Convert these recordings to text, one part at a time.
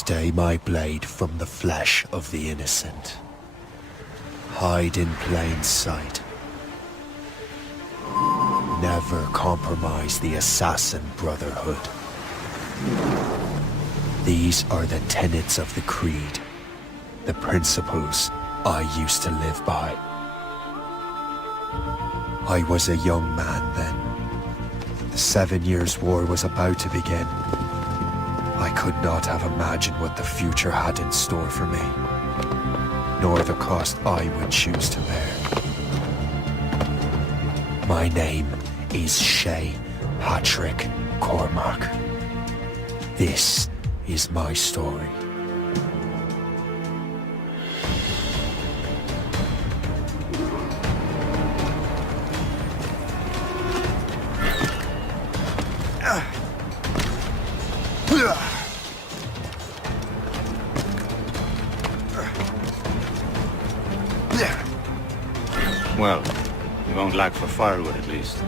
Stay my blade from the flesh of the innocent. Hide in plain sight. Never compromise the Assassin Brotherhood. These are the tenets of the Creed, the principles I used to live by. I was a young man then. The 7 Years' War was about to begin. I could not have imagined what the future had in store for me, nor the cost I would choose to bear. My name is Shay Patrick Cormac. This is my story. Well, you won't lack for firewood at least.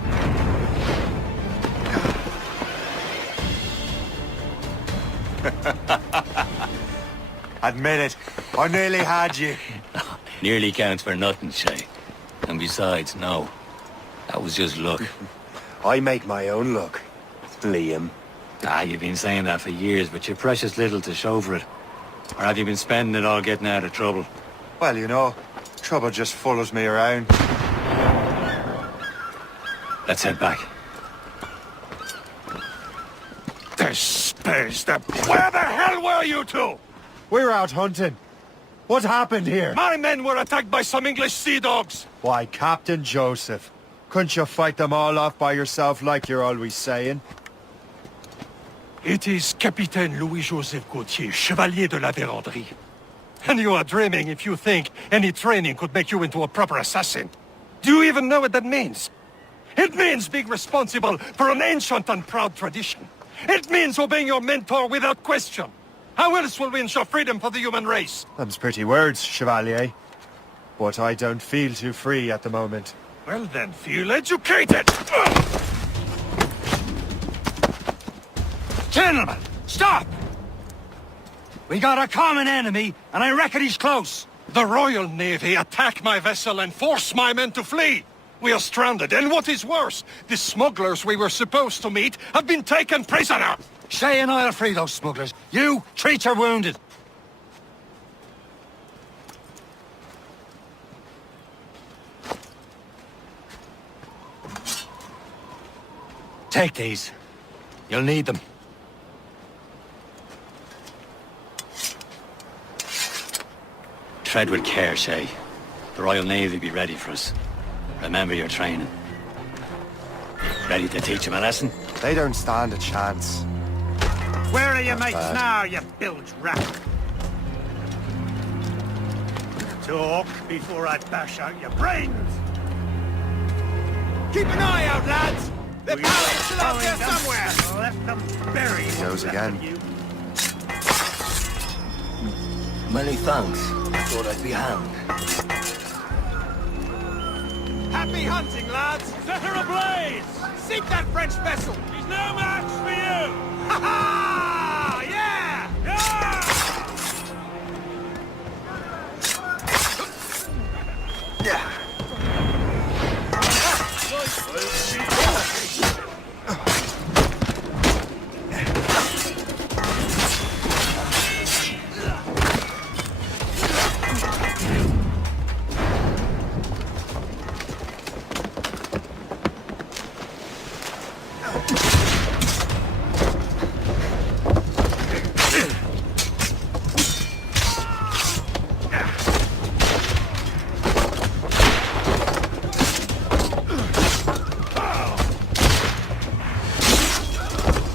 Admit it, I nearly had you. Nearly counts for nothing, Shay. And besides, no. That was just luck. I make my own luck, Liam. You've been saying that for years, but you're precious little to show for it. Or have you been spending it all getting out of trouble? Well, you know, trouble just follows me around. Let's head back. The space, Where the hell were you two? We're out hunting. What happened here? My men were attacked by some English sea dogs. Why, Captain Joseph, couldn't you fight them all off by yourself like you're always saying? It is Capitaine Louis-Joseph Gauthier, Chevalier de la Vérendrye. And you are dreaming if you think any training could make you into a proper assassin. Do you even know what that means? It means being responsible for an ancient and proud tradition. It means obeying your mentor without question. How else will we ensure freedom for the human race? Them's pretty words, Chevalier. But I don't feel too free at the moment. Well then, feel educated! Gentlemen, stop! We got a common enemy, and I reckon he's close. The Royal Navy attack my vessel and force my men to flee. We are stranded, and what is worse, the smugglers we were supposed to meet have been taken prisoner. Shay and I'll free those smugglers. You, treat your wounded. Take these. You'll need them. Tread with care, Shay. The Royal Navy will be ready for us. Remember your training. Ready to teach them a lesson? They don't stand a chance. Where are your mates now, you bilge rat? Talk before I bash out your brains. Keep an eye out, lads! The pallets still out there somewhere! Let them bury He goes again. Many thanks. Thought I'd be hanged. Happy hunting, lads! Set her ablaze! Sink that French vessel! She's no match for you! Ha ha! Yeah! Yeah.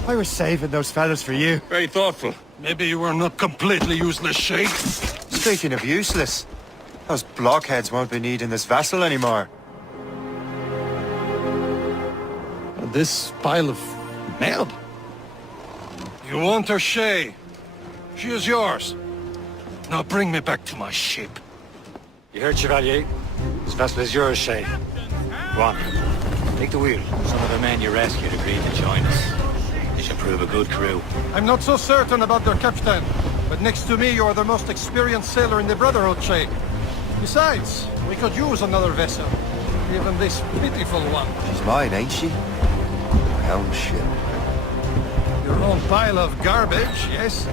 I was saving those fellas for you. Very thoughtful. Maybe you were not completely useless, Shay. Speaking of useless, those blockheads won't be needing this vessel anymore. This pile of mail? You want her, Shay? She is yours. Now bring me back to my ship. You heard, Chevalier? This vessel is yours, Shay. Go on. Take the wheel. Some of the men you rescued agreed to join us. They should prove a good crew. I'm not so certain about their captain. But next to me, you're the most experienced sailor in the Brotherhood, Shay. Besides, we could use another vessel. Even this pitiful one. She's mine, ain't she? My own ship. Your own pile of garbage, yes?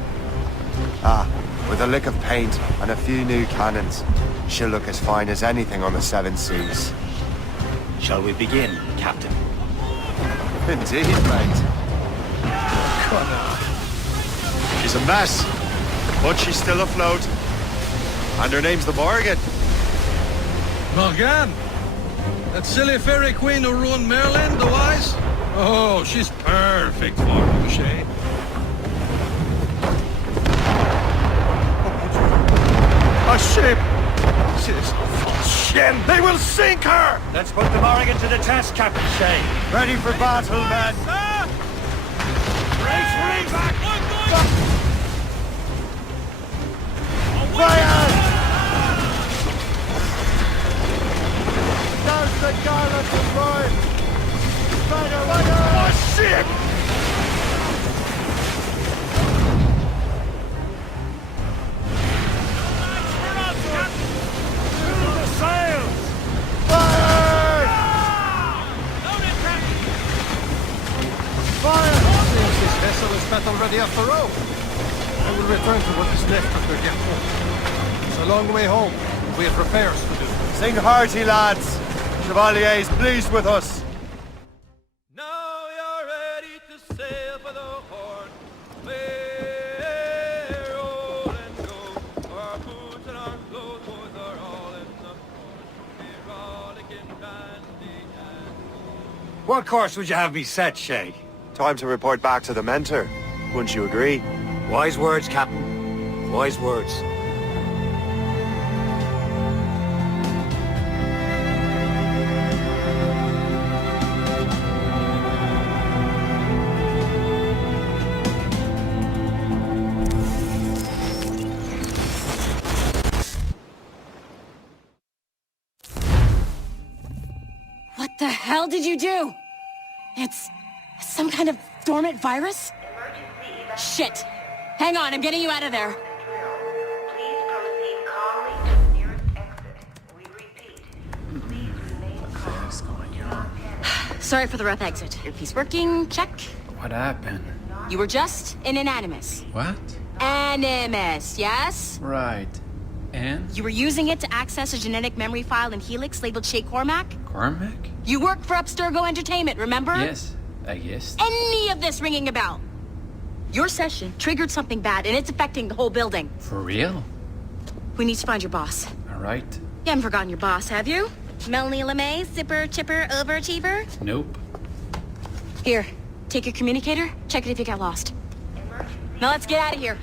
Ah, with a lick of paint and a few new cannons, she'll look as fine as anything on the seven seas. Shall we begin, Captain? Indeed, mate. She's a mess, but she's still afloat. And her name's the Morgan. Morgan? That silly fairy queen who ruined Merlin, the wise? Oh, she's perfect for you, Shay. A ship! Shit! They will sink her! Let's put the Morrigan to the test, Captain Shay. Ready for battle, men! Race back! Fire! Down the garland of Roy! Fire! Fire! A ship! Seems this vessel is battle ready after all. I will return to what is left of the Gertrude. It's a long way home. We have repairs to do. Sing hearty, lads! Chevalier's pleased with us. Now you're ready to sail for the Horn. We're old and go. Our boots and our clothes are all in the port. We're rollicking brandy and... What course would you have me set, Shay? Time to report back to the mentor. Wouldn't you agree? Wise words, Captain. Wise words. What the hell did you do? It's some kind of dormant virus? Shit! Hang on, I'm getting you out of there. Please proceed calmly to the nearest exit. We repeat, please remain calm. Sorry for the rough exit. Earpiece working, check. What happened? You were just in an Animus. What? Animus, yes? Right. And? You were using it to access a genetic memory file in Helix labeled Shay Cormac? Cormac? You work for Abstergo Entertainment, remember? Yes, I guess. Any of this ringing a bell? Your session triggered something bad, and it's affecting the whole building. For real? We need to find your boss. Alright. You haven't forgotten your boss, have you? Melanie LeMay, zipper, chipper, overachiever? Nope. Here, take your communicator, check it if you get lost. Now let's get out of here.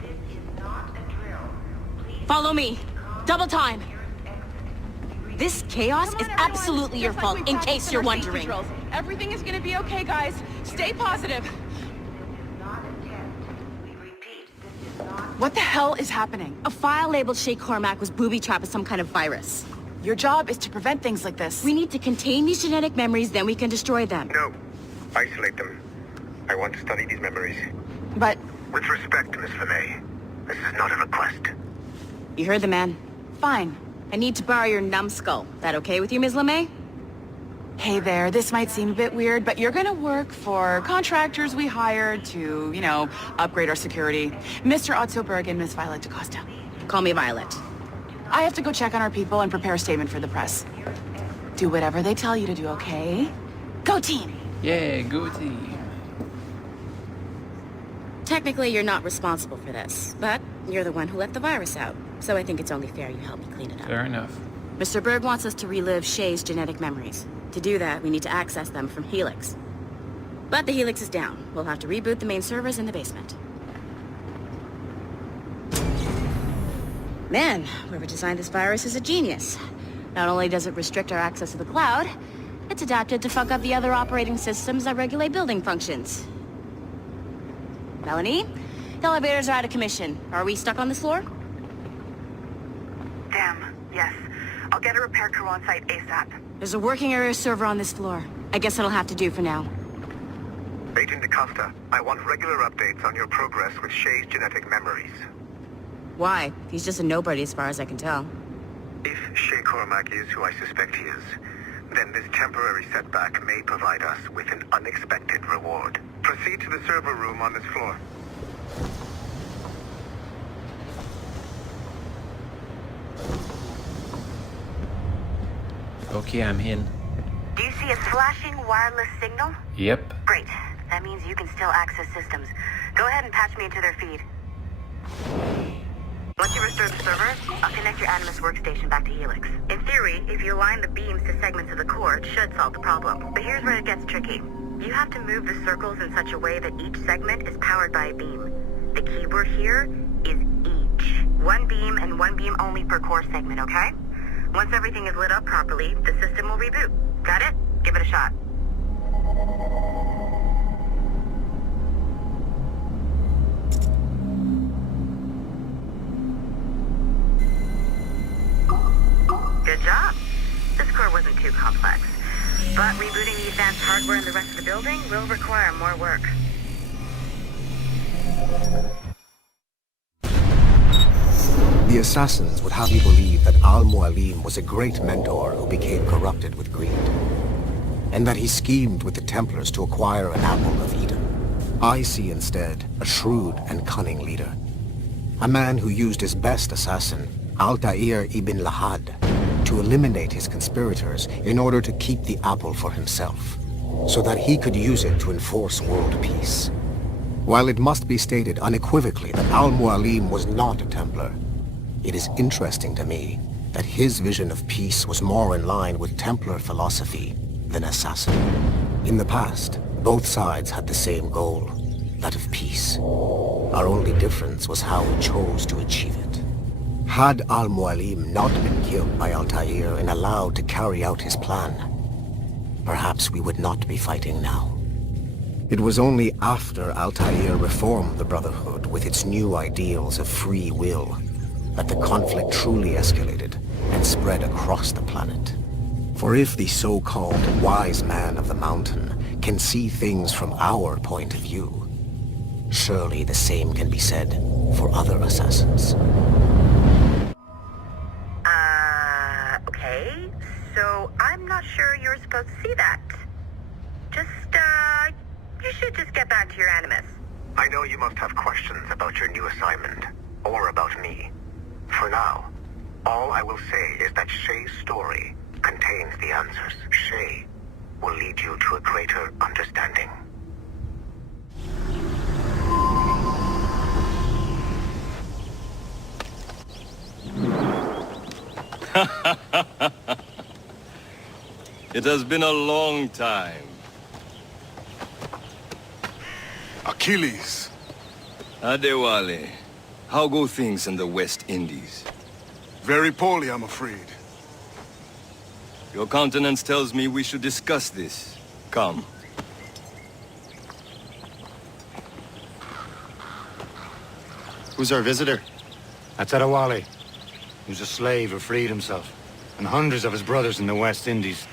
This is not a drill. Please Follow me. Double time. This chaos is absolutely your fault, in case you're wondering. Everything is gonna be okay, guys. Stay positive. not attempt. We repeat, this is not... What the hell is happening? A file labeled Shay Cormac was booby-trapped with some kind of virus. Your job is to prevent things like this. We need to contain these genetic memories, then we can destroy them. No. Isolate them. I want to study these memories. But With respect, Miss LeMay, this is not a request. You heard the man. fine. I need to borrow your numbskull. That okay with you, Ms. LeMay? Hey there, this might seem a bit weird, but you're gonna work for contractors we hired to, you know, upgrade our security. Mr. Otto Berg and Miss Violet DaCosta. Call me Violet. I have to go check on our people and prepare a statement for the press. Do whatever they tell you to do, okay? Go team! Yeah, go team. Technically, you're not responsible for this, but you're the one who let the virus out. So I think it's only fair you help me clean it up. Fair enough. Mr. Berg wants us to relive Shay's genetic memories. To do that, we need to access them from Helix. But the Helix is down. We'll have to reboot the main servers in the basement. Man, whoever designed this virus is a genius. Not only does it restrict our access to the cloud, it's adapted to fuck up the other operating systems that regulate building functions. Melanie? The elevators are out of commission. Are we stuck on this floor? Damn, yes. I'll get a repair crew on site ASAP. There's a working area server on this floor. I guess it'll have to do for now. Agent DaCosta, I want regular updates on your progress with Shay's genetic memories. Why? He's just a nobody as far as I can tell. If Shay Cormac is who I suspect he is, then this temporary setback may provide us with an unexpected reward. Proceed to the server room on this floor. Okay, I'm in. Do you see a flashing wireless signal? Yep. Great. That means you can still access systems. Go ahead and patch me into their feed. Once you restore the server, I'll connect your Animus workstation back to Helix. In theory, if you align the beams to segments of the core, it should solve the problem. But here's where it gets tricky. You have to move the circles in such a way that each segment is powered by a beam. The keyword here is each. One beam and one beam only per core segment, okay? Once everything is lit up properly, the system will reboot. Got it? Give it a shot. Good job. This core wasn't too complex. But rebooting the advanced hardware in the rest of the building will require more work. The assassins would have you believe that Al-Mualim was a great mentor who became corrupted with greed, and that he schemed with the Templars to acquire an apple of Eden. I see instead a shrewd and cunning leader, a man who used his best assassin, Altair ibn Lahad, to eliminate his conspirators in order to keep the apple for himself, so that he could use it to enforce world peace. While it must be stated unequivocally that Al-Mualim was not a Templar, it is interesting to me that his vision of peace was more in line with Templar philosophy than assassin. In the past, both sides had the same goal, that of peace. Our only difference was how we chose to achieve it. Had Al-Mualim not been killed by Altair and allowed to carry out his plan, perhaps we would not be fighting now. It was only after Altair reformed the Brotherhood with its new ideals of free will that the conflict truly escalated and spread across the planet. For if the so-called wise man of the mountain can see things from our point of view, surely the same can be said for other assassins. Okay. So I'm not sure you're supposed to see that. You should just get back to your Animus. I know you must have questions about your new assignment, or about me. For now, all I will say is that Shay's story contains the answers. Shay will lead you to a greater understanding. It has been a long time. Achilles. Adewale, how go things in the West Indies? Very poorly, I'm afraid. Your countenance tells me we should discuss this. Come. Who's our visitor? That's Adewale. He was a slave who freed himself, and hundreds of his brothers in the West Indies.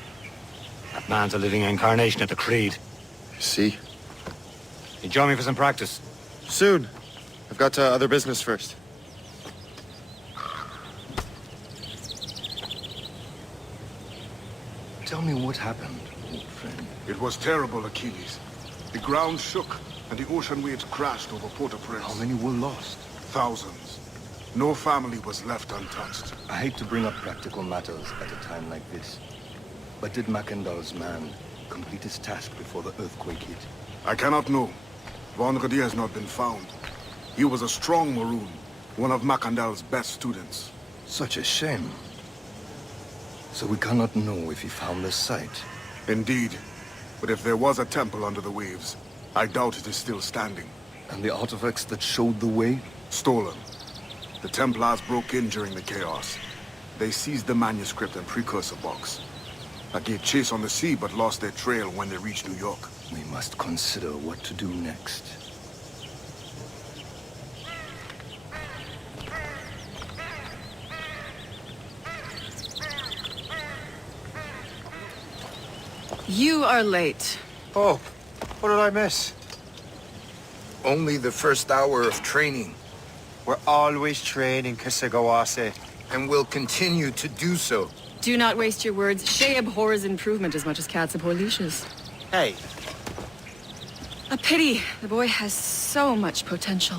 That man's a living incarnation of the Creed. See? You join me for some practice? Soon. I've got other business first. Tell me what happened, old friend. It was terrible, Achilles. The ground shook, and the ocean waves crashed over Port-au-Prince. How many were lost? Thousands. No family was left untouched. I hate to bring up practical matters at a time like this. But did Mackandal's man complete his task before the earthquake hit? I cannot know. Von Radier has not been found. He was a strong Maroon, one of Mackandal's best students. Such a shame. So we cannot know if he found the site. Indeed. But if there was a temple under the waves, I doubt it is still standing. And the artifacts that showed the way? Stolen. The Templars broke in during the chaos. They seized the manuscript and precursor box. I gave chase on the sea, but lost their trail when they reached New York. We must consider what to do next. You are late. Oh, What did I miss? Only the first hour of training. We're always training, Kisagawase. And will continue to do so. Do not waste your words. Shay abhors improvement as much as cats abhor leashes. Hey. A pity. The boy has so much potential.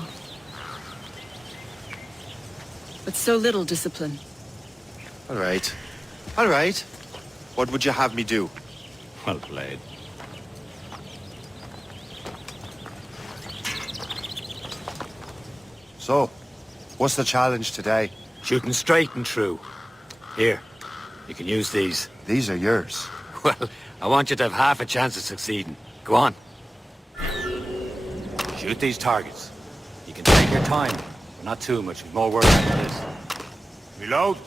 But so little discipline. All right. All right. What would you have me do? Well played. So, what's the challenge today? Shooting straight and true. Here, you can use these. These are yours. Well, I want you to have half a chance of succeeding. Go on. Shoot these targets. You can take your time, but not too much. There's more work after this. Reload.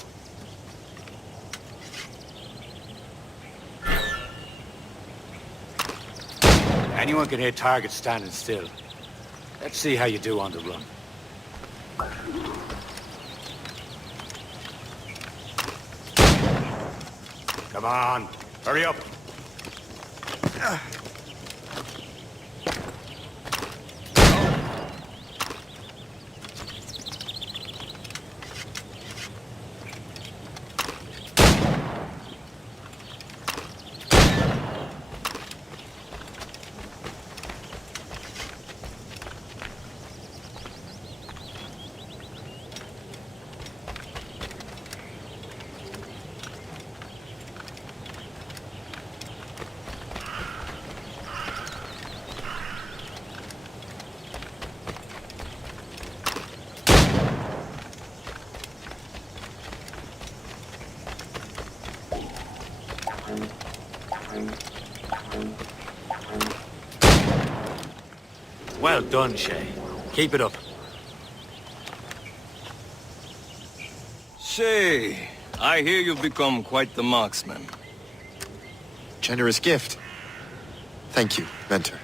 Anyone can hit targets standing still. Let's see how you do on the run. Come on, hurry up. Well done, Shay. Keep it up. Shay, I hear you've become quite the marksman. Generous gift. Thank you, Mentor.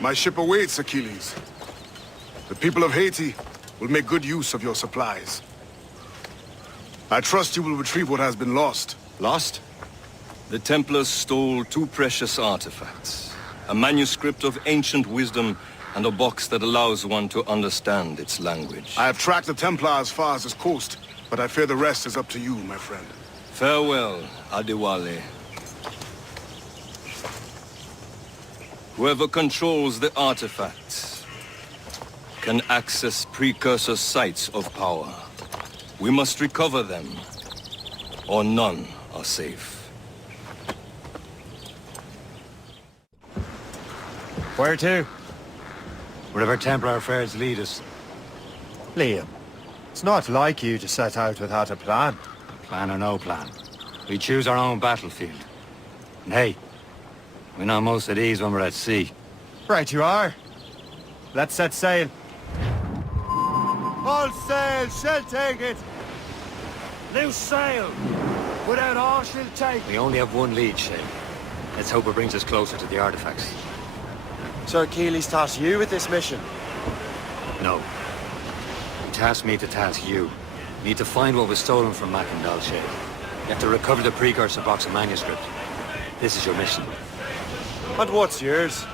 My ship awaits, Achilles. The people of Haiti will make good use of your supplies. I trust you will retrieve what has been lost. Lost? The Templars stole 2 precious artifacts. A manuscript of ancient wisdom and a box that allows one to understand its language. I have tracked the Templar as far as this coast, but I fear the rest is up to you, my friend. Farewell, Adewale. Whoever controls the artifacts can access precursor sites of power. We must recover them, or none are safe. Where to? Wherever Templar affairs lead us. Liam, it's not like you to set out without a plan. Plan or no plan. We choose our own battlefield. And hey, we're not most at ease when we're at sea. Right you are. Let's set sail. All sail, she'll take it. Loose sail! Without all she'll take. We only have one lead, Shay. Let's hope it brings us closer to the artifacts. So Achilles tasked you with this mission? No. He tasked me to task you. You need to find what was stolen from Mackandal, Shay. You have to recover the precursor box of manuscript. This is your mission. And what's yours?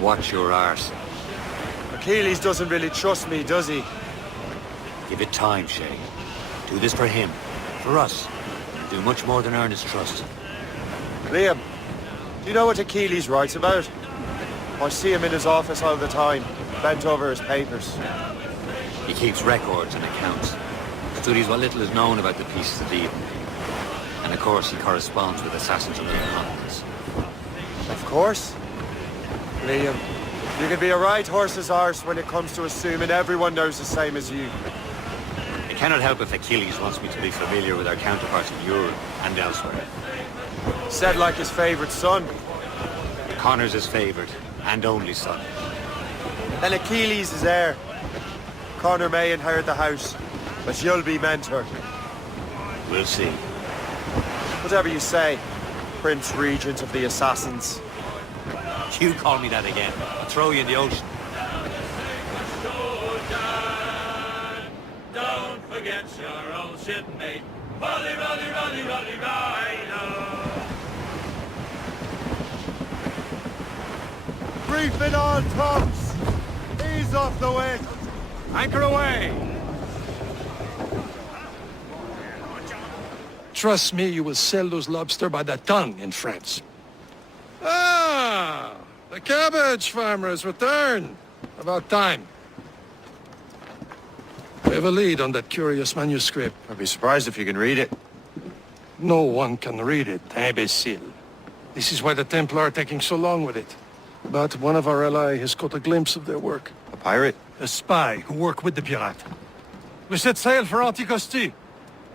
Watch your arse. Achilles doesn't really trust me, does he? Give it time, Shay. Do this for him. For us. Do much more than earn his trust. Liam, do you know what Achilles writes about? I see him in his office all the time, bent over his papers. He keeps records and accounts. Studies what little is known about the pieces of Eden. And of course, he corresponds with assassins on other continents. Of course. Liam, you can be a right horse's arse when it comes to assuming everyone knows the same as you. I cannot help if Achilles wants me to be familiar with our counterparts in Europe and elsewhere. Said like his favorite son. Connor's his favorite and only son. Then Achilles is heir. Connor may inherit the house, but you'll be mentor. We'll see. Whatever you say, Prince Regent of the Assassins. You call me that again, I'll throw you in the ocean. Don't forget your old shipmate. Rolly, rolly, rolly, rolly, rhino. Briefing all tops! Ease off the wind! Anchor away! Trust me, you will sell those lobster by the ton in France. Ah! The cabbage farmers return! About time. We have a lead on that curious manuscript. I'd be surprised if you can read it. No one can read it, imbecile. This is why the Templar are taking so long with it. But one of our allies has caught a glimpse of their work. A pirate? A spy who worked with the pirate. We set sail for Anticosti.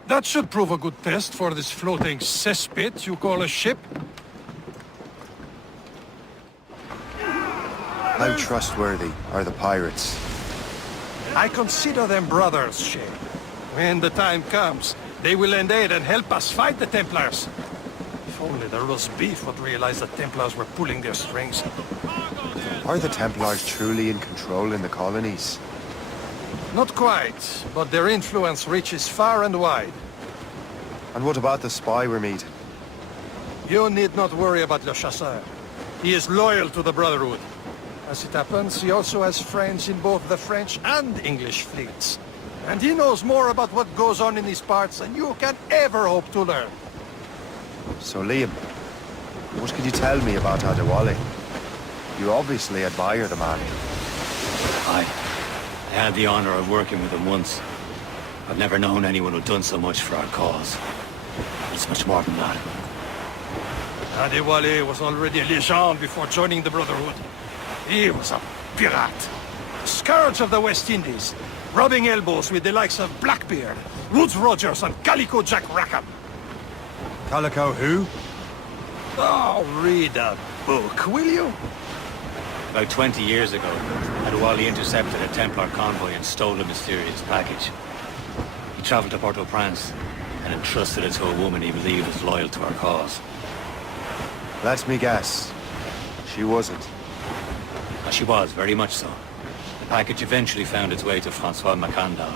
That should prove a good test for this floating cesspit you call a ship. How trustworthy are the pirates? I consider them brothers, Shay. When the time comes, they will lend aid and help us fight the Templars. If only the roast beef would realize the Templars were pulling their strings. Are the Templars truly in control in the colonies? Not quite, but their influence reaches far and wide. And what about the spy we're meeting? You need not worry about Le Chasseur. He is loyal to the Brotherhood. As it happens, he also has friends in both the French and English fleets. And he knows more about what goes on in these parts than you can ever hope to learn. So Liam, what can you tell me about Adewale? You obviously admire the man. I had the honor of working with him once. I've never known anyone who'd done so much for our cause. It's much more than that. Adewale was already a legend before joining the Brotherhood. He was a pirate. A scourge of the West Indies, rubbing elbows with the likes of Blackbeard, Woodes Rogers, and Calico Jack Rackham. Calico who? Oh, read a book, will you? About 20 years ago, Adewale intercepted a Templar convoy and stole a mysterious package. He traveled to Port-au-Prince and entrusted it to a woman he believed was loyal to our cause. Let me guess. She wasn't. She was, very much so. The package eventually found its way to Francois Macandal,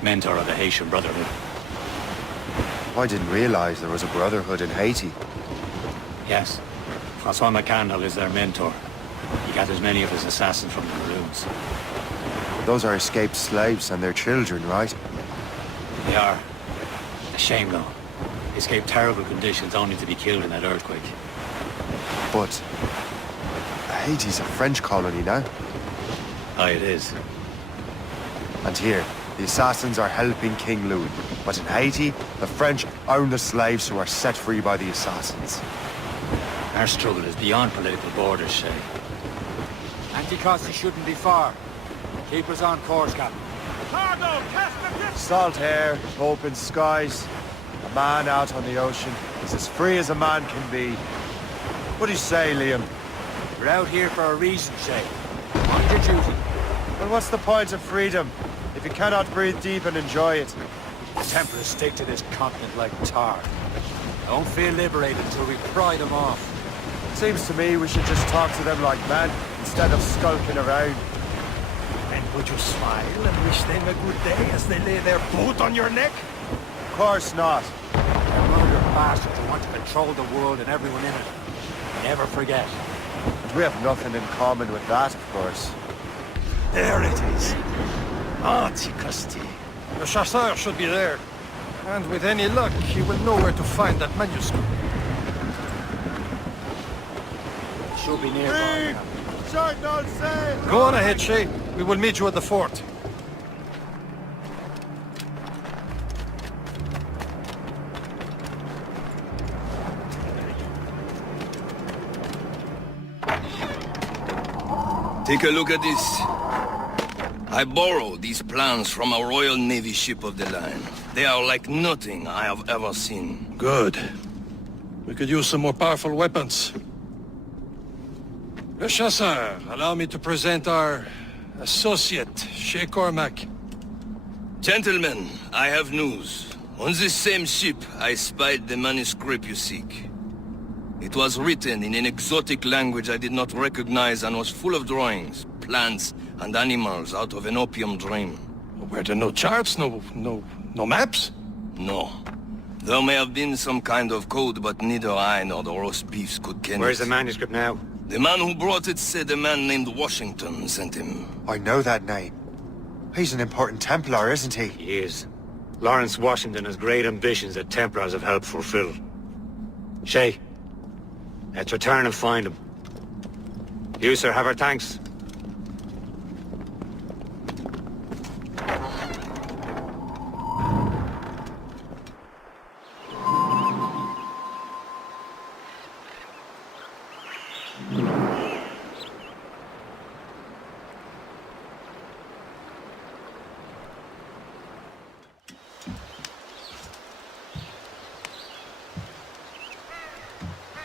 mentor of the Haitian Brotherhood. I didn't realize there was a brotherhood in Haiti. Yes, Francois Macandal is their mentor. He gathers many of his assassins from the Maroons. Those are escaped slaves and their children, right? They are. A shame, though. They escaped terrible conditions only to be killed in that earthquake. But Haiti's a French colony now. Aye, it is. And here, the assassins are helping King Louis. But in Haiti, the French own the slaves who are set free by the assassins. Our struggle is beyond political borders, Shay. Anticosti shouldn't be far. Keep us on course, Captain. Salt air, open skies. A man out on the ocean. He's as free as a man can be. What do you say, Liam? We're out here for a reason, Shay. Mind your duty. Well, what's the point of freedom if you cannot breathe deep and enjoy it? The Templars stick to this continent like tar. Don't feel liberated until we pry them off. Seems to me we should just talk to them like men, instead of skulking around. And would you smile and wish them a good day as they lay their boot on your neck? Of course not. They're murder bastards who want to control the world and everyone in it. Never forget. And we have nothing in common with that, of course. There it is. Anticosti. The Chasseur should be there. And with any luck, he will know where to find that manuscript. It should be nearby. Short not sail! Go on ahead, Shay. We will meet you at the fort. Take a look at this. I borrowed these plans from a Royal Navy ship of the line. They are like nothing I have ever seen. Good. We could use some more powerful weapons. Le Chasseur, allow me to present our associate, Shay Cormac. Gentlemen, I have news. On this same ship, I spied the manuscript you seek. It was written in an exotic language I did not recognize and was full of drawings, plants, and animals out of an opium dream. Were there no charts, no maps? No. There may have been some kind of code, but neither I nor the roast beefs could ken Where's it. the manuscript now? The man who brought it said a man named Washington sent him. I know that name. He's an important Templar, isn't he? He is. Lawrence Washington has great ambitions that Templars have helped fulfill. Shay, let's return and find him. You, sir, have our thanks.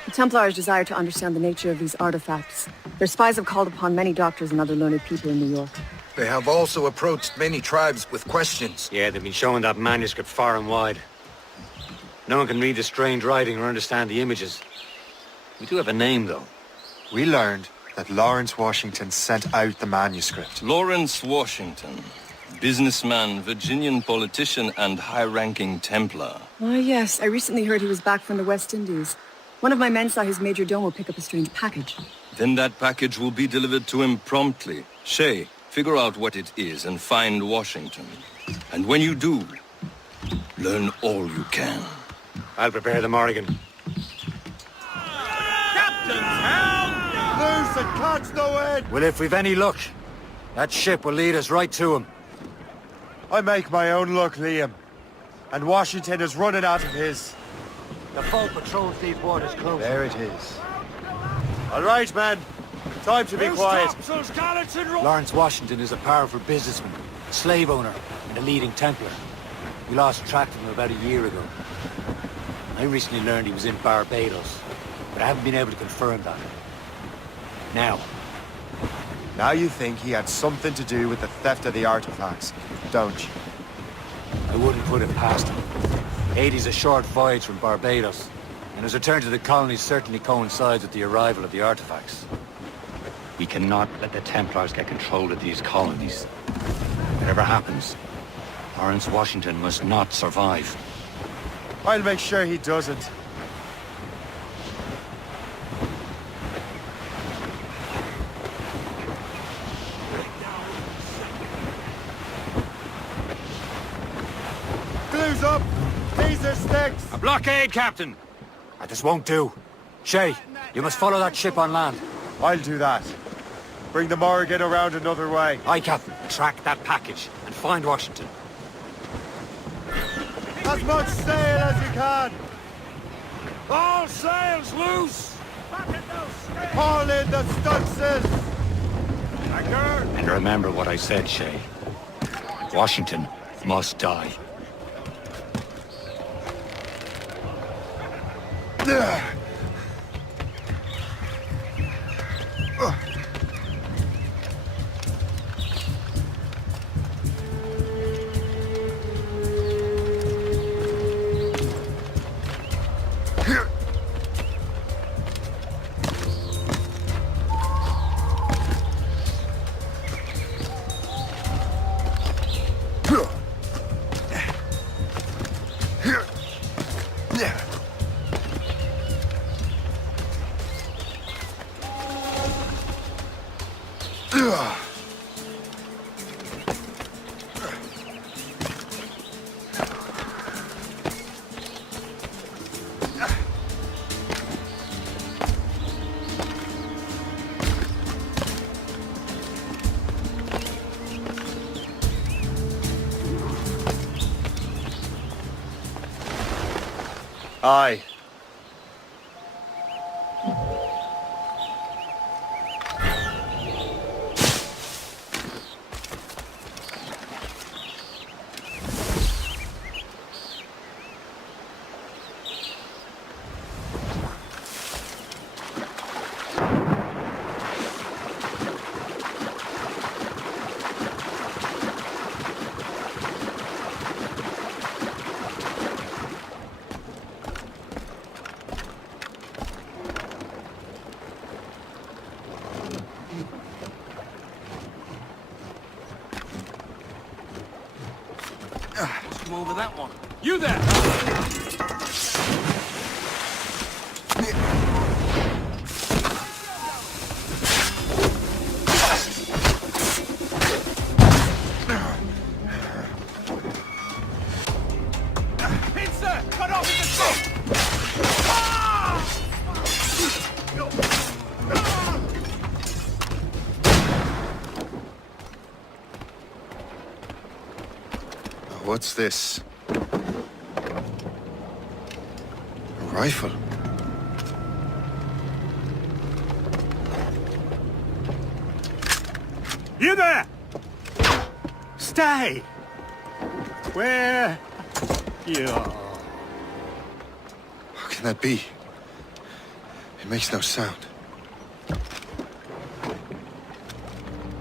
The Templars desire to understand the nature of these artifacts. Their spies have called upon many doctors and other learned people in New York. They have also approached many tribes with questions. Yeah, they've been showing that manuscript far and wide. No one can read the strange writing or understand the images. We do have a name, though. We learned that Lawrence Washington sent out the manuscript. Lawrence Washington. Businessman, Virginian politician, and high-ranking Templar. Ah, yes. I recently heard he was back from the West Indies. One of my men saw his major domo pick up a strange package. Then that package will be delivered to him promptly. Shay, figure out what it is and find Washington. And when you do, learn all you can. I'll prepare the Morrigan. Captain's helm! Loose and catch the wind! Well, if we've any luck, that ship will lead us right to him. I make my own luck, Liam. And Washington is running out of his. The boat patrols these waters close. There it is. All right, men. Time to be quiet. Lawrence Washington is a powerful businessman, slave owner, and a leading Templar. We lost track of him about a year ago. I recently learned he was in Barbados, but I haven't been able to confirm that. Now you think he had something to do with the theft of the artifacts, don't you? I wouldn't put it past him. Haiti's a short voyage from Barbados, and his return to the colonies certainly coincides with the arrival of the artifacts. We cannot let the Templars get control of these colonies. Whatever happens, Lawrence Washington must not survive. I'll make sure he doesn't. Glue's up! These are sticks! A blockade, Captain! This won't do. Shay, you must follow that ship on land. I'll do that. Bring the Morrigan around another way. Aye, Captain. Track that package and find Washington. As much sail as you can! All sails loose! Haul in the stunsails! And remember what I said, Shay. Washington must die. Aye. Come over that one. You there! what's this? A rifle. You there! Stay! Where you are? How can that be? It makes no sound.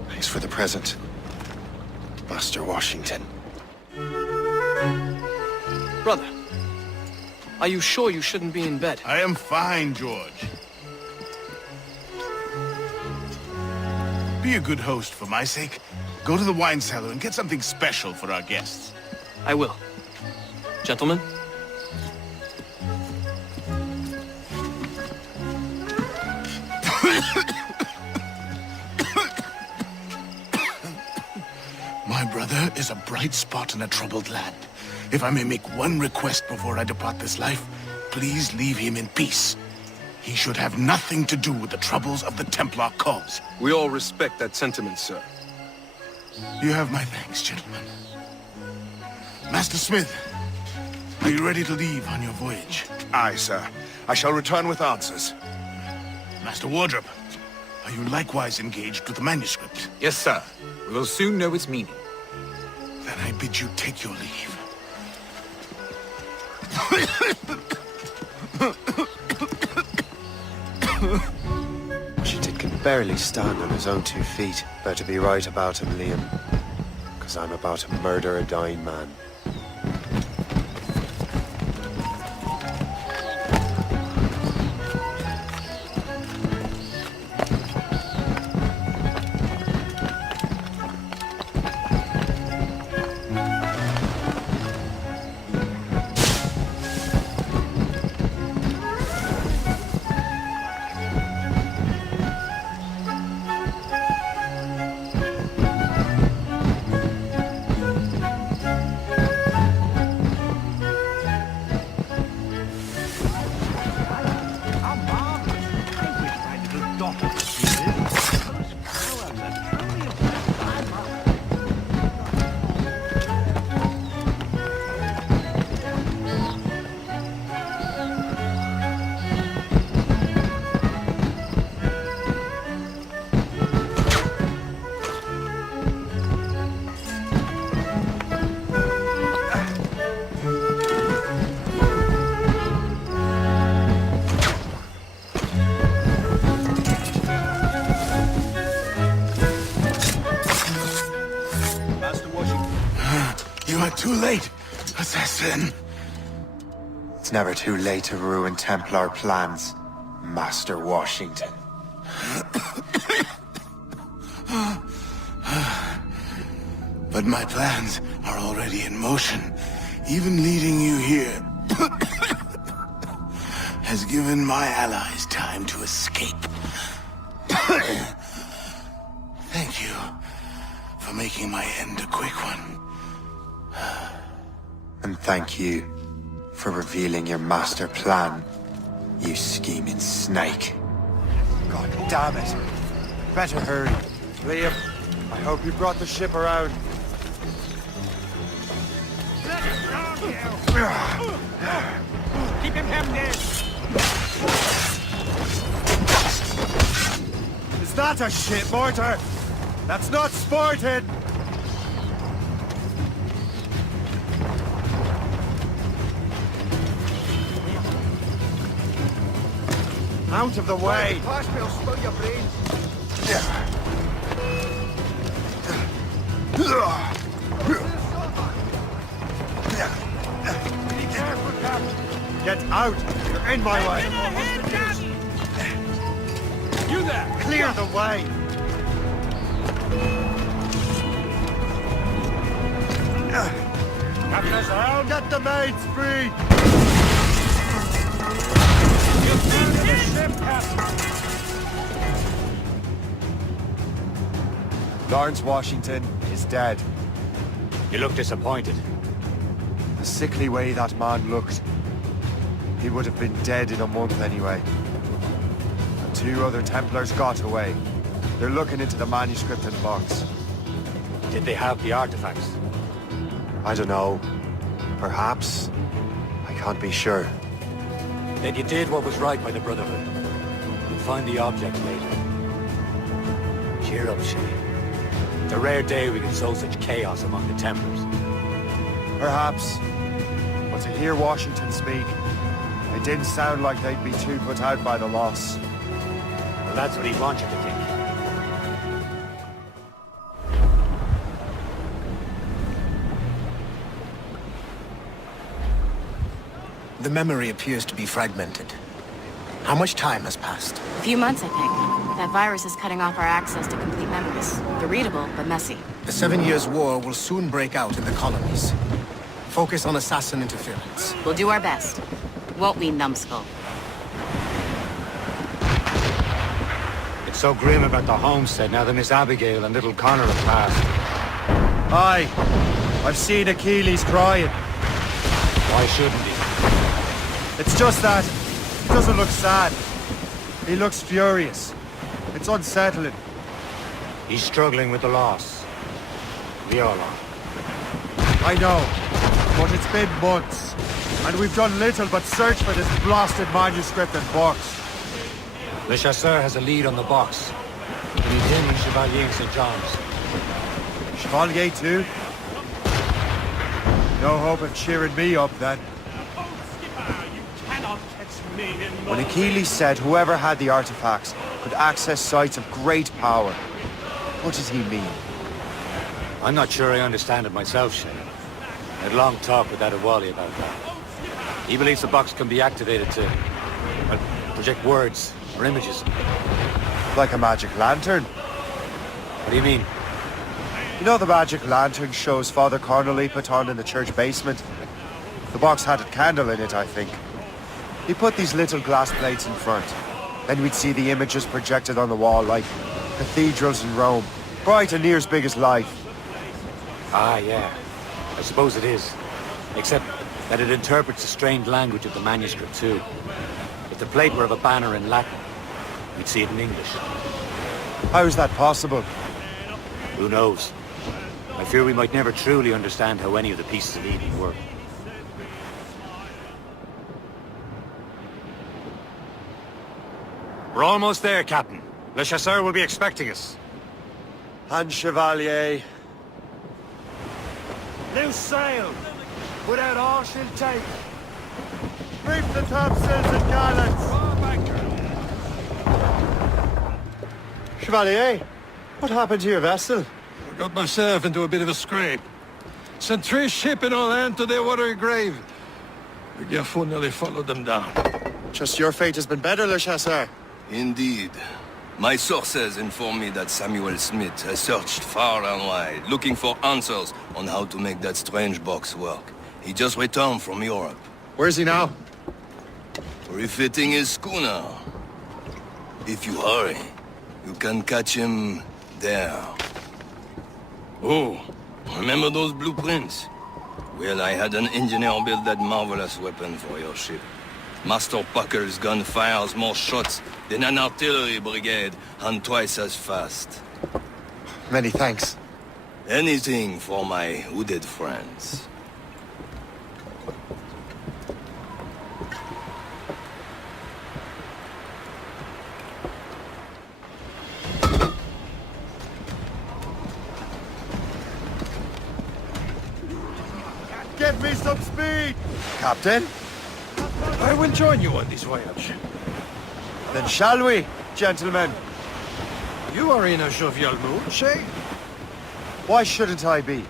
Thanks for the present, Master Washington. Brother, are you sure you shouldn't be in bed? I am fine, George. Be a good host for my sake. Go to the wine cellar and get something special for our guests. I will. Gentlemen? My brother is a bright spot in a troubled land. If I may make one request before I depart this life, please leave him in peace. He should have nothing to do with the troubles of the Templar cause. We all respect that sentiment, sir. You have my thanks, gentlemen. Master Smith, are you ready to leave on your voyage? Aye, sir. I shall return with answers. Master Wardrop, are you likewise engaged with the manuscript? Yes, sir. We will soon know its meaning. Then I bid you take your leave. Washington can barely stand on his own 2 feet. Better be right about him, Liam. Because I'm about to murder a dying man. Too late, assassin. It's never too late to ruin Templar plans, Master Washington. But my plans are already in motion. Even leading you here has given my allies time to escape. Thank you for making my end a quick one. And thank you for revealing your master plan, you scheming snake. God damn it. Better hurry. Liam, I hope you brought the ship around. Keep him hemmed in! Is that a ship mortar? That's not sporting! Out of the way! Get out! You're in my way! You there! Clear the way! Captain's around! Get the maids free! The ship, Captain! Lawrence Washington is dead. You look disappointed. The sickly way that man looked. He would have been dead in a month anyway. And 2 other Templars got away. They're looking into the manuscript and box. Did they have the artifacts? I don't know. Perhaps. I can't be sure. Then you did what was right by the Brotherhood. We'll find the object later. Cheer up, Shay. It's a rare day we can sow such chaos among the Templars. Perhaps. But to hear Washington speak, it didn't sound like they'd be too put out by the loss. Well, that's what he wants you to think. The memory appears to be fragmented. How much time has passed? A few months, I think. That virus is cutting off our access to complete memories. They're readable, but messy. The 7 Years' War will soon break out in the colonies. Focus on assassin interference. We'll do our best. Won't we, numbskull? It's so grim about the homestead now that Miss Abigail and little Connor have passed. Aye. I've seen Achilles crying. Why shouldn't he? It's just that he doesn't look sad. He looks furious. It's unsettling. He's struggling with the loss. We all are. I know, but it's been months, and we've done little but search for this blasted manuscript and box. Le Chasseur has a lead on the box. And he's in Chevalier in St. John's. Chevalier too? No hope of cheering me up then. When Achilles said whoever had the artifacts could access sites of great power, what did he mean? I'm not sure I understand it myself, Shay. I had a long talk with Adewale about that. He believes the box can be activated to, well, project words or images. Like a magic lantern? What do you mean? You know the magic lantern shows Father Connolly put on in the church basement? The box had a candle in it, I think. He put these little glass plates in front. Then we'd see the images projected on the wall like cathedrals in Rome. Bright and near as big as life. Ah, yeah. I suppose it is. Except that it interprets the strained language of the manuscript, too. If the plate were of a banner in Latin, we'd see it in English. How is that possible? Who knows? I fear we might never truly understand how any of the pieces of Eden work. We're almost there, Captain. Le Chasseur will be expecting us. And Chevalier. Loose sail! Put out all she'll take! Reef the topsails and gallants! Chevalier, what happened to your vessel? I got myself into a bit of a scrape. Sent 3 ships in all hand to their watery grave. The Gerfaut nearly followed them down. Just your fate has been better, Le Chasseur. Indeed. My sources inform me that Samuel Smith has searched far and wide, looking for answers on how to make that strange box work. He just returned from Europe. Where's he now? Refitting his schooner. If you hurry, you can catch him there. Oh, remember those blueprints? Well, I had an engineer build that marvelous weapon for your ship. Master Puckle's gun fires more shots than an artillery brigade, and twice as fast. Many thanks. Anything for my hooded friends. Get me some speed! Captain? I will join you on this voyage. Then shall we, gentlemen? You are in a jovial mood, Shay? Why shouldn't I be?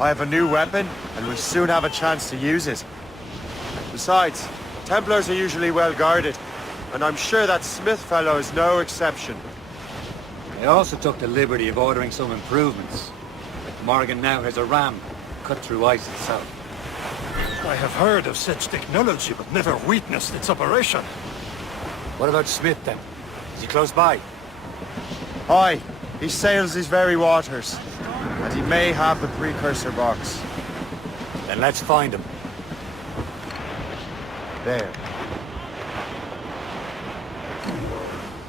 I have a new weapon, and we soon have a chance to use it. Besides, Templars are usually well guarded, and I'm sure that Smith fellow is no exception. I also took the liberty of ordering some improvements. Morgan now has a ram cut through ice itself. I have heard of such technology, but never witnessed its operation. What about Smith, then? Is he close by? Aye, he sails these very waters, and he may have the precursor box. Then let's find him. There.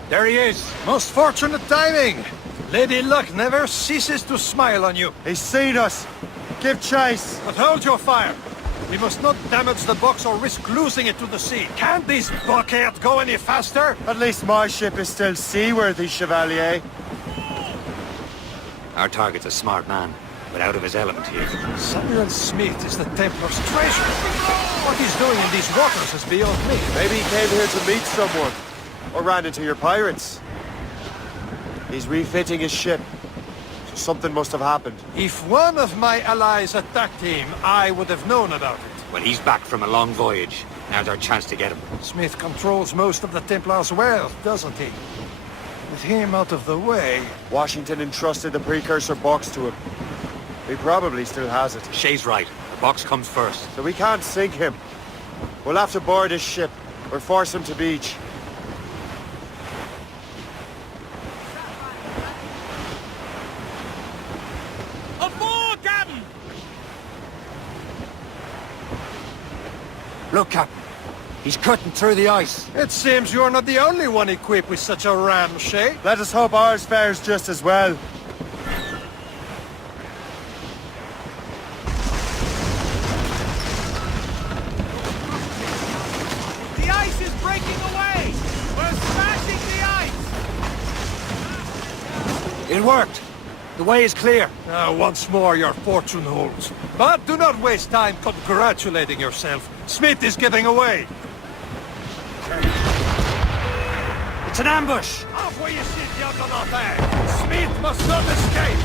There he is! Most fortunate timing! Lady Luck never ceases to smile on you. He's seen us! Give chase! But hold your fire! We must not damage the box or risk losing it to the sea. Can't this blockade go any faster? At least my ship is still seaworthy, Chevalier. Our target's a smart man, but out of his element here. Samuel Smith is the Templar's treasure. What he's doing in these waters is beyond me. Maybe he came here to meet someone. Or ran into your pirates. He's refitting his ship. So something must have happened. If one of my allies attacked him, I would have known about it. Well, he's back from a long voyage. Now's our chance to get him. Smith controls most of the Templars' wealth, doesn't he? With him out of the way... Washington entrusted the precursor box to him. He probably still has it. Shay's right. The box comes first. So we can't sink him. We'll have to board his ship, or force him to beach. Aboard, Captain! Look, Captain. He's cutting through the ice. It seems you're not the only one equipped with such a ram, Shay. Let us hope ours fares just as well. The ice is breaking away! We're smashing the ice! It worked. The way is clear. Once more your fortune holds. But do not waste time congratulating yourself. Smith is getting away. It's an ambush! Off where you sit, young Jonathan! Smith must not escape!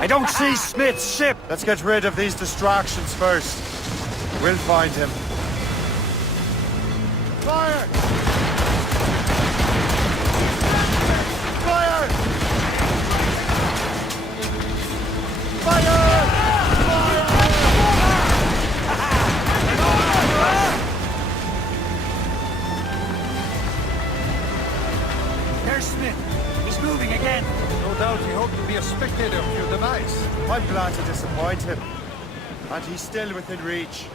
I don't see Smith's ship. Let's get rid of these distractions first. We'll find him. Fire! Fire! Fire! There's Smith. He's moving again. No doubt he hoped to be a spectator of your demise. I'm glad to disappoint him. And he's still within reach.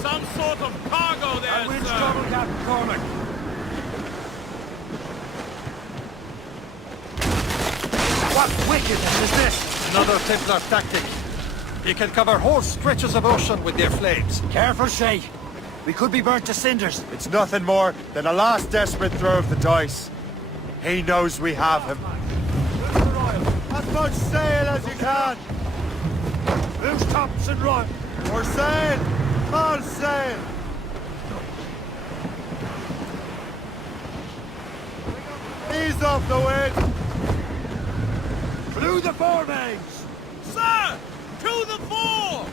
Some sort of cargo there, Winch trouble, Captain Cormac. What wickedness is this? Another Templar tactic. He can cover whole stretches of ocean with their flames. Careful, Shay. We could be burnt to cinders. It's nothing more than a last desperate throw of the dice. He knows we have him. As much sail as you can! Loose tops and run. For sail! All sail! Ease off the wind! Through the foremains! Sir! To the fore!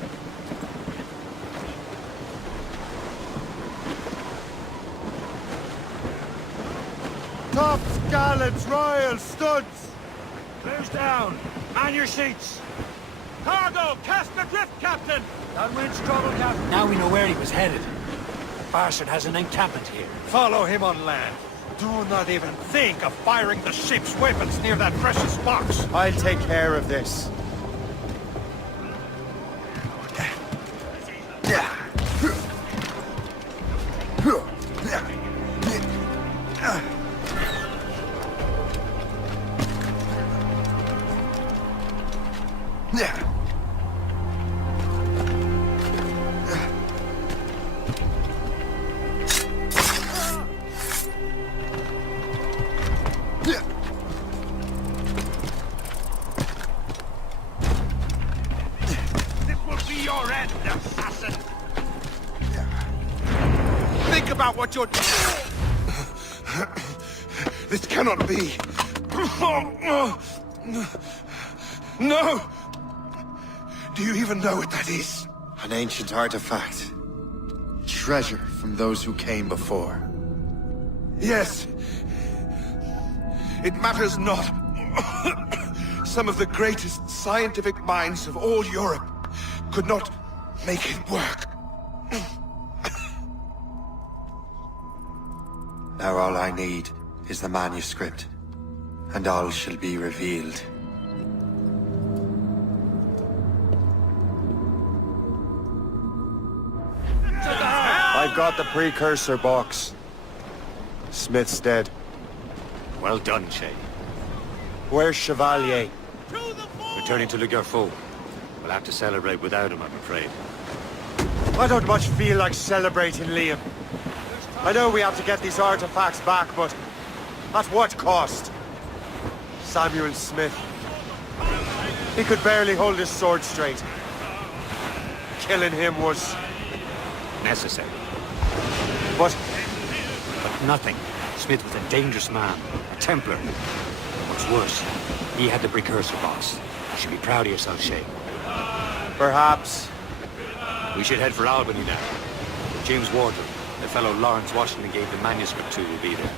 Tops, gallants, royals, studs! Clears down. Man your seats. Cargo! Cast adrift, Captain! That wind's trouble, Captain. Now we know where he was headed. The bastard has an encampment here. Follow him on land. Do not even think of firing the ship's weapons near that precious box. I'll take care of this. This will be your end, assassin! Think about what you're doing! This cannot be. No! Do you even know what that is? An ancient artifact. Treasure from those who came before. Yes. It matters not. Some of the greatest scientific minds of all Europe could not make it work. Now all I need is the manuscript, and all shall be revealed. I've got the precursor box. Smith's dead. Well done, Shay. Where's Chevalier? Returning to Le Gerfaut. We'll have to celebrate without him, I'm afraid. I don't much feel like celebrating, Liam. I know we have to get these artifacts back, but at what cost? Samuel Smith. He could barely hold his sword straight. Killing him was... necessary. But nothing. Smith was a dangerous man. A Templar. What's worse, he had the precursor box. You should be proud of yourself, Shay. Perhaps. We should head for Albany now. James Wardrop, the fellow Lawrence Washington gave the manuscript to, will be there.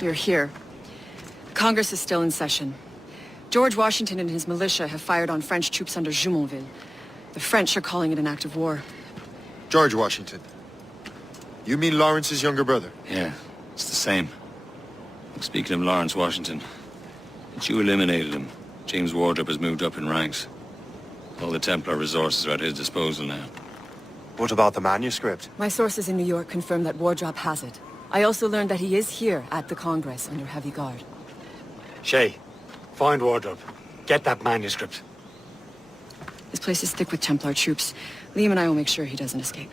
You're here. Congress is still in session. George Washington and his militia have fired on French troops under Jumonville. The French are calling it an act of war. George Washington. You mean Lawrence's younger brother? Yeah, it's the same. Speaking of Lawrence Washington, since you eliminated him, James Wardrop has moved up in ranks. All the Templar resources are at his disposal now. What about the manuscript? My sources in New York confirm that Wardrop has it. I also learned that he is here at the Congress under heavy guard. Shay, find Wardrop. Get that manuscript. This place is thick with Templar troops. Liam and I will make sure he doesn't escape.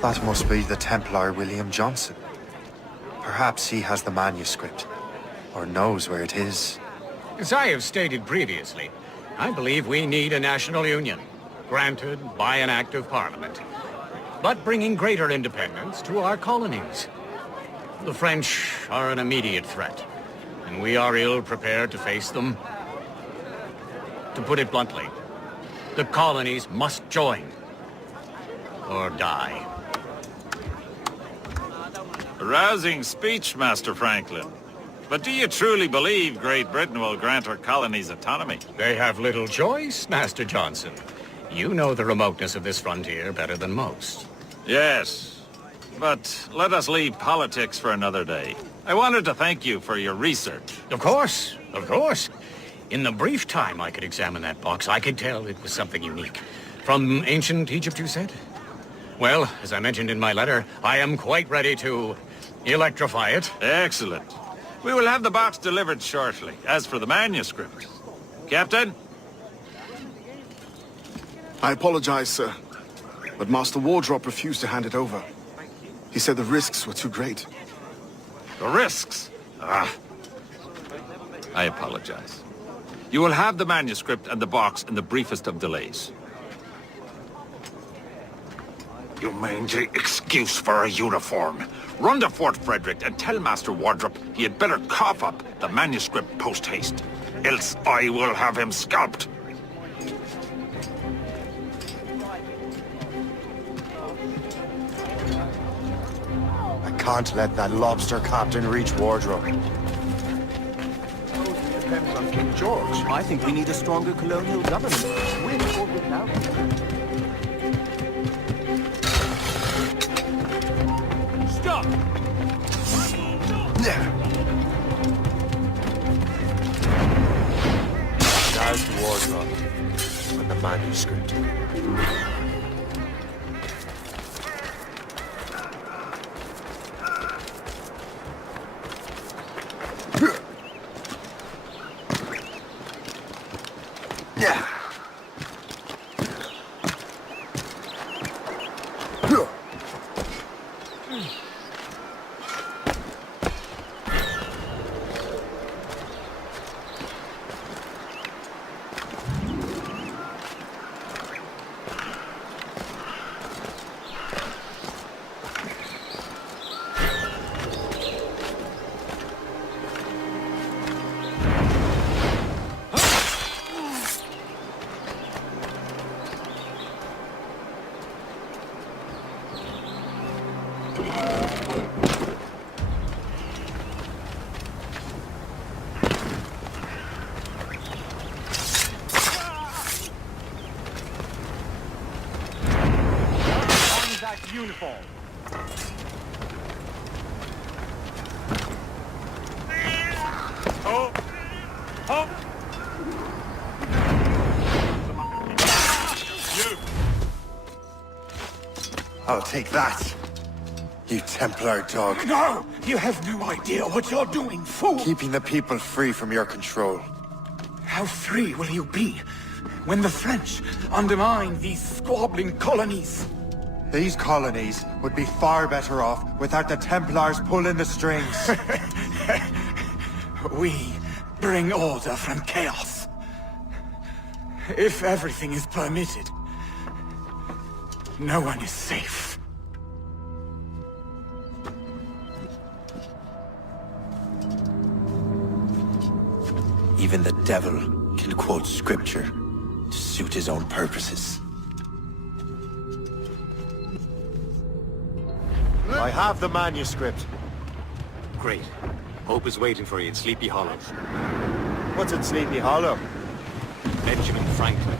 That must be the Templar William Johnson. Perhaps he has the manuscript, or knows where it is. As I have stated previously, I believe we need a national union, granted by an act of parliament, but bringing greater independence to our colonies. The French are an immediate threat, and we are ill prepared to face them. To put it bluntly, the colonies must join, or die. A rousing speech, Master Franklin. But do you truly believe Great Britain will grant our colonies autonomy? They have little choice, Master Johnson. You know the remoteness of this frontier better than most. Yes, but let us leave politics for another day. I wanted to thank you for your research. Of course, of course. In the brief time I could examine that box, I could tell it was something unique. From ancient Egypt, you said? Well, as I mentioned in my letter, I am quite ready to electrify it. Excellent. We will have the box delivered shortly. As for the manuscript... Captain? I apologize, sir. But Master Wardrop refused to hand it over. He said the risks were too great. The risks? Ah. I apologize. You will have the manuscript and the box in the briefest of delays. You mangy excuse for a uniform. Run to Fort Frederick and tell Master Wardrop he had better cough up the manuscript post-haste. Else I will have him scalped. I can't let that lobster captain reach Wardrop. Depends on King George. I think we need a stronger colonial government, with or without. Stop! Down to Wardrop and the manuscript. uniform. Oh! Oh! I'll take that. You Templar dog. No! You have no idea what you're doing, fool! Keeping the people free from your control. How free will you be when the French undermine these squabbling colonies? These colonies would be far better off without the Templars pulling the strings. We bring order from chaos. If everything is permitted, no one is safe. Even the devil can quote scripture to suit his own purposes. I have the manuscript. Great. Hope is waiting for you in Sleepy Hollow. What's in Sleepy Hollow? Benjamin Franklin.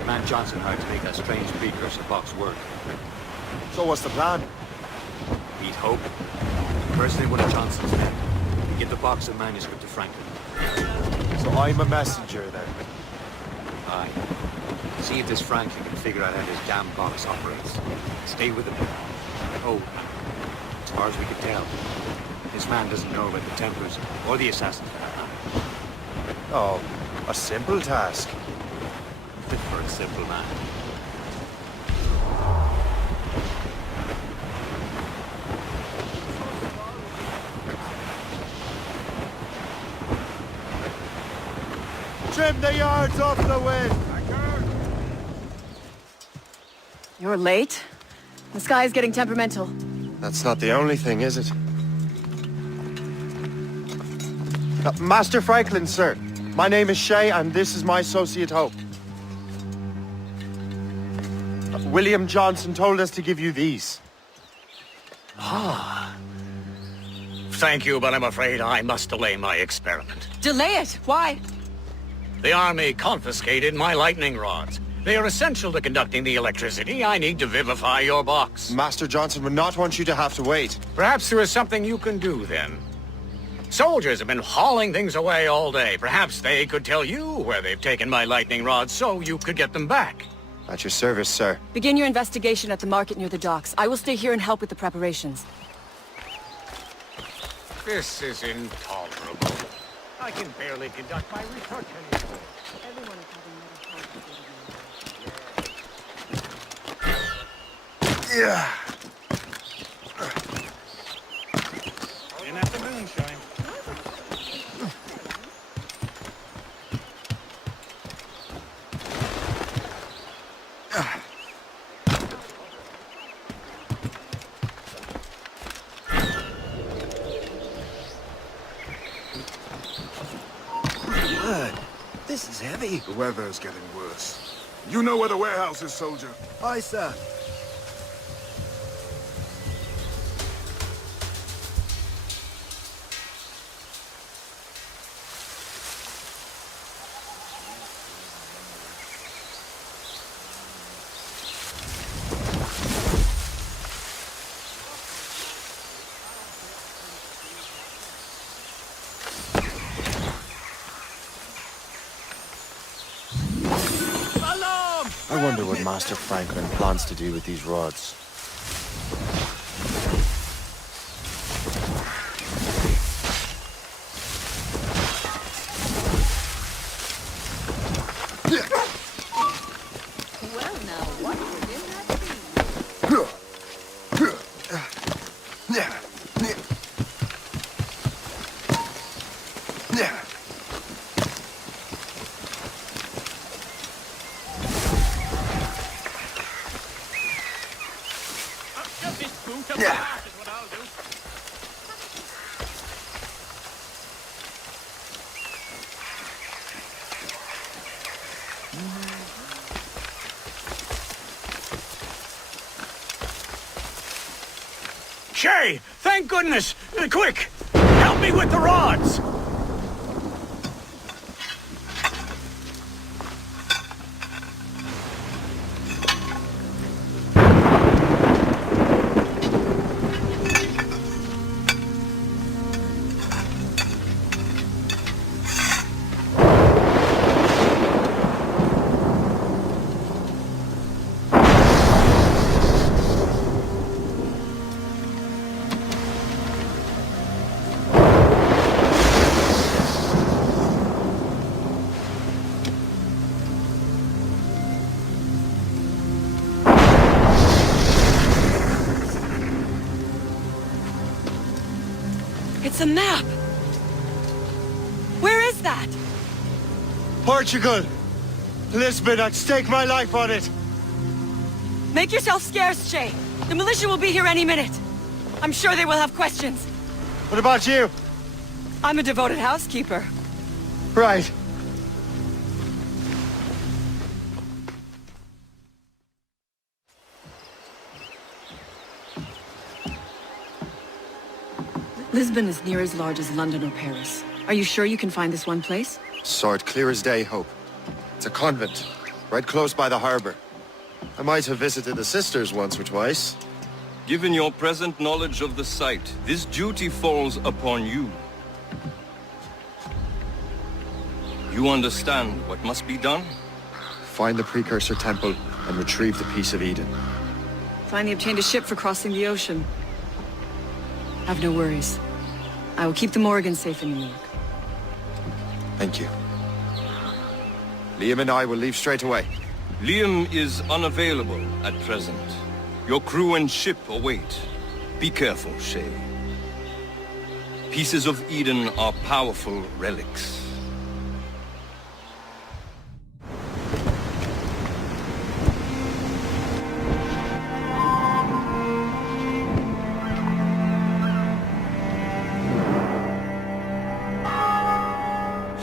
The man Johnson hired to make that strange precursor box work. So what's the plan? Meet Hope. Impersonate one of Johnson's men. And give the box of manuscript to Franklin. So I'm a messenger then? Aye. See if this Franklin can figure out how this damn box operates. Stay with him. Oh, as far as we can tell, this man doesn't know about the Templars or the Assassins. Oh, a simple task. For a simple man. Trim the yards off the wind! You're late? The sky is getting temperamental. That's not the only thing, is it? Master Franklin, sir. My name is Shay, and this is my associate Hope. William Johnson told us to give you these. Ah. Thank you, but I'm afraid I must delay my experiment. Delay it? Why? The army confiscated my lightning rods. They are essential to conducting the electricity I need to vivify your box. Master Johnson would not want you to have to wait. Perhaps there is something you can do, then. Soldiers have been hauling things away all day. Perhaps they could tell you where they've taken my lightning rods so you could get them back. At your service, sir. Begin your investigation at the market near the docks. I will stay here and help with the preparations. This is intolerable. I can barely conduct my research anymore. Everyone is having Yeah. In at the moonshine. This is heavy. The weather's getting worse. You know where the warehouse is, soldier? Aye, sir. I wonder what Master Franklin plans to do with these rods. Well, now, what within that be? Shay! Thank goodness! Quick! Help me with the rods! It's a map! Where is that? Portugal! Lisbon, I'd stake my life on it! Make yourself scarce, Shay. The militia will be here any minute. I'm sure they will have questions. What about you? I'm a devoted housekeeper. Right. Lisbon is near as large as London or Paris. Are you sure you can find this one place? Saw it clear as day, Hope. It's a convent, right close by the harbor. I might have visited the sisters once or twice. Given your present knowledge of the site, this duty falls upon you. You understand what must be done? Find the Precursor Temple and retrieve the Piece of Eden. Finally obtained a ship for crossing the ocean. Have no worries. I will keep the Morrigan safe in New York. Thank you. Liam and I will leave straight away. Liam is unavailable at present. Your crew and ship await. Be careful, Shay. Pieces of Eden are powerful relics.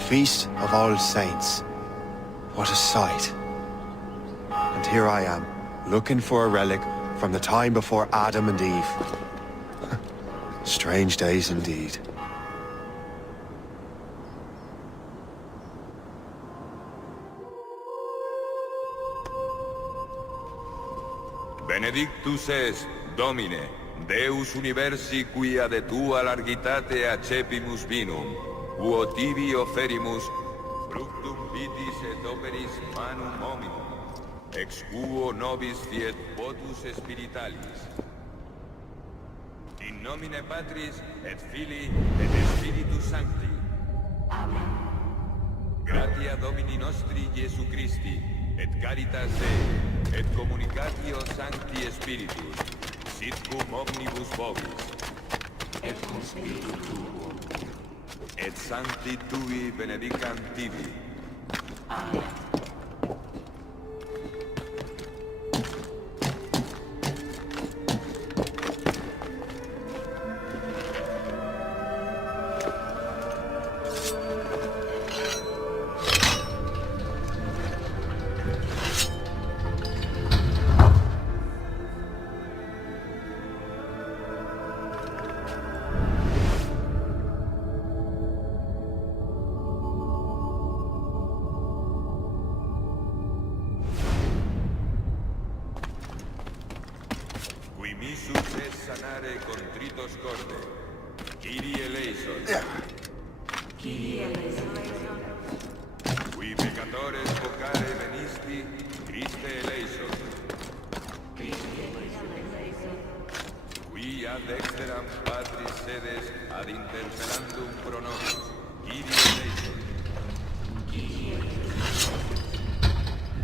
Feast of All Saints. What a sight. And here I am, looking for a relic from the time before Adam and Eve. Strange days indeed. Benedictus est, Domine, Deus universi quia de tua largitate accepimus vinum, uo tibi oferimus fructum vitis et operis manum hominum, ex quo nobis fiet votus spiritualis. In nomine Patris et Filii et Spiritus Sancti. Amen. Gratia Domini nostri Iesu Christi, et caritas Dei, et communicatio Sancti Spiritus, sit cum omnibus vobis, et cum spiritu tuo, et sancti tui benedicant tibi. Amen. Misus es sanare contritos corde. Kyrie eleison. Kyrie eleison. Qui peccatores vocare venisti, Christe eleison. Christe eleison. Qui ad exteram Patris sedes ad interpellandum pro nobis, Kyrie eleison. Kyrie eleison.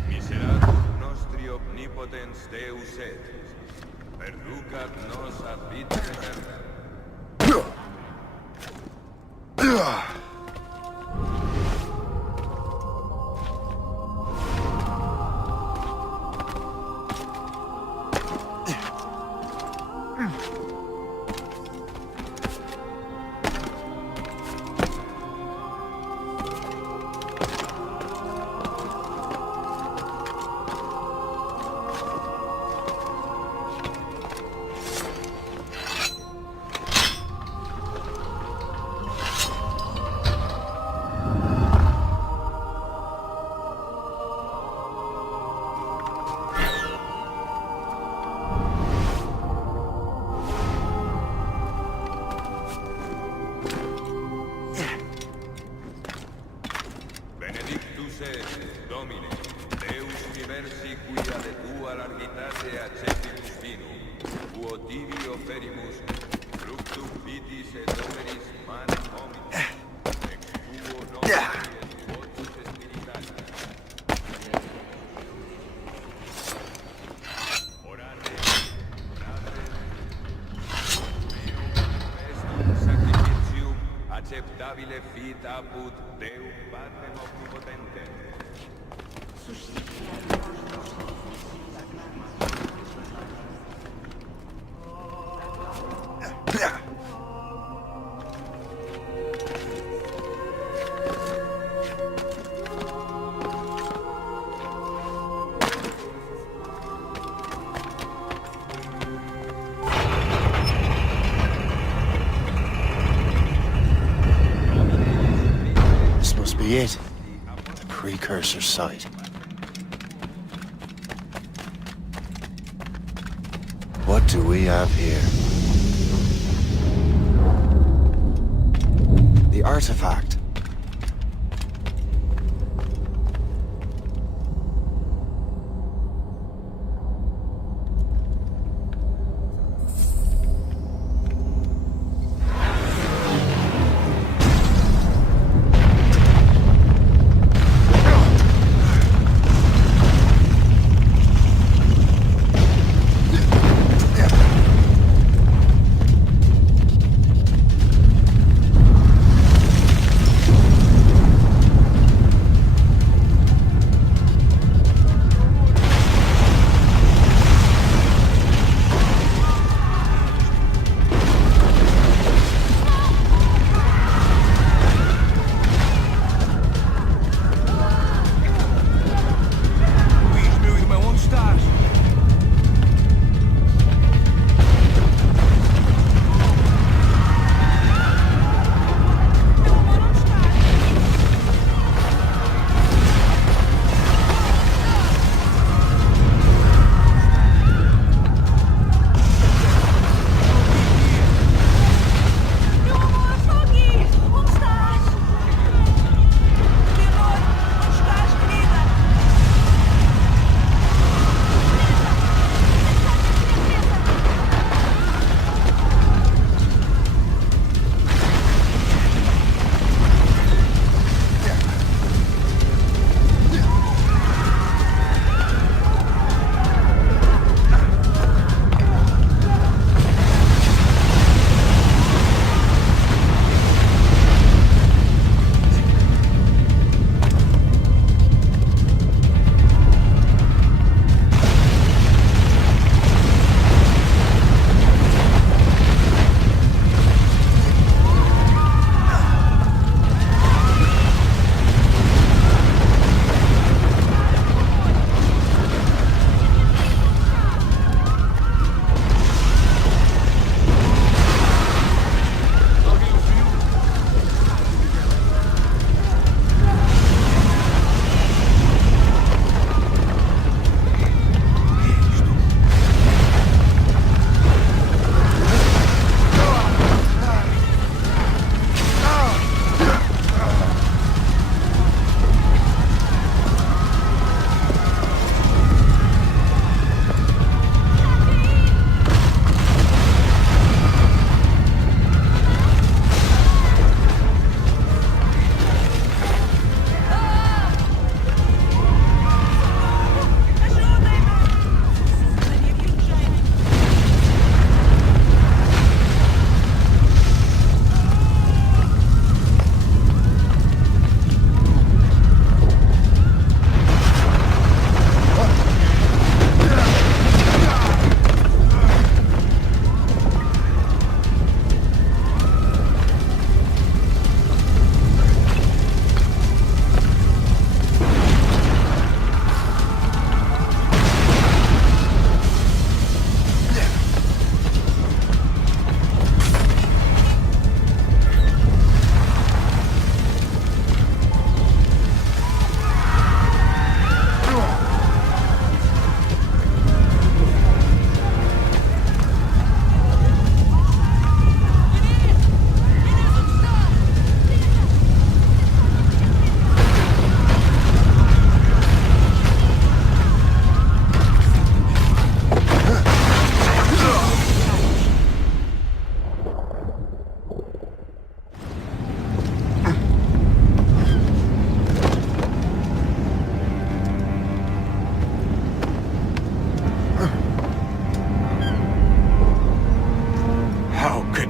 Miseratum nostri omnipotens Deus et. Perducat nos ad vitam aeternam. Sit apud Deum Patrem Omnipotentem. This must be it. The precursor site. What do we have here? The artifact.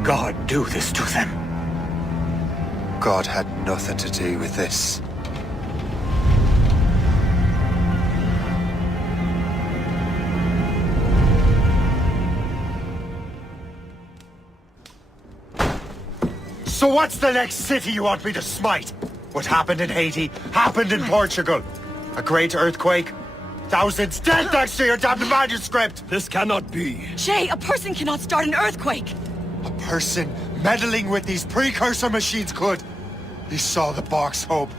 God do this to them? God had nothing to do with this. So what's the next city you want me to smite? What happened in Haiti happened in Portugal. A great earthquake. Thousands dead thanks to your damned manuscript! This cannot be. Shay, a person cannot start an earthquake! A person meddling with these precursor machines could. You saw the box, Hope.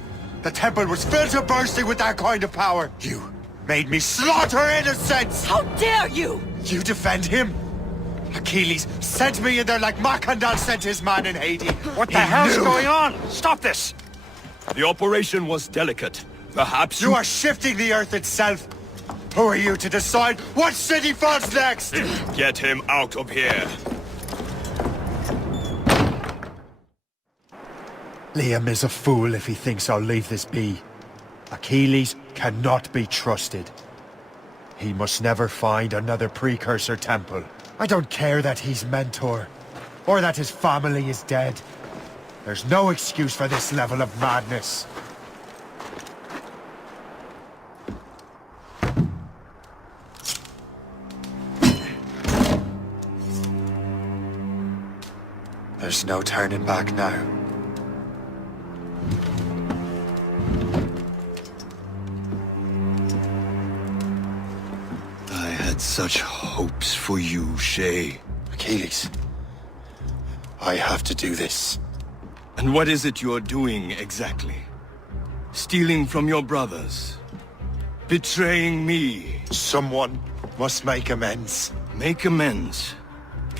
The temple was filled to bursting with that kind of power. You made me slaughter innocents! How dare you! You defend him? Achilles sent me in there like Macandal sent his man in Haiti. What the hell's going on? Stop this! The operation was delicate. Perhaps you are shifting the earth itself. Who are you to decide what city falls next? Get him out of here. Liam is a fool if he thinks I'll leave this be. Achilles cannot be trusted. He must never find another precursor temple. I don't care that he's mentor, or that his family is dead. There's no excuse for this level of madness. There's no turning back now. I had such hopes for you, Shay. Achilles, I have to do this. And what is it you're doing exactly? Stealing from your brothers? Betraying me? Someone must make amends. Make amends?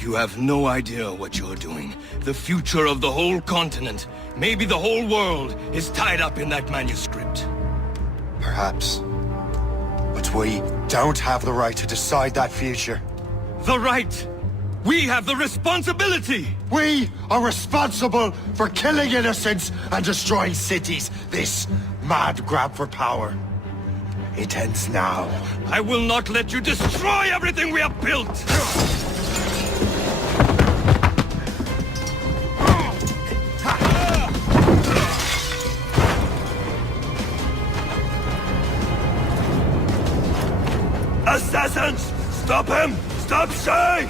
You have no idea what you're doing. The future of the whole continent, maybe the whole world, is tied up in that manuscript. Perhaps. But we don't have the right to decide that future. The right? We have the responsibility! We are responsible for killing innocents and destroying cities. This mad grab for power. It ends now. I will not let you destroy everything we have built! Assassins! Stop him! Stop Shay!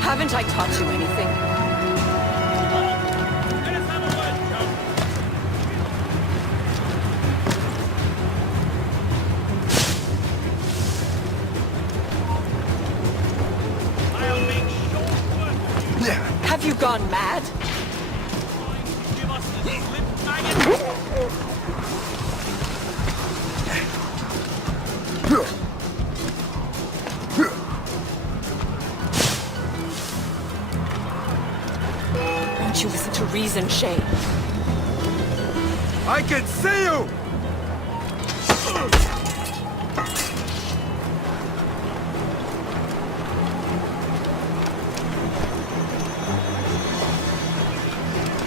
Haven't I taught you anything? Have you gone mad? Won't you listen to reason, Shay? I can see you!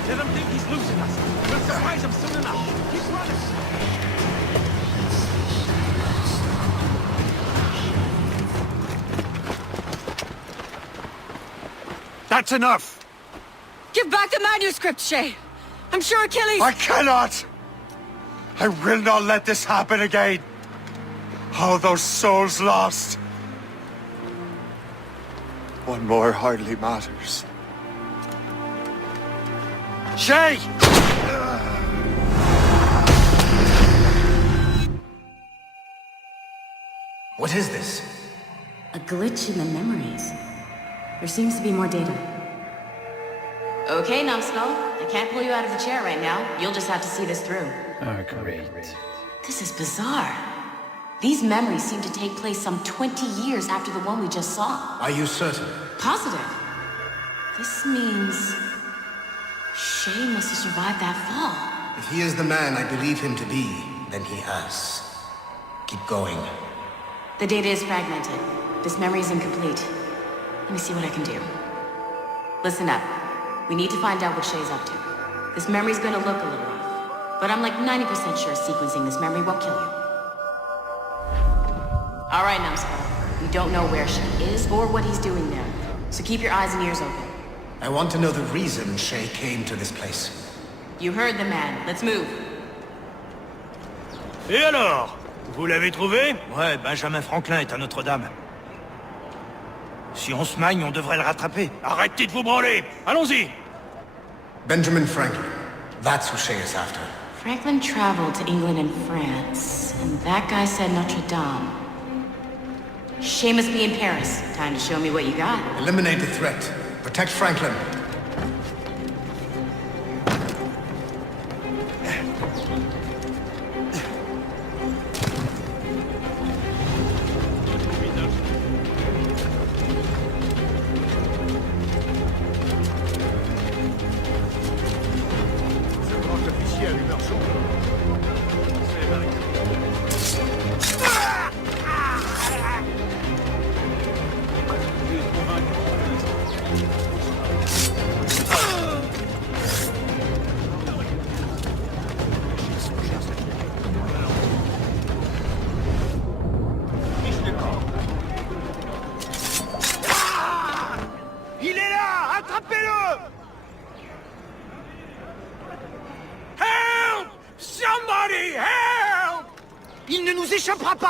Let him think he's losing us. We'll surprise him soon enough. Keep running. That's enough! Give back the manuscript, Shay! I'm sure Achilles— I cannot! I will not let this happen again! All those souls lost! One more hardly matters. Shay! What is this? A glitch in the memories. There seems to be more data. Okay, Numbskull. I can't pull you out of the chair right now. You'll just have to see this through. Oh, great. This is bizarre. These memories seem to take place some 20 years after the one we just saw. Are you certain? Positive. This means... Shay must have survived that fall. If he is the man I believe him to be, then he has. Keep going. The data is fragmented. This memory is incomplete. Let me see what I can do. Listen up. We need to find out what Shay's up to. This memory's gonna look a little rough, but I'm like 90% sure sequencing this memory won't kill you. All right, Numbskull. We don't know where Shay is or what he's doing there, so keep your eyes and ears open. I want to know the reason Shay came to this place. You heard the man. Let's move. Et alors? Vous l'avez trouvé? Ouais, Benjamin Franklin est à Notre-Dame. Si on se magne, on devrait le rattraper. Arrêtez de vous branler! Allons-y! Benjamin Franklin. That's who Shay is after. Franklin traveled to England and France, and that guy said Notre Dame. Shay must be in Paris. Time to show me what you got. Eliminate the threat. Protect Franklin.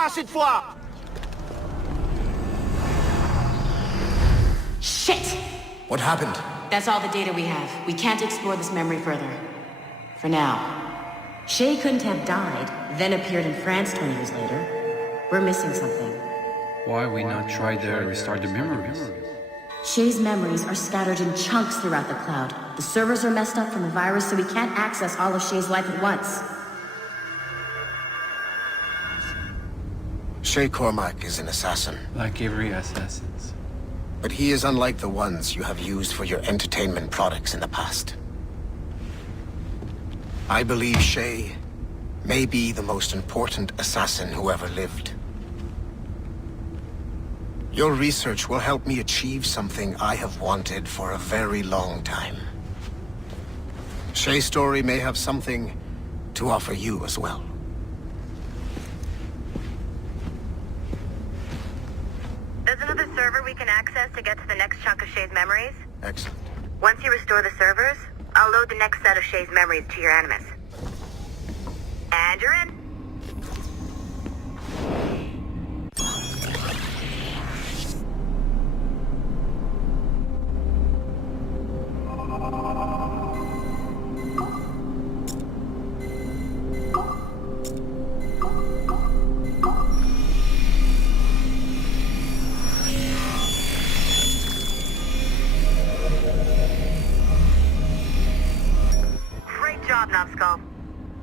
Cette fois! Shit! What happened? That's all the data we have. We can't explore this memory further. For now. Shay couldn't have died, then appeared in France 20 years later. We're missing something. Why we not try to restart the memories? Shay's memories are scattered in chunks throughout the cloud. The servers are messed up from the virus, so we can't access all of Shay's life at once. Shay Cormac is an assassin. Like every assassin. But he is unlike the ones you have used for your entertainment products in the past. I believe Shay may be the most important assassin who ever lived. Your research will help me achieve something I have wanted for a very long time. Shay's story may have something to offer you as well. There's another server we can access to get to the next chunk of Shay's memories. Excellent. Once you restore the servers, I'll load the next set of Shay's memories to your Animus. And you're in. Numbskull.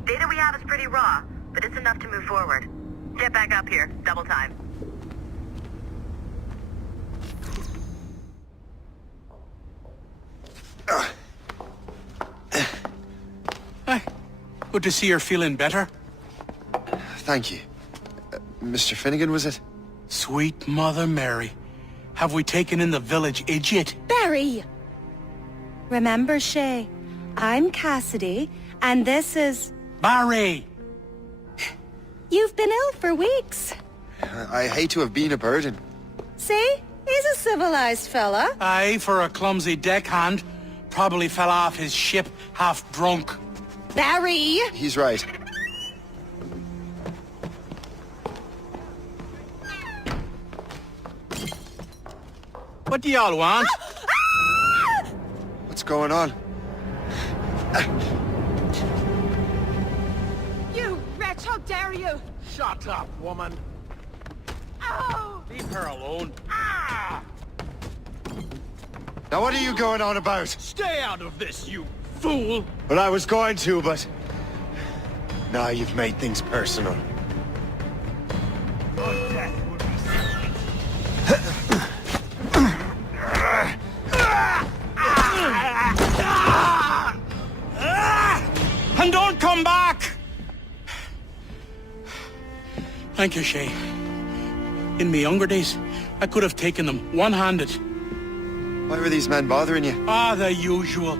Data we have is pretty raw, but it's enough to move forward. Get back up here. Double time. Hi. Good to see you're feeling better. Thank you. Mr. Finnegan, was it? Sweet Mother Mary. Have we taken in the village idiot? Barry! Remember, Shay, I'm Cassidy, and this is... Barry! You've been ill for weeks. I hate to have been a burden. See? He's a civilized fella. Aye, for a clumsy deckhand. Probably fell off his ship half drunk. Barry! He's right. What do y'all want? What's going on? You wretch, how dare you! Shut up, woman. Ow! Leave her alone. Now what are you going on about? Stay out of this, you fool! Well, I was going to, but... Now you've made things personal. And don't come back! Thank you, Shay. In my younger days, I could have taken them one-handed. Why were these men bothering you? Ah, the usual.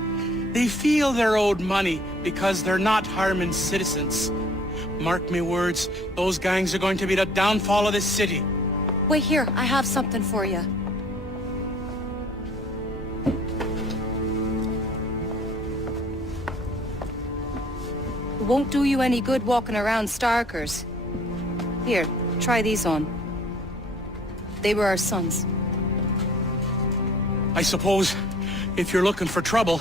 They feel they're owed money because they're not harming citizens. Mark me words, those gangs are going to be the downfall of this city. Wait here, I have something for you. It won't do you any good walking around Starkers. Here, try these on. They were our sons. I suppose, if you're looking for trouble,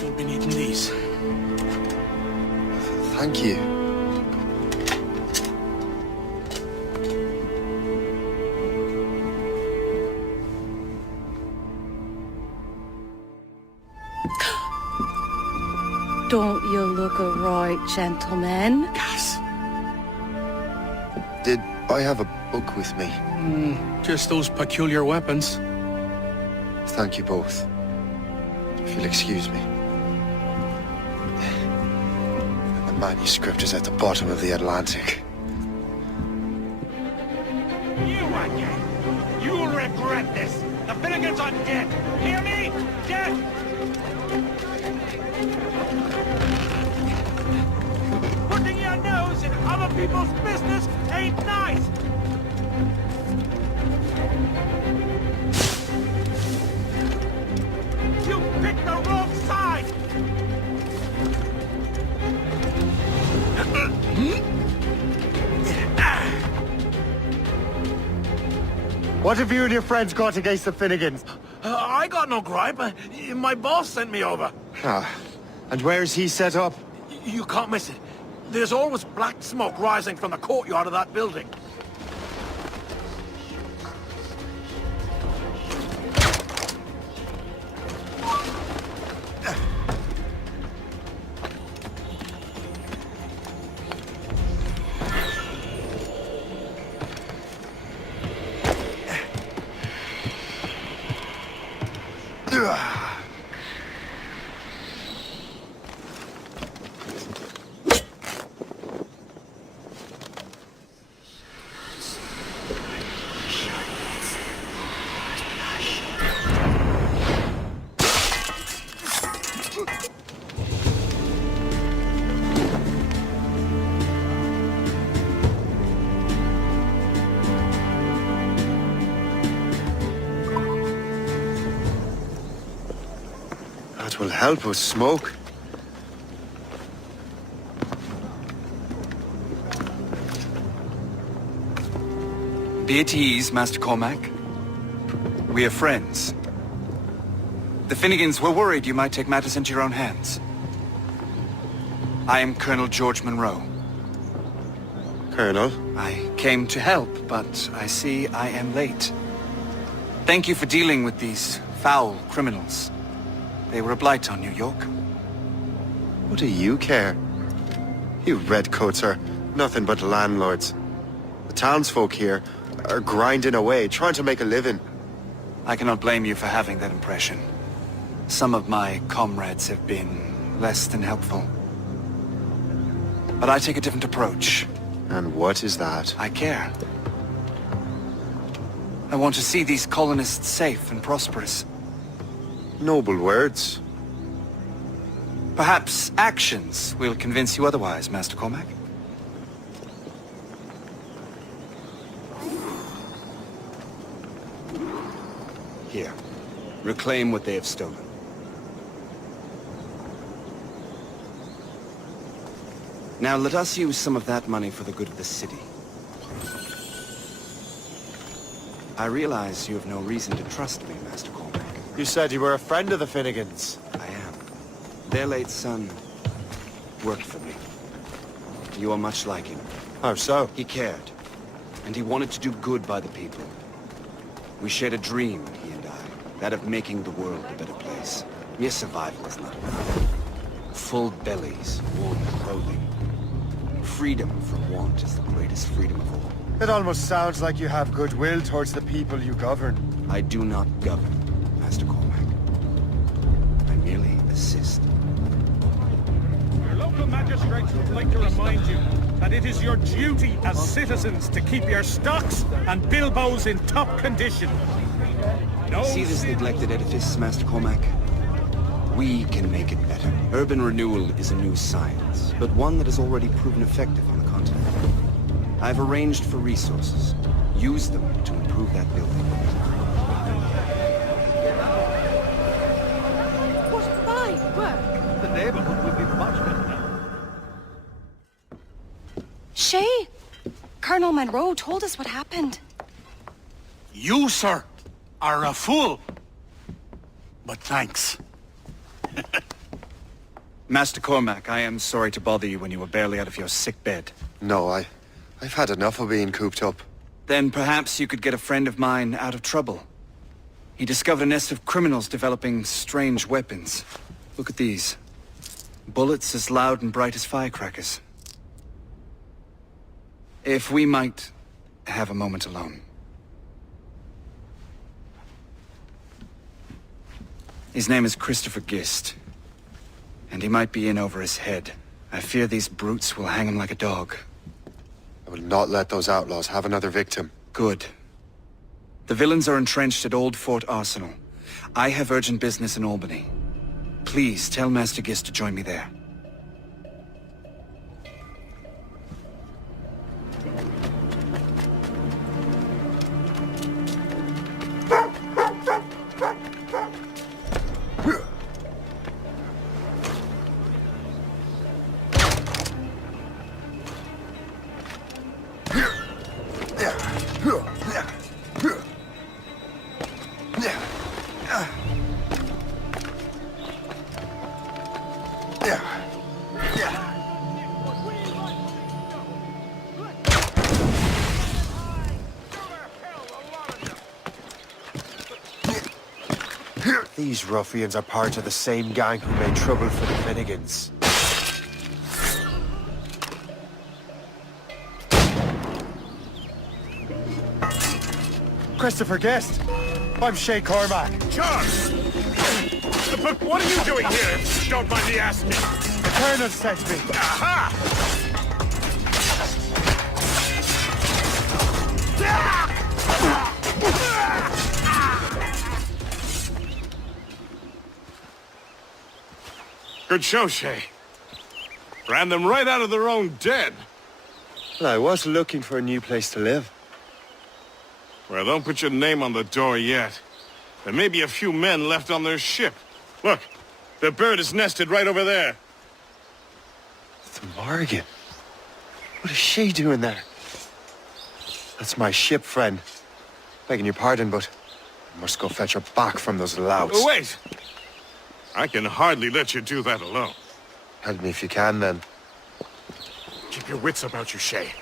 you'll be needing these. Thank you. Don't you look a right gentleman? Cass. Did I have a book with me? Just those peculiar weapons. Thank you both. If you'll excuse me. And the manuscript is at the bottom of the Atlantic. You again! You'll regret this! The Finnegans are dead! Hear me? Dead! Putting your nose in other people's business ain't nice! You picked the wrong side! What have you and your friends got against the Finnegans? I got no gripe. My boss sent me over. Ah, and where's he set up? You can't miss it. There's always black smoke rising from the courtyard of that building. That will help us smoke. Be at ease, Master Cormac. We are friends. The Finnegans were worried you might take matters into your own hands. I am Colonel George Monroe. Colonel? I came to help, but I see I am late. Thank you for dealing with these foul criminals. They were a blight on New York. What do you care? You redcoats are nothing but landlords. The townsfolk here are grinding away, trying to make a living. I cannot blame you for having that impression. Some of my comrades have been less than helpful. But I take a different approach. And what is that? I care. I want to see these colonists safe and prosperous. Noble words. Perhaps actions will convince you otherwise, Master Cormac. Here. Reclaim what they have stolen. Now let us use some of that money for the good of the city. I realize you have no reason to trust me, Master Cormac. You said you were a friend of the Finnegans. I am. Their late son worked for me. You are much like him. How so? He cared, and he wanted to do good by the people. We shared a dream, he and I. That of making the world a better place. Mere survival is not enough. Full bellies, warm clothing. Freedom from want is the greatest freedom of all. It almost sounds like you have goodwill towards the people you govern. I do not govern, Master Cormac. I merely assist. Your local magistrates would like to remind you that it is your duty as citizens to keep your stocks and bilboes in top condition. No See this neglected edifice, Master Cormac? We can make it better. Urban renewal is a new science, but one that has already proven effective on the continent. I've arranged for resources. Use them to improve that building. What fine work! The neighborhood will be much better now. Shay! Colonel Monroe told us what happened. You, sir, are a fool. But thanks. Master Cormac, I am sorry to bother you when you were barely out of your sick bed. No, I've had enough of being cooped up. Then perhaps you could get a friend of mine out of trouble. He discovered a nest of criminals developing strange weapons. Look at these. Bullets as loud and bright as firecrackers. If we might have a moment alone. His name is Christopher Gist. And he might be in over his head. I fear these brutes will hang him like a dog. I will not let those outlaws have another victim. Good. The villains are entrenched at Old Fort Arsenal. I have urgent business in Albany. Please tell Master Gist to join me there. These ruffians are part of the same gang who made trouble for the Finnegans. Christopher Guest! I'm Shay Cormac. Charles! But what are you doing here, if you don't mind me asking? The Colonel sent me. Aha! Good show, Shay. Ran them right out of their own den. Well, I was looking for a new place to live. Well, don't put your name on the door yet. There may be a few men left on their ship. Look, the bird is nested right over there. The Morgan. What is she doing there? That's my ship, friend. Begging your pardon, but I must go fetch her back from those louts. Oh, wait! I can hardly let you do that alone. Help me if you can, then. Keep your wits about you, Shay.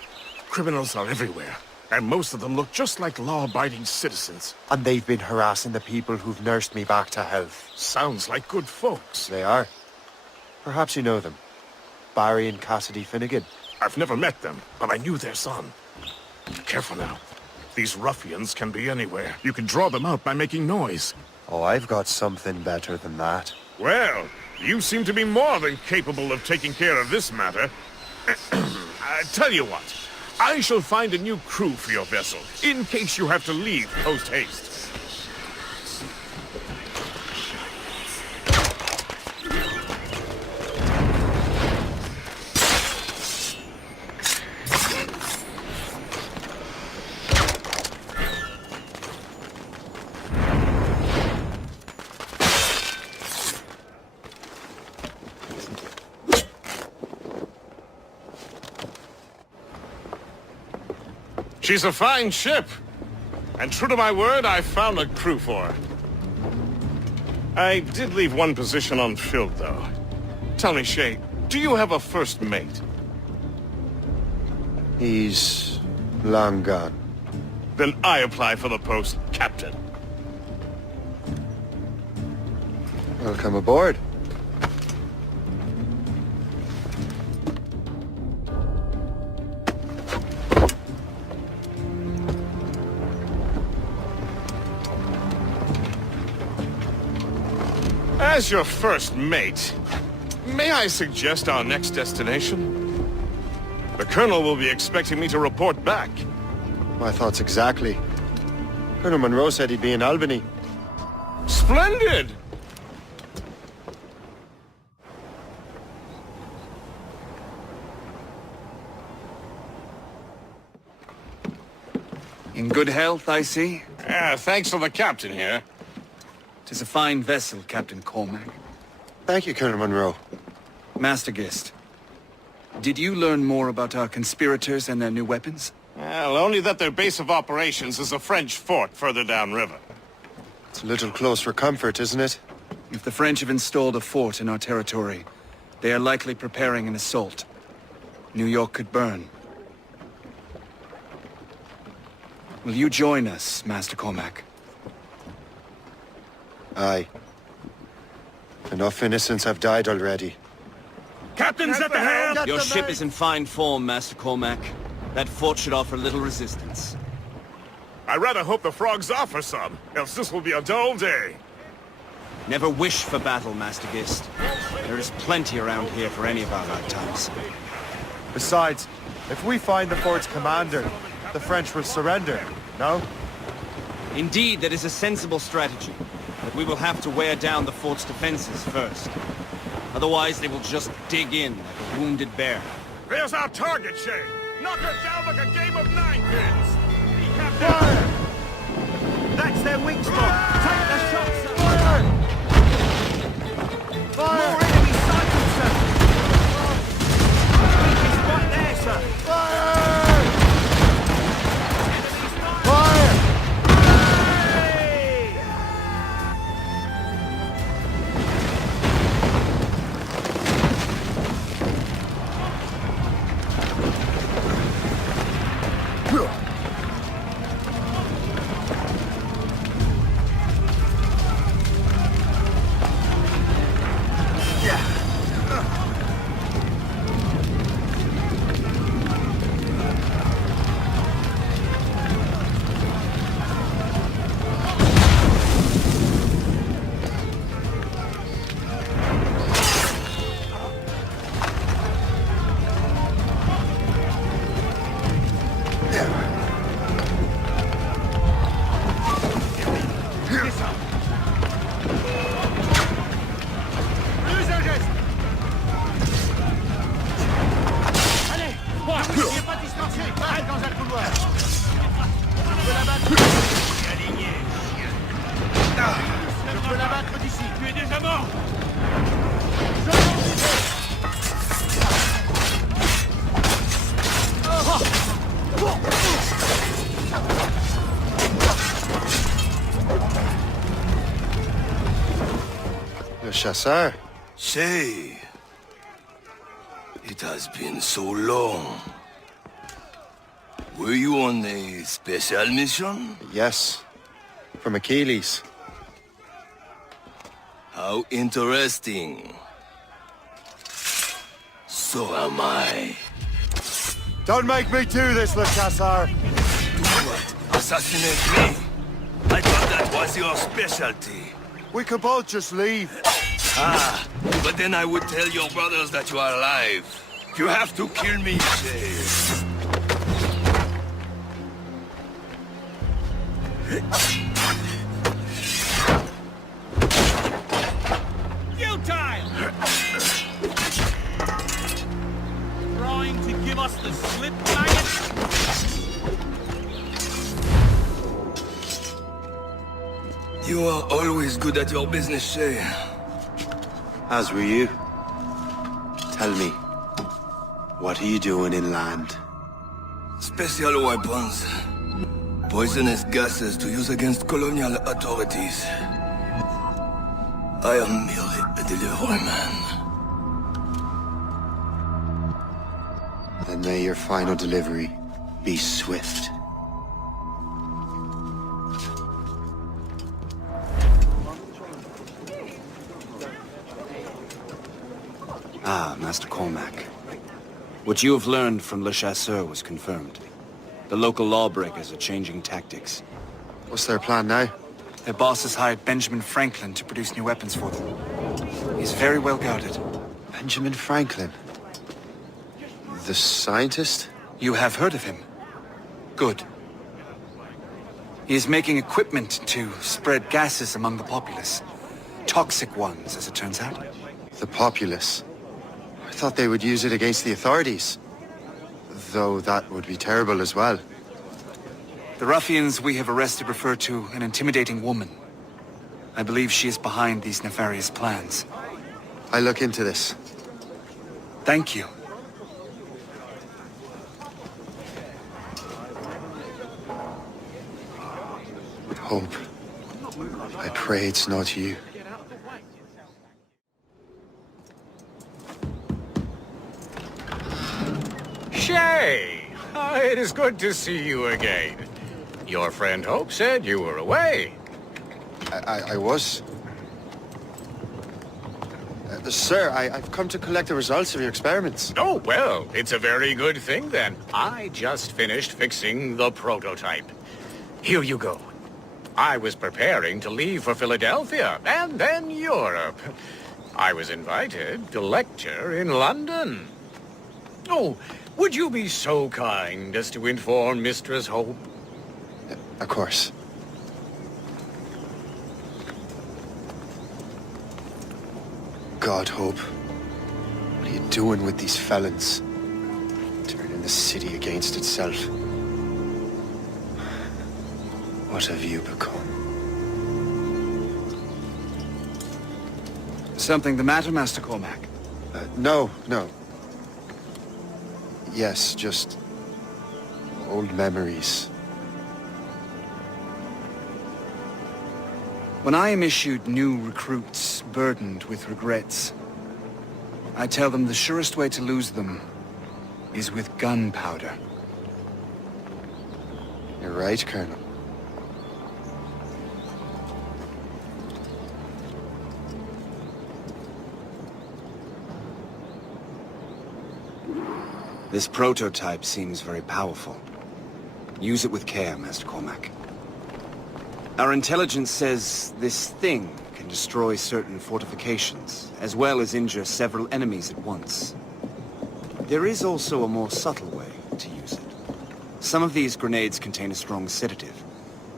Criminals are everywhere, and most of them look just like law-abiding citizens. And they've been harassing the people who've nursed me back to health. Sounds like good folks. They are. Perhaps you know them. Barry and Cassidy Finnegan. I've never met them, but I knew their son. Careful now. These ruffians can be anywhere. You can draw them out by making noise. Oh, I've got something better than that. Well, you seem to be more than capable of taking care of this matter. Tell you what, I shall find a new crew for your vessel, in case you have to leave post-haste. She's a fine ship. And true to my word, I found a crew for her. I did leave one position unfilled, though. Tell me, Shay, do you have a first mate? He's long gone. Then I apply for the post, Captain. Welcome aboard. As your first mate, may I suggest our next destination? The Colonel will be expecting me to report back. My thoughts exactly. Colonel Monroe said he'd be in Albany. Splendid! In good health, I see. Thanks to the captain here. 'Tis a fine vessel, Captain Cormac. Thank you, Colonel Monroe. Master Gist, did you learn more about our conspirators and their new weapons? Well, only that their base of operations is a French fort further downriver. It's a little close for comfort, isn't it? If the French have installed a fort in our territory, they are likely preparing an assault. New York could burn. Will you join us, Master Cormac? Aye. Enough innocents have died already. Captain's at the helm! Your ship is in fine form, Master Cormac. That fort should offer little resistance. I rather hope the frogs offer some, else this will be a dull day. Never wish for battle, Master Gist. There is plenty around here for any of our lifetimes. Besides, if we find the fort's commander, the French will surrender, no? Indeed, that is a sensible strategy. But we will have to wear down the fort's defenses first. Otherwise, they will just dig in like a wounded bear. There's our target, Shay! Knock her down like a game of ninepins! Fire! That's their weak spot! Take the shots, sir! Fire! Fire! More enemy sighted, sir! Weakest right there, sir! Fire! Fire! Le chasseur. Shay, it has been so long. Were you on a special mission? Yes. From Achilles. How interesting. So am I. Don't make me do this, Le Chasseur! Do what? Assassinate me? I thought that was your specialty. We could both just leave. Ah, but then I would tell your brothers that you are alive. You have to kill me, Shay. Futile! Trying to give us the slip, maggot? You are always good at your business, Shay. As were you. Tell me, what are you doing inland? Special weapons. Poisonous gases to use against colonial authorities. I am merely a delivery man. And may your final delivery be swift. Master Cormac. What you have learned from Le Chasseur was confirmed. The local lawbreakers are changing tactics. What's their plan now? Their boss has hired Benjamin Franklin to produce new weapons for them. He's very well guarded. Benjamin Franklin? The scientist? You have heard of him? Good. He is making equipment to spread gases among the populace. Toxic ones, as it turns out. The populace? I thought they would use it against the authorities. Though that would be terrible as well. The ruffians we have arrested refer to an intimidating woman. I believe she is behind these nefarious plans. I'll look into this. Thank you. Hope. I pray it's not you. Shay! It is good to see you again. Your friend Hope said you were away. I was. Sir, I've come to collect the results of your experiments. Oh, well, it's a very good thing then. I just finished fixing the prototype. Here you go. I was preparing to leave for Philadelphia, and then Europe. I was invited to lecture in London. Oh, would you be so kind as to inform Mistress Hope? Of course. God, Hope. What are you doing with these felons? Turning the city against itself. What have you become? Something the matter, Master Cormac? No. Yes, just old memories. When I am issued new recruits burdened with regrets, I tell them the surest way to lose them is with gunpowder. You're right, Colonel. This prototype seems very powerful. Use it with care, Master Cormac. Our intelligence says this thing can destroy certain fortifications, as well as injure several enemies at once. There is also a more subtle way to use it. Some of these grenades contain a strong sedative.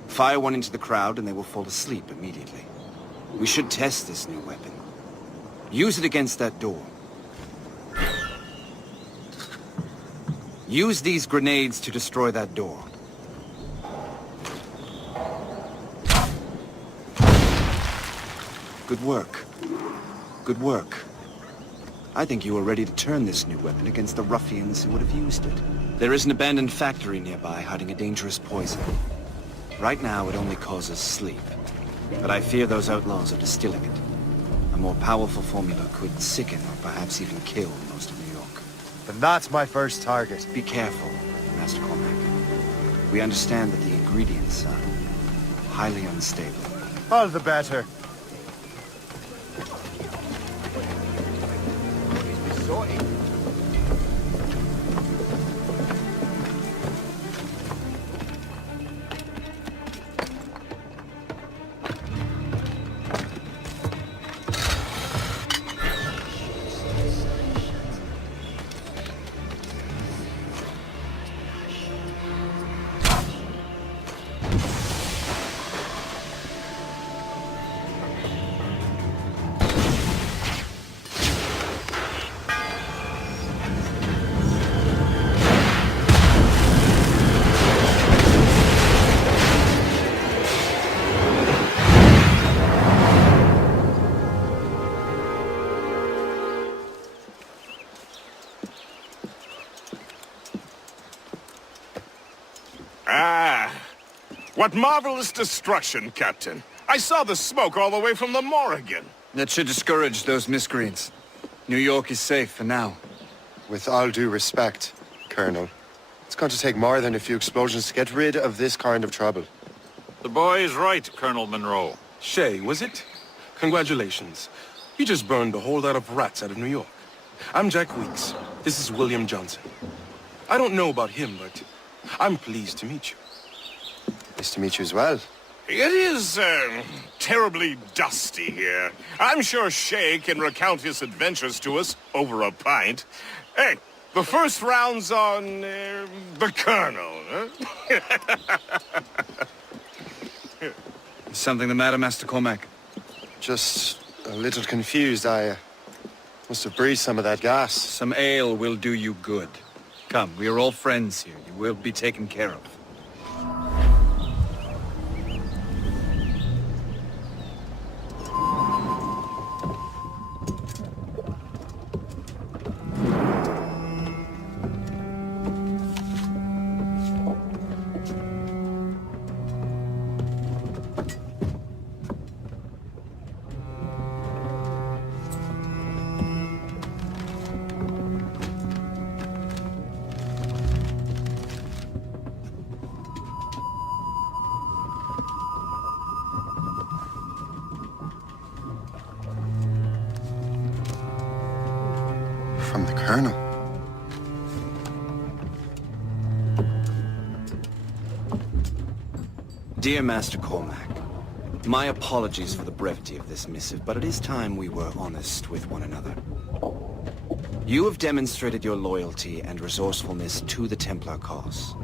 Fire one into the crowd and they will fall asleep immediately. We should test this new weapon. Use it against that door. Use these grenades to destroy that door. Good work. Good work. I think you are ready to turn this new weapon against the ruffians who would have used it. There is an abandoned factory nearby hiding a dangerous poison. Right now it only causes sleep. But I fear those outlaws are distilling it. A more powerful formula could sicken or perhaps even kill most of New York. Then that's my first target. Be careful, Master Cormac. We understand that the ingredients are highly unstable. All the better. What marvelous destruction, Captain. I saw the smoke all the way from the Morrigan. That should discourage those miscreants. New York is safe for now. With all due respect, Colonel, it's going to take more than a few explosions to get rid of this kind of trouble. The boy is right, Colonel Monroe. Shay, was it? Congratulations. You just burned a whole lot of rats out of New York. I'm Jack Weeks. This is William Johnson. I don't know about him, but I'm pleased to meet you. Nice to meet you as well. It is, terribly dusty here. I'm sure Shay can recount his adventures to us over a pint. Hey, the first round's on, the Colonel, huh? Is something the matter, Master Cormac? Just a little confused. I must have breathed some of that gas. Some ale will do you good. Come, we are all friends here. You will be taken care of. From the Colonel. Dear Master Cormac, my apologies for the brevity of this missive, but it is time we were honest with one another. You have demonstrated your loyalty and resourcefulness to the Templar cause.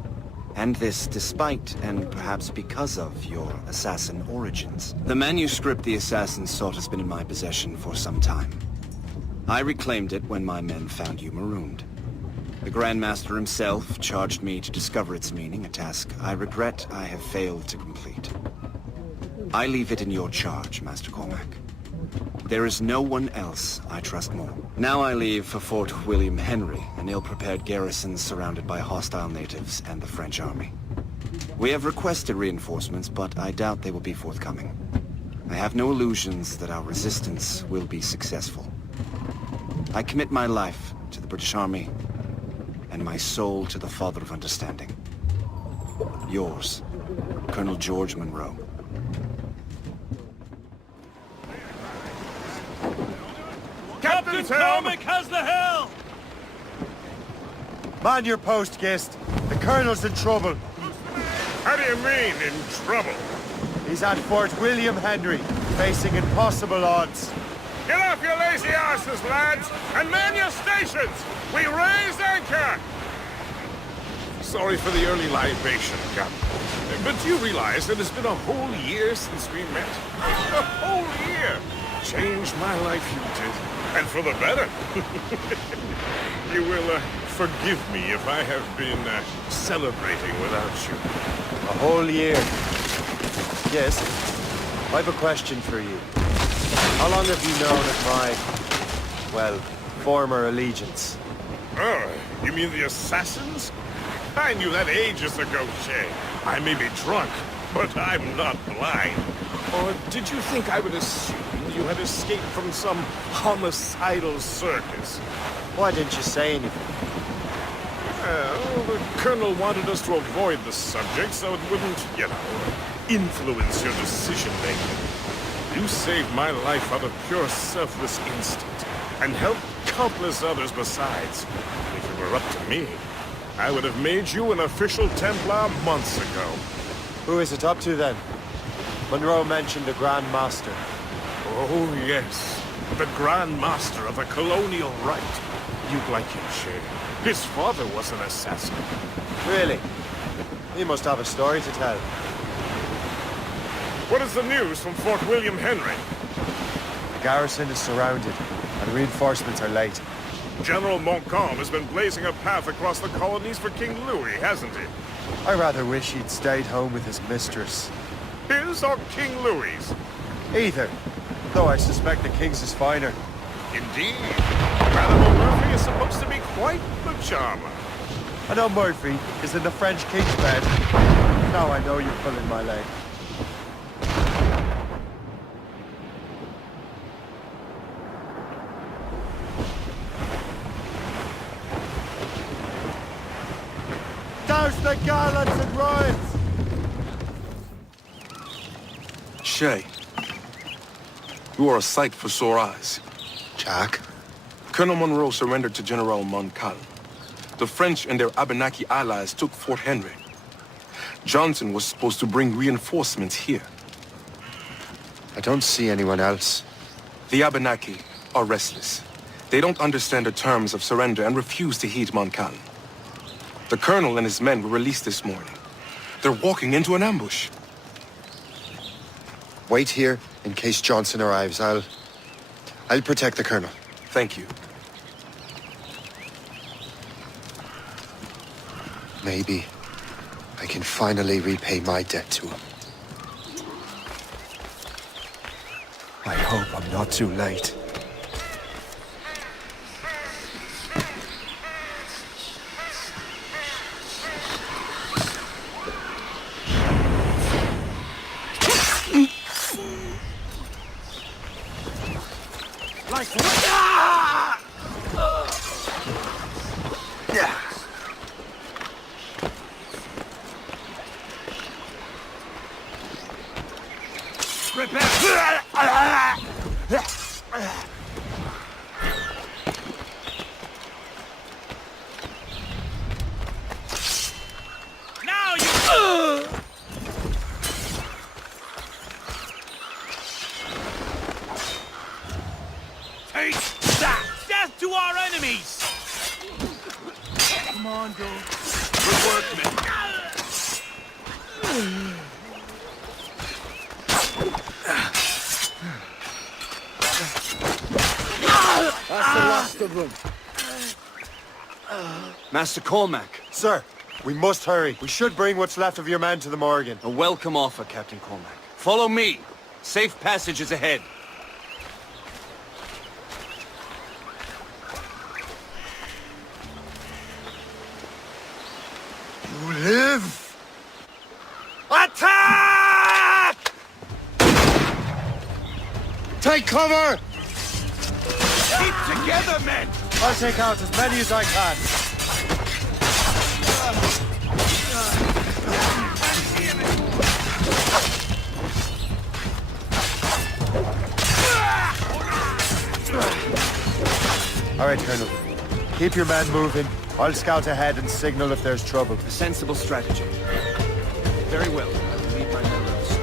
And this despite, and perhaps because of, your assassin origins. The manuscript the assassin sought has been in my possession for some time. I reclaimed it when my men found you marooned. The Grand Master himself charged me to discover its meaning, a task I regret I have failed to complete. I leave it in your charge, Master Cormac. There is no one else I trust more. Now I leave for Fort William Henry, an ill-prepared garrison surrounded by hostile natives and the French army. We have requested reinforcements, but I doubt they will be forthcoming. I have no illusions that our resistance will be successful. I commit my life to the British Army, and my soul to the Father of Understanding. Yours, Colonel George Monroe. Captain Cormac has the helm! Man your post, Gist. The Colonel's in trouble. How do you mean, in trouble? He's at Fort William Henry, facing impossible odds. Get off your lazy asses, lads, and man your stations! We raise anchor! Sorry for the early libation, Captain. But you realize that it's been a whole year since we met? A whole year! Changed my life, you did. And for the better. You will forgive me if I have been celebrating without you. A whole year. Yes. I have a question for you. How long have you known of my, well, former allegiance? Oh, you mean the assassins? I knew that ages ago, Shay. I may be drunk, but I'm not blind. Or did you think I would assume you had escaped from some homicidal circus? Why didn't you say anything? Well, the Colonel wanted us to avoid the subject so it wouldn't, influence your decision-making. You saved my life out of pure selfless instinct, and helped countless others besides. If it were up to me, I would have made you an official Templar months ago. Who is it up to, then? Monroe mentioned the Grand Master. Oh, yes. The Grand Master of the Colonial Rite. You'd like him, Shay. His father was an assassin. Really? He must have a story to tell. What is the news from Fort William Henry? The garrison is surrounded, and reinforcements are late. General Montcalm has been blazing a path across the colonies for King Louis, hasn't he? I rather wish he'd stayed home with his mistress. His or King Louis's? Either. Though I suspect the King's is finer. Indeed. Madame Murphy is supposed to be quite the charmer. I know Murphy is in the French King's bed. Now I know you're pulling my leg. Douse the gallants and riots! Shay, you are a sight for sore eyes. Jack? Colonel Monroe surrendered to General Montcalm. The French and their Abenaki allies took Fort Henry. Johnson was supposed to bring reinforcements here. I don't see anyone else. The Abenaki are restless. They don't understand the terms of surrender and refuse to heed Montcalm. The colonel and his men were released this morning. They're walking into an ambush. Wait here in case Johnson arrives. I'll protect the colonel. Thank you. Maybe I can finally repay my debt to him. I hope I'm not too late. Master Cormac. Sir, we must hurry. We should bring what's left of your men to the Morgan. A welcome offer, Captain Cormac. Follow me. Safe passage is ahead. You live! Attack! Take cover! Keep together, men! I'll take out as many as I can. All right, Colonel. Keep your men moving. I'll scout ahead and signal if there's trouble. A sensible strategy. Very well. I will lead my men else.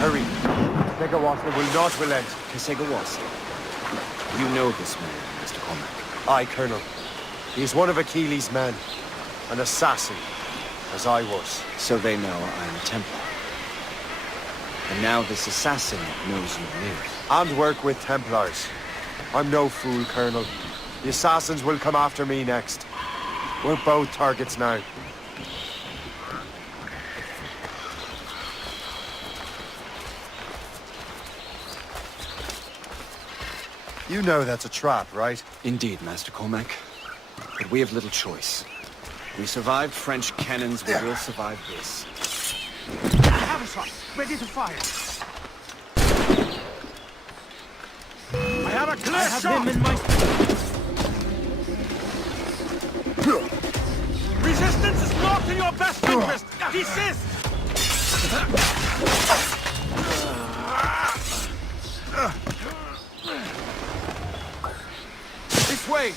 Hurry. Kesegawassa will not relent. Kesegawassa? You know this man, Mr. Cormac. Aye, Colonel. He is one of Achilles' men. An assassin, as I was. So they know I am a Templar. And now this assassin knows you live. And work with Templars. I'm no fool, Colonel. The assassins will come after me next. We're both targets now. You know that's a trap, right? Indeed, Master Cormac. But we have little choice. We survived French cannons, we will survive this. Cover shot. Ready to fire. I have a clear shot. Him in my... Resistance is not in your best interest. Desist. This way.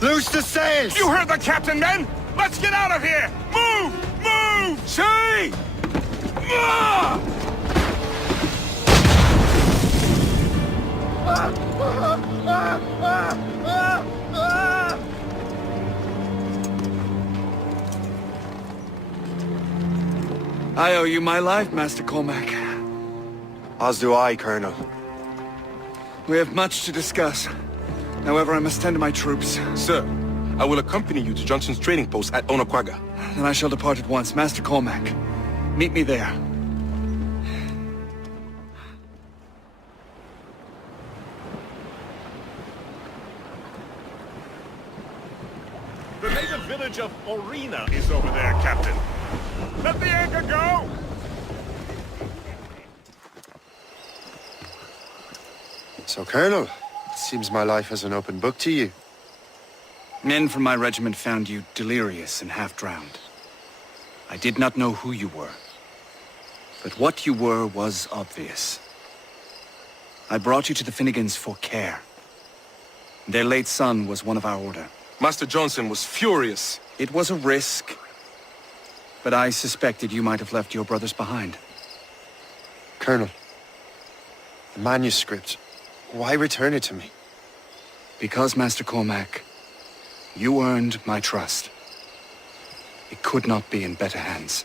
Loose the sails! You heard the captain, men! Let's get out of here! Move! Move! Shay! I owe you my life, Master Cormac. As do I, Colonel. We have much to discuss. However, I must tend to my troops. Sir, I will accompany you to Johnson's trading post at Onakwaga. Then I shall depart at once. Master Cormac, meet me there. The native village of Orina is over there, Captain. Let the anchor go! So, Colonel, it seems my life is an open book to you. Men from my regiment found you delirious and half-drowned. I did not know who you were. But what you were was obvious. I brought you to the Finnegans for care. Their late son was one of our order. Master Johnson was furious. It was a risk, but I suspected you might have left your brothers behind. Colonel, the manuscript, why return it to me? Because, Master Cormac, you earned my trust. It could not be in better hands.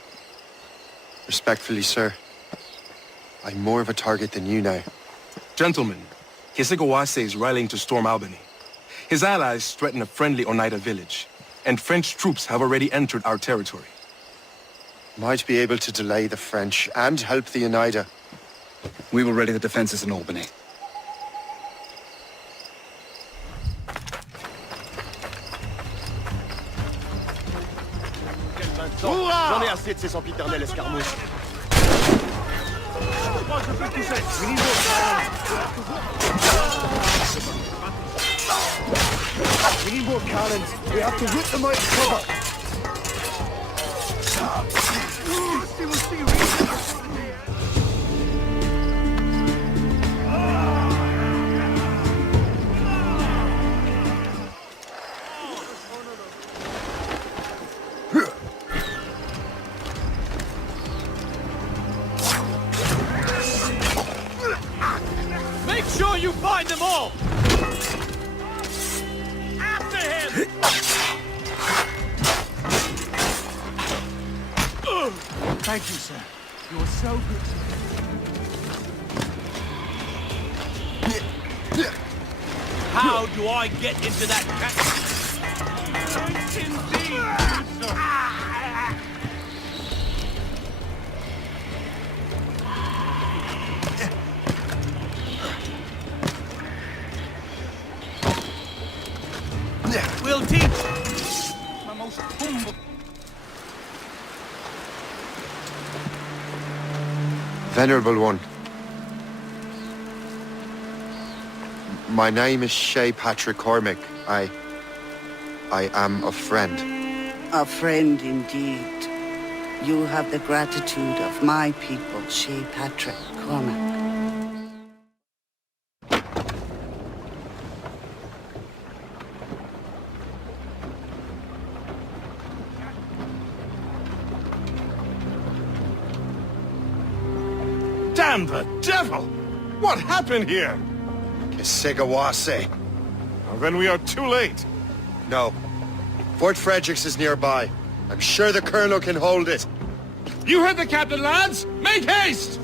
Respectfully, sir, I'm more of a target than you now. Gentlemen, Kesegoase is rallying to storm Albany. His allies threaten a friendly Oneida village, and French troops have already entered our territory. Might be able to delay the French and help the Oneida. We will ready the defenses in Albany. J'en ai assez de ces sempiternelles escarmouches. We need more cannons. We have to whip them out of cover. Make sure you find them all! After him! Thank you, sir. You are so good to me. How do I get into that We'll teach my most humble. Venerable one. My name is Shay Patrick Cormac. I am a friend. A friend indeed. You have the gratitude of my people, Shay Patrick Cormac. Damn the devil! What happened here? Kesegoase. Well, then we are too late. No. Fort Fredericks is nearby. I'm sure the Colonel can hold it. You heard the captain, lads! Make haste!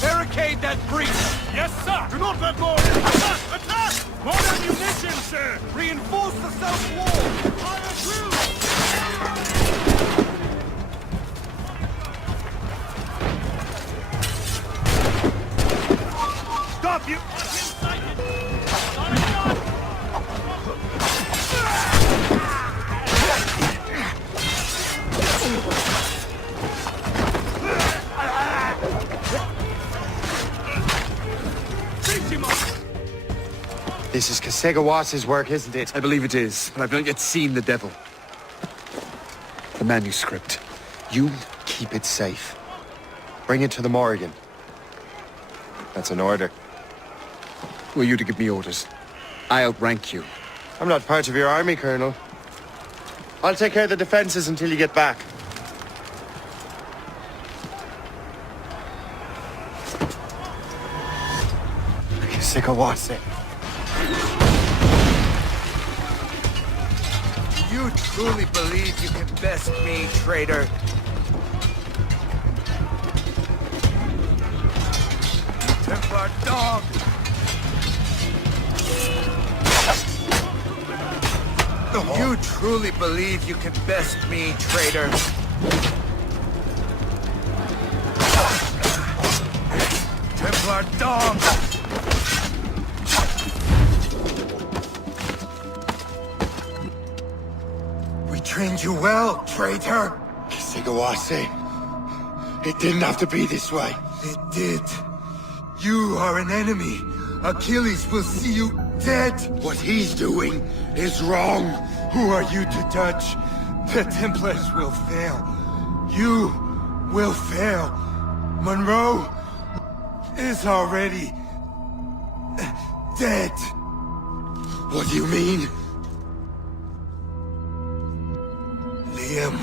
Barricade that breach! here! Reinforce the south wall! Fire through! Stop you! This is Kasegawasi's work, isn't it? I believe it is, but I've not yet seen the devil. The manuscript. You keep it safe. Bring it to the Morrigan. That's an order. Were you to give me orders? I outrank you. I'm not part of your army, Colonel. I'll take care of the defenses until you get back. Kasegawasi. You truly believe you can best me, traitor? Templar dog! You truly believe you can best me, traitor? Templar dog! We trained you well, traitor! Kasegawasi. It didn't have to be this way. It did. You are an enemy. Achilles will see you dead. What he's doing is wrong. Who are you to judge? The Templars will fail. You will fail. Monroe is already dead. What do you mean? Liam.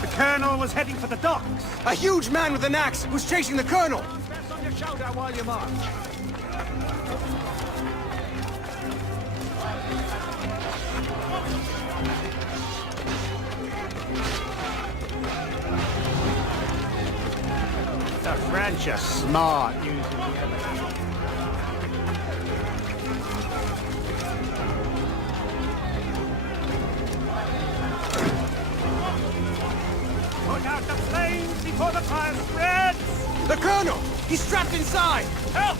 The Colonel was heading for the docks. A huge man with an axe was chasing the Colonel! Press on your shoulder while you march. The French are smart using the evidence. Put out the flames before the fire spreads! The Colonel! He's trapped inside! Help!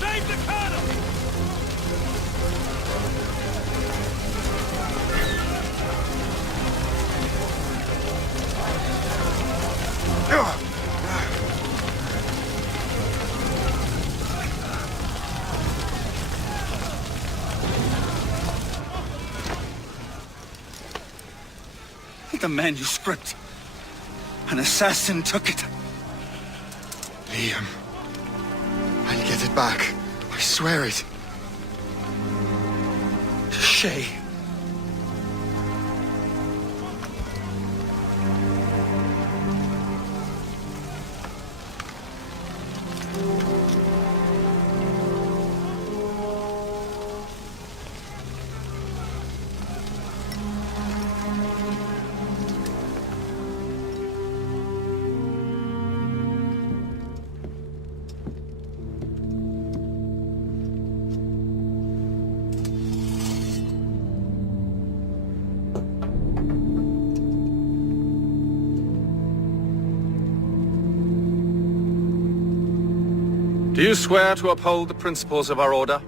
Save the Colonel! The manuscript. An assassin took it. Liam. I'll get it back. I swear it. Shay. Do you swear to uphold the principles of our order?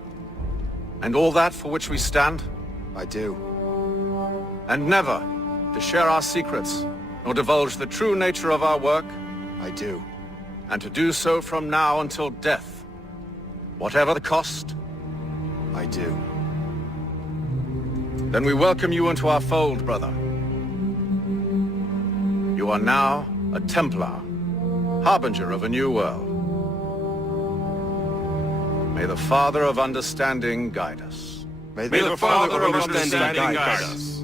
And all that for which we stand? I do. And never to share our secrets, nor divulge the true nature of our work? I do. And to do so from now until death, whatever the cost? I do. Then we welcome you into our fold, brother. You are now a Templar, harbinger of a new world. May the Father of Understanding guide us. May the Father of Understanding guide us.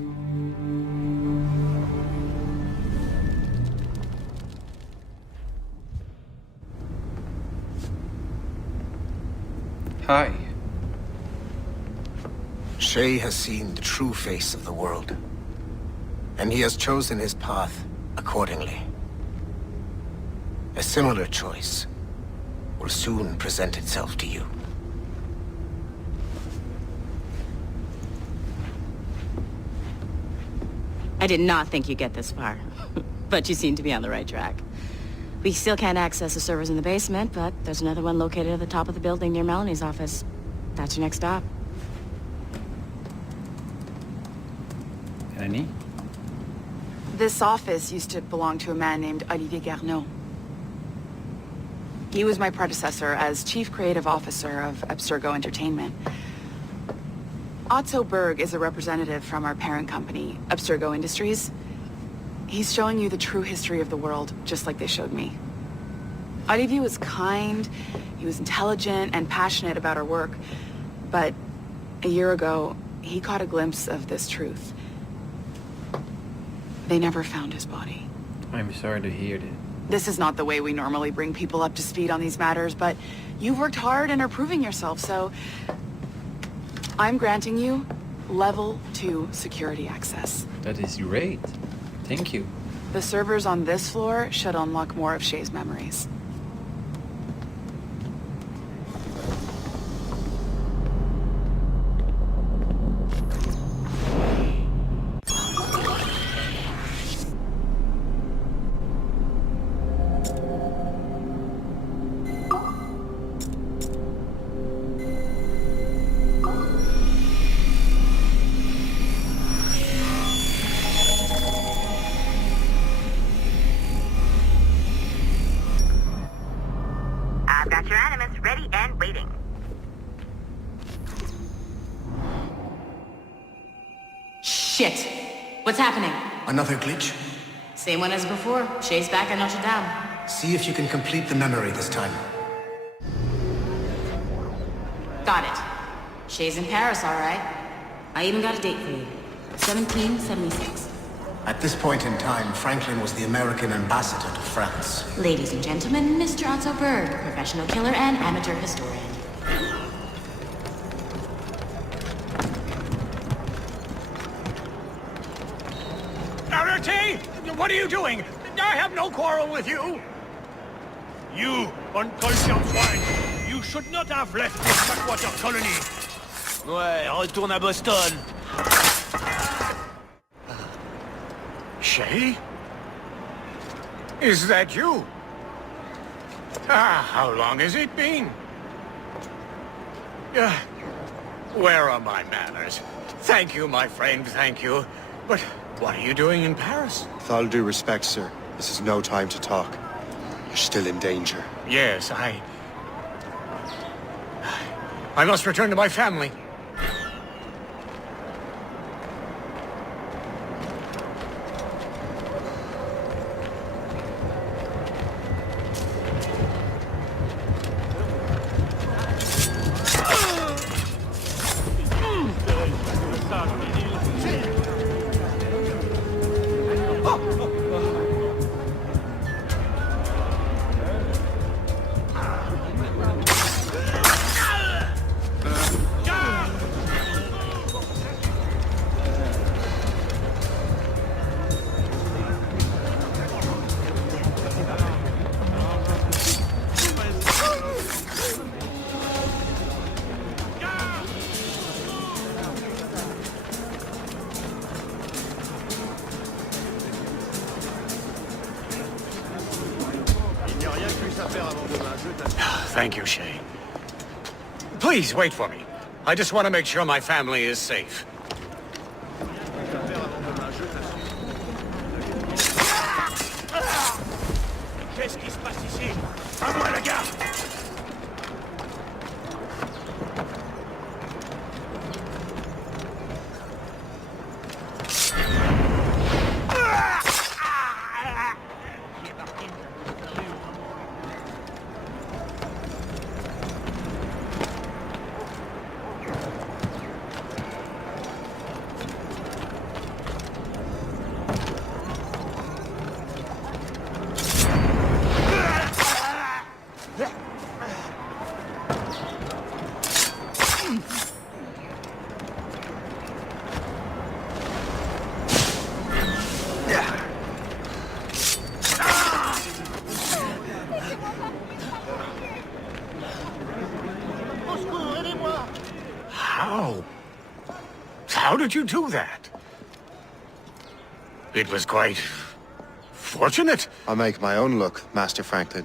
Hi. Shay has seen the true face of the world, and he has chosen his path accordingly. A similar choice will soon present itself to you. I did not think you'd get this far, but you seem to be on the right track. We still can't access the servers in the basement, but there's another one located at the top of the building near Melanie's office. That's your next stop. Annie? This office used to belong to a man named Olivier Garneau. He was my predecessor as Chief Creative Officer of Abstergo Entertainment. Otto Berg is a representative from our parent company, Abstergo Industries. He's showing you the true history of the world, just like they showed me. Olivier was kind, he was intelligent and passionate about our work, but a year ago, he caught a glimpse of this truth. They never found his body. I'm sorry to hear that. This is not the way we normally bring people up to speed on these matters, but you've worked hard and are proving yourself, so I'm granting you Level 2 security access. That is great. Thank you. The servers on this floor should unlock more of Shay's memories. I've got your Animus ready and waiting. Shit! What's happening? Another glitch? Same one as before. Shay's back at Notre Dame. See if you can complete the memory this time. Got it. Shay's in Paris, all right. I even got a date for you. 1776. At this point in time, Franklin was the American ambassador to France. Ladies and gentlemen, Mr. Otto Berg, professional killer and amateur historian. Arete! What are you doing? I have no quarrel with you. You, unconscient swine! You should not have left this backwater colony. Ouais, retourne à Boston. Shay? Is that you? How long has it been? Where are my manners? Thank you, my friend, thank you. But what are you doing in Paris? With all due respect, sir, this is no time to talk. You're still in danger. Yes, I must return to my family. Thank you, Shay. Please, wait for me. I just want to make sure my family is safe. Qu'est-ce qui se passe ici? À moi, la garde! How did you do that? It was quite fortunate. I make my own luck, Master Franklin,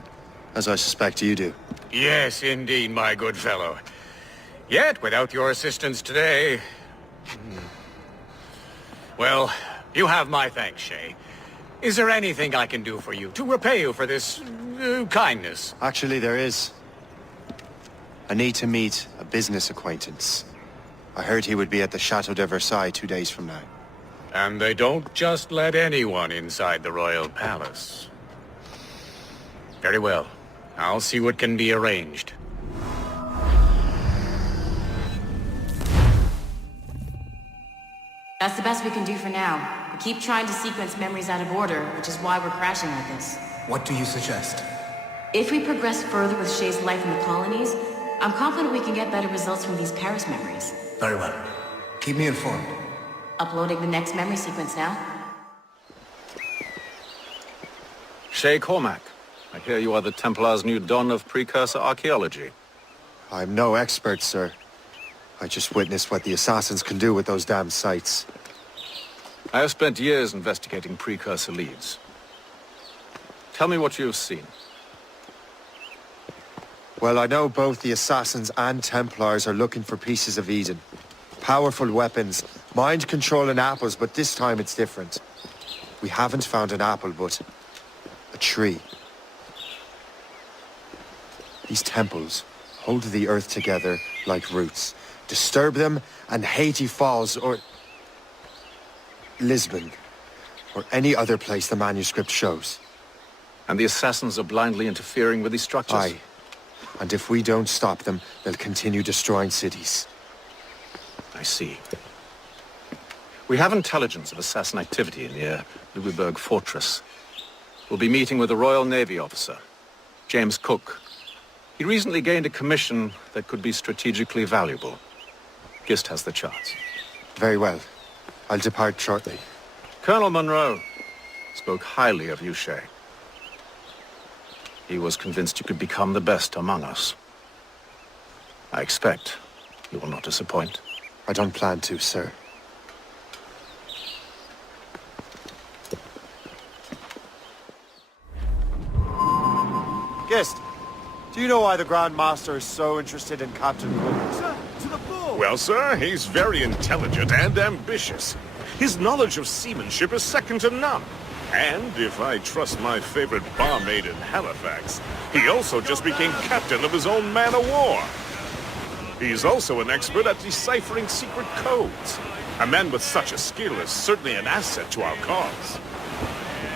as I suspect you do. Yes, indeed, my good fellow. Yet, without your assistance today... Well, you have my thanks, Shay. Is there anything I can do for you to repay you for this kindness? Actually, there is. I need to meet a business acquaintance. I heard he would be at the Chateau de Versailles 2 days from now. And they don't just let anyone inside the royal palace. Very well. I'll see what can be arranged. That's the best we can do for now. We keep trying to sequence memories out of order, which is why we're crashing like this. What do you suggest? If we progress further with Shay's life in the colonies, I'm confident we can get better results from these Paris memories. Very well. Keep me informed. Uploading the next memory sequence now. Shay Cormac, I hear you are the Templar's new don of precursor archaeology. I'm no expert, sir. I just witnessed what the assassins can do with those damn sites. I have spent years investigating precursor leads. Tell me what you have seen. Well, I know both the assassins and Templars are looking for pieces of Eden. Powerful weapons, mind-controlling apples, but this time it's different. We haven't found an apple, but a tree. These temples hold the earth together like roots. Disturb them, and Haiti falls, or Lisbon, or any other place the manuscript shows. And the assassins are blindly interfering with these structures? Aye. And if we don't stop them, they'll continue destroying cities. I see. We have intelligence of assassin activity near Louisburg Fortress. We'll be meeting with a Royal Navy officer, James Cook. He recently gained a commission that could be strategically valuable. Gist has the charts. Very well. I'll depart shortly. Colonel Monroe spoke highly of you, Shay. He was convinced you could become the best among us. I expect you will not disappoint. I don't plan to, sir. Gist, do you know why the Grand Master is so interested in Captain Cook? Sir, to the bull! Well, sir, he's very intelligent and ambitious. His knowledge of seamanship is second to none. And, if I trust my favorite barmaid in Halifax, he also just became captain of his own man-of-war. He's also an expert at deciphering secret codes. A man with such a skill is certainly an asset to our cause.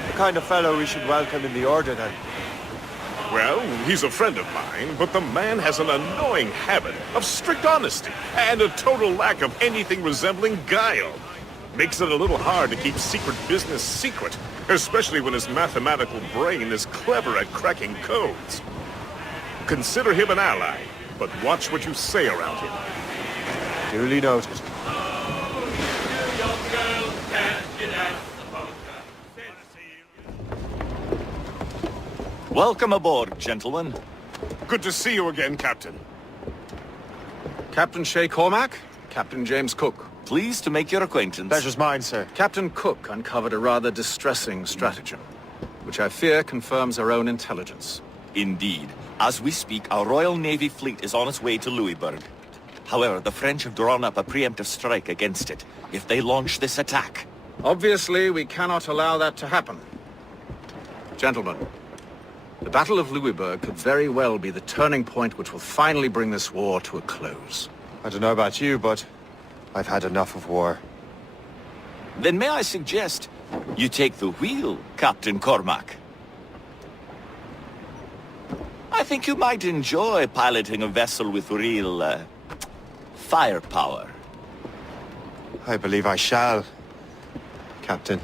The kind of fellow we should welcome in the Order, then. Well, he's a friend of mine, but the man has an annoying habit of strict honesty and a total lack of anything resembling guile. Makes it a little hard to keep secret business secret, especially when his mathematical brain is clever at cracking codes. Consider him an ally, but watch what you say around him. Duly noted. Welcome aboard, gentlemen. Good to see you again, Captain. Captain Shay Cormac, Captain James Cook. Pleased to make your acquaintance. Pleasure's mine, sir. Captain Cook uncovered a rather distressing stratagem, which I fear confirms our own intelligence. Indeed. As we speak, our Royal Navy fleet is on its way to Louisburg. However, the French have drawn up a preemptive strike against it if they launch this attack. Obviously, we cannot allow that to happen. Gentlemen, the Battle of Louisburg could very well be the turning point which will finally bring this war to a close. I don't know about you, but I've had enough of war. Then may I suggest you take the wheel, Captain Cormac? I think you might enjoy piloting a vessel with real, firepower. I believe I shall, Captain.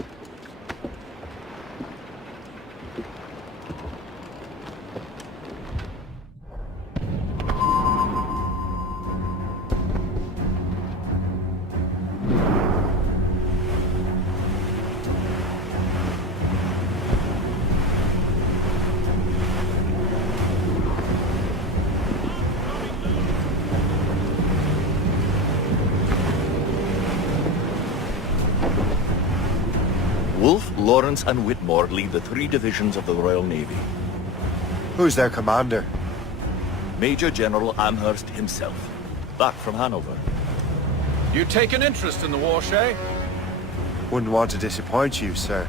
Lawrence and Whitmore lead the 3 divisions of the Royal Navy. Who's their commander? Major General Amherst himself, back from Hanover. You take an interest in the war, Shay? Wouldn't want to disappoint you, sir.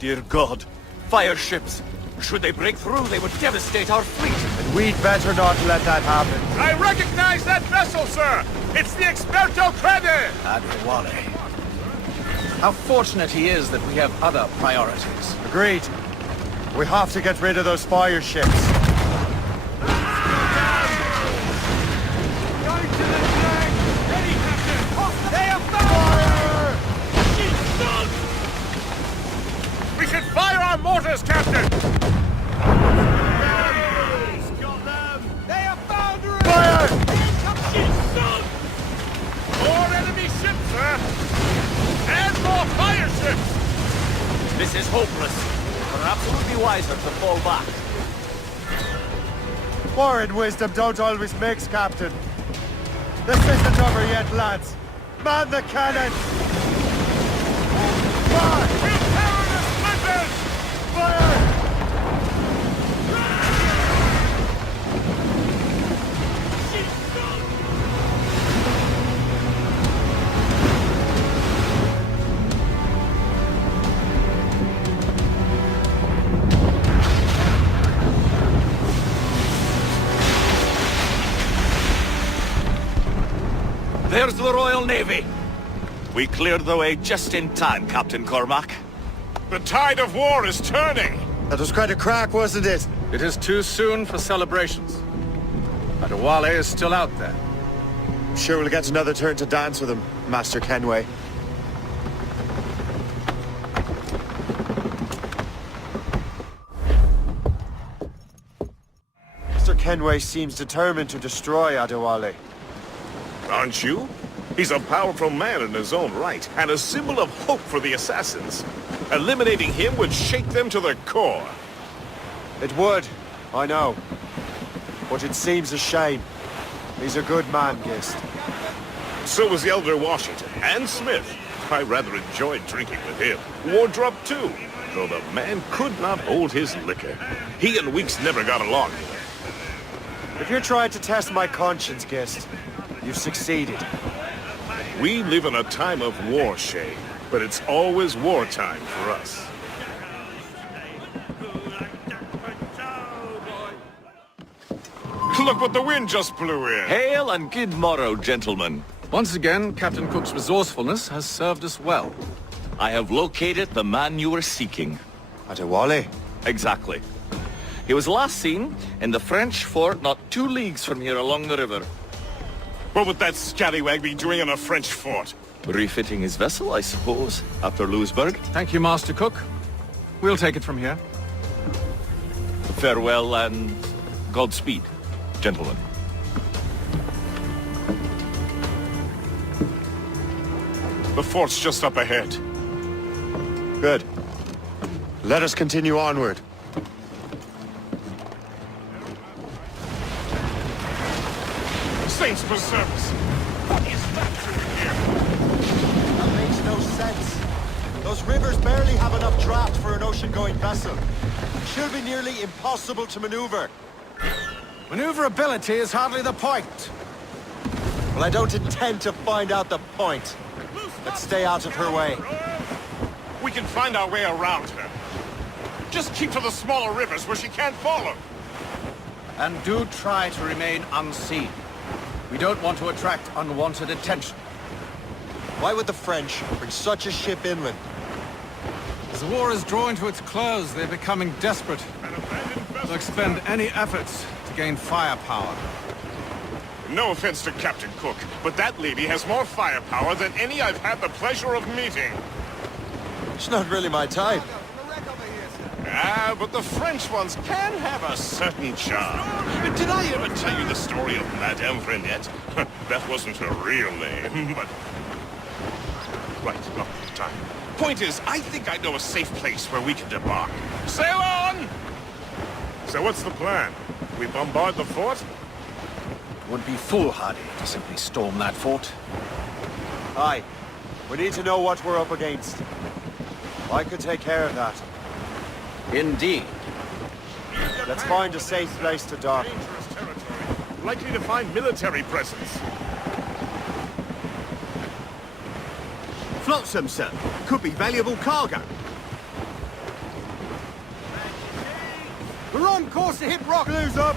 Dear God, fire ships! Should they break through, they would devastate our fleet. And we'd better not let that happen. I recognize that vessel, sir! It's the Experto Crede! Adewale. How fortunate he is that we have other priorities. Agreed. We have to get rid of those fire ships. We should fire our mortars, Captain! They are foundering! Fire! More enemy ships, sir! And more fire ships! This is hopeless. We're absolutely wiser to fall back. War and wisdom don't always mix, Captain. This isn't over yet, lads. Man the cannons! Fire! Fire! There's the Royal Navy. We cleared the way just in time, Captain Cormac. The tide of war is turning! That was quite a crack, wasn't it? It is too soon for celebrations. Adewale is still out there. I'm sure we'll get another turn to dance with him, Master Kenway. Master Kenway seems determined to destroy Adewale. Aren't you? He's a powerful man in his own right, and a symbol of hope for the assassins. Eliminating him would shake them to the core. It would, I know. But it seems a shame. He's a good man, Gist. So was the Elder Washington, and Smith. I rather enjoyed drinking with him. Wardrop too, though the man could not hold his liquor. He and Weeks never got along. If you're trying to test my conscience, Gist, you've succeeded. We live in a time of war, Shay, but it's always wartime for us. Look what the wind just blew in! Hail and good morrow, gentlemen. Once again, Captain Cook's resourcefulness has served us well. I have located the man you were seeking. Adewale? Exactly. He was last seen in the French fort not 2 leagues from here along the river. What would that scallywag be doing in a French fort? Refitting his vessel, I suppose, after Louisburg. Thank you, Master Cook. We'll take it from here. Farewell and Godspeed, gentlemen. The fort's just up ahead. Good. Let us continue onward. Saints preserve us! What is that through here? That makes no sense. Those rivers barely have enough draft for an ocean-going vessel. She'll be nearly impossible to maneuver. Maneuverability is hardly the point. Well, I don't intend to find out the point. Let's stay out of her way. We can find our way around her. Just keep to the smaller rivers where she can't follow. And do try to remain unseen. We don't want to attract unwanted attention. Why would the French bring such a ship inland? As the war is drawing to its close, they're becoming desperate. They'll expend any efforts to gain firepower. No offense to Captain Cook, but that lady has more firepower than any I've had the pleasure of meeting. She's not really my type. Ah, but the French ones can have a certain charm. Did I ever tell you the story of Madame Renette? That wasn't her real name, but... Right, not time. Point is, I think I know a safe place where we can debark. Sail on! So what's the plan? We bombard the fort? Would be foolhardy to simply storm that fort. Aye. We need to know what we're up against. I could take care of that. Indeed. Let's find a safe place to dock. Dangerous territory. Likely to find military presence. Flotsam, sir. Could be valuable cargo. We're on course to hit rock. Blues up!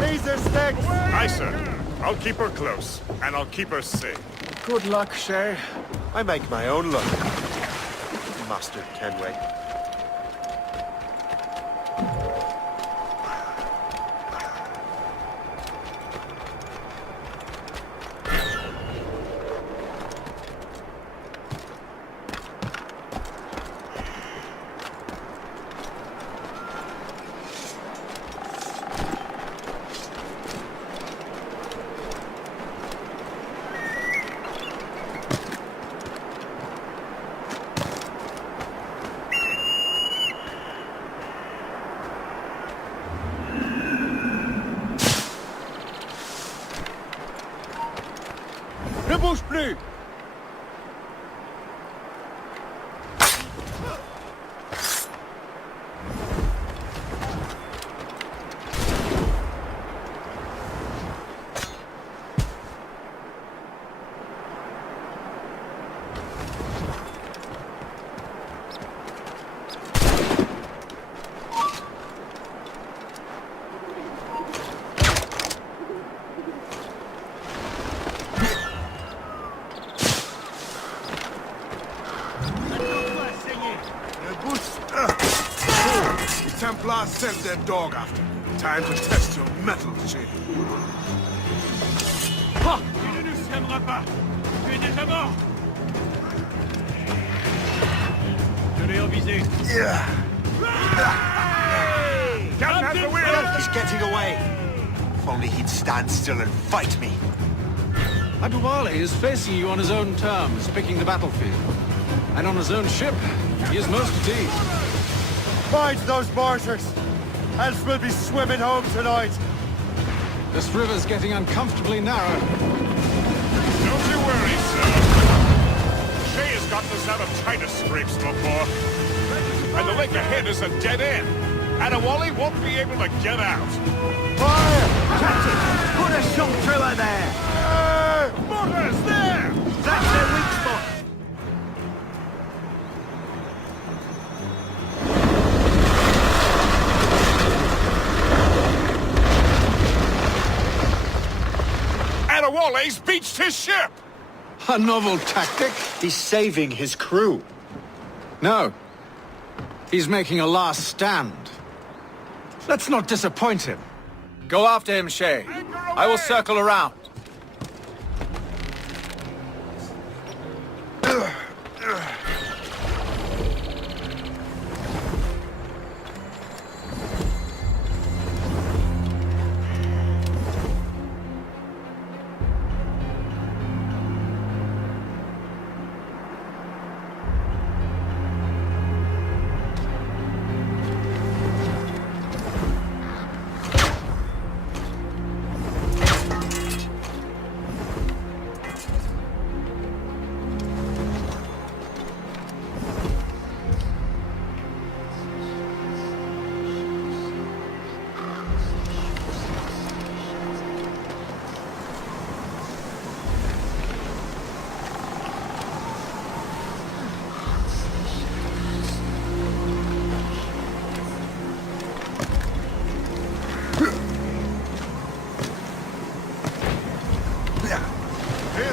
These are sticks! Aye, sir. I'll keep her close, and I'll keep her safe. Good luck, Shay. I make my own luck. Master Kenway. Ne bouge plus! Templars sent their dog after me. Time to test your mettle, Shay. Ah! Tu ne nous tiendras pas! Tu es déjà mort! Je l'ai envisé. Yeah! Captain the wheel! He's getting away! If only he'd stand still and fight me. Adewale is facing you on his own terms, picking the battlefield. And on his own ship, he is most at ease. Mind those mortars! Else we'll be swimming home tonight! This river's getting uncomfortably narrow. Don't you worry, sir. Shay has gotten us out of Titus scrapes before. And the lake ahead is a dead end. Adewale won't be able to get out. Fire! Captain, put a shot through her there! Mortars, there! That's their weak spot! Adewale's beached his ship! A novel tactic? He's saving his crew. No. He's making a last stand. Let's not disappoint him. Go after him, Shay. I will circle around.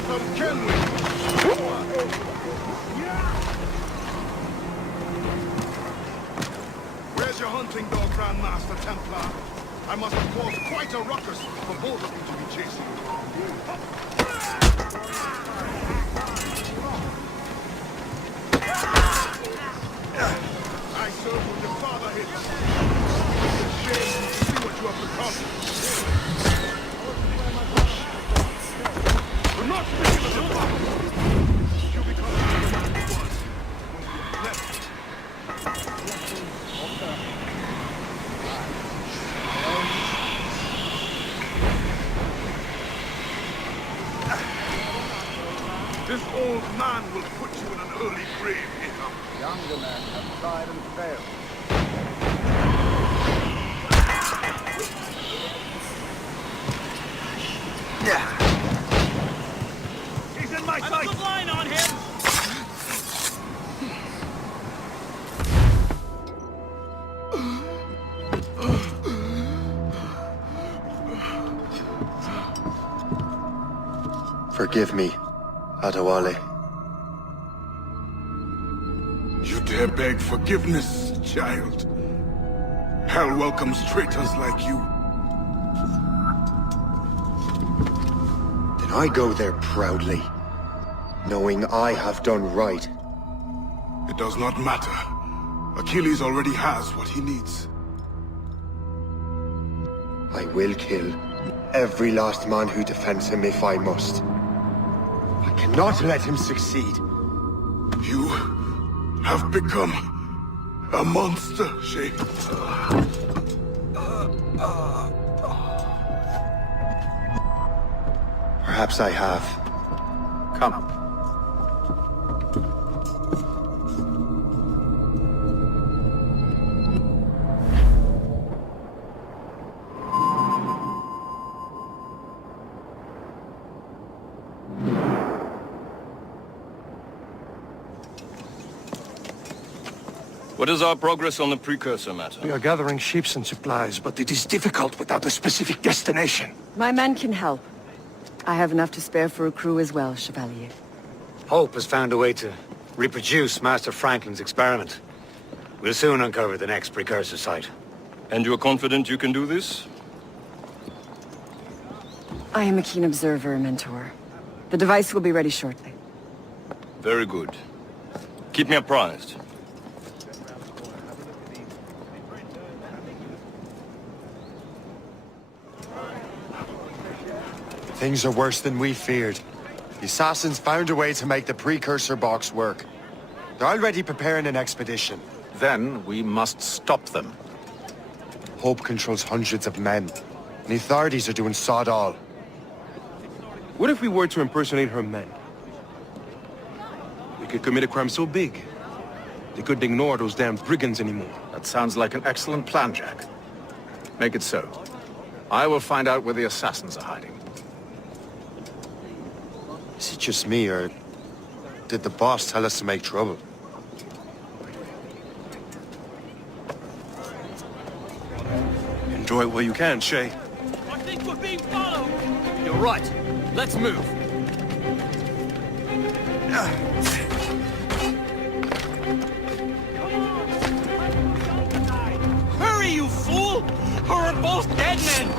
with them, can we? Where's your hunting dog, Grandmaster Templar? I must have caused quite a ruckus for both of you to be chasing. I serve with your father here. It's a shame to see what you have become. We're not speaking of the father. You become the man he was when you left. This old man will put you in an early grave, Ahab. Younger men have tried and failed. He's in my sight! I'm a good line on him! Forgive me, Adewale. You dare beg forgiveness, child? Hell welcomes traitors like you. Then I go there proudly, knowing I have done right. It does not matter. Achilles already has what he needs. I will kill every last man who defends him if I must. I cannot let him succeed. You have become a monster, Shay. Perhaps I have. Come. What is our progress on the precursor matter? We are gathering ships and supplies, but it is difficult without a specific destination. My men can help. I have enough to spare for a crew as well, Chevalier. Hope has found a way to reproduce Master Franklin's experiment. We'll soon uncover the next precursor site. And you're confident you can do this? I am a keen observer, Mentor. The device will be ready shortly. Very good. Keep me apprised. Things are worse than we feared. The assassins found a way to make the precursor box work. They're already preparing an expedition. Then we must stop them. Hope controls hundreds of men, and the authorities are doing sod all. What if we were to impersonate her men? We could commit a crime so big, they couldn't ignore those damn brigands anymore. That sounds like an excellent plan, Jack. Make it so. I will find out where the assassins are hiding. Is it just me, or did the boss tell us to make trouble? Enjoy it while you can, Shay. I think we're being followed! You're right. Let's move. Hurry, you fool! Or we're both dead men!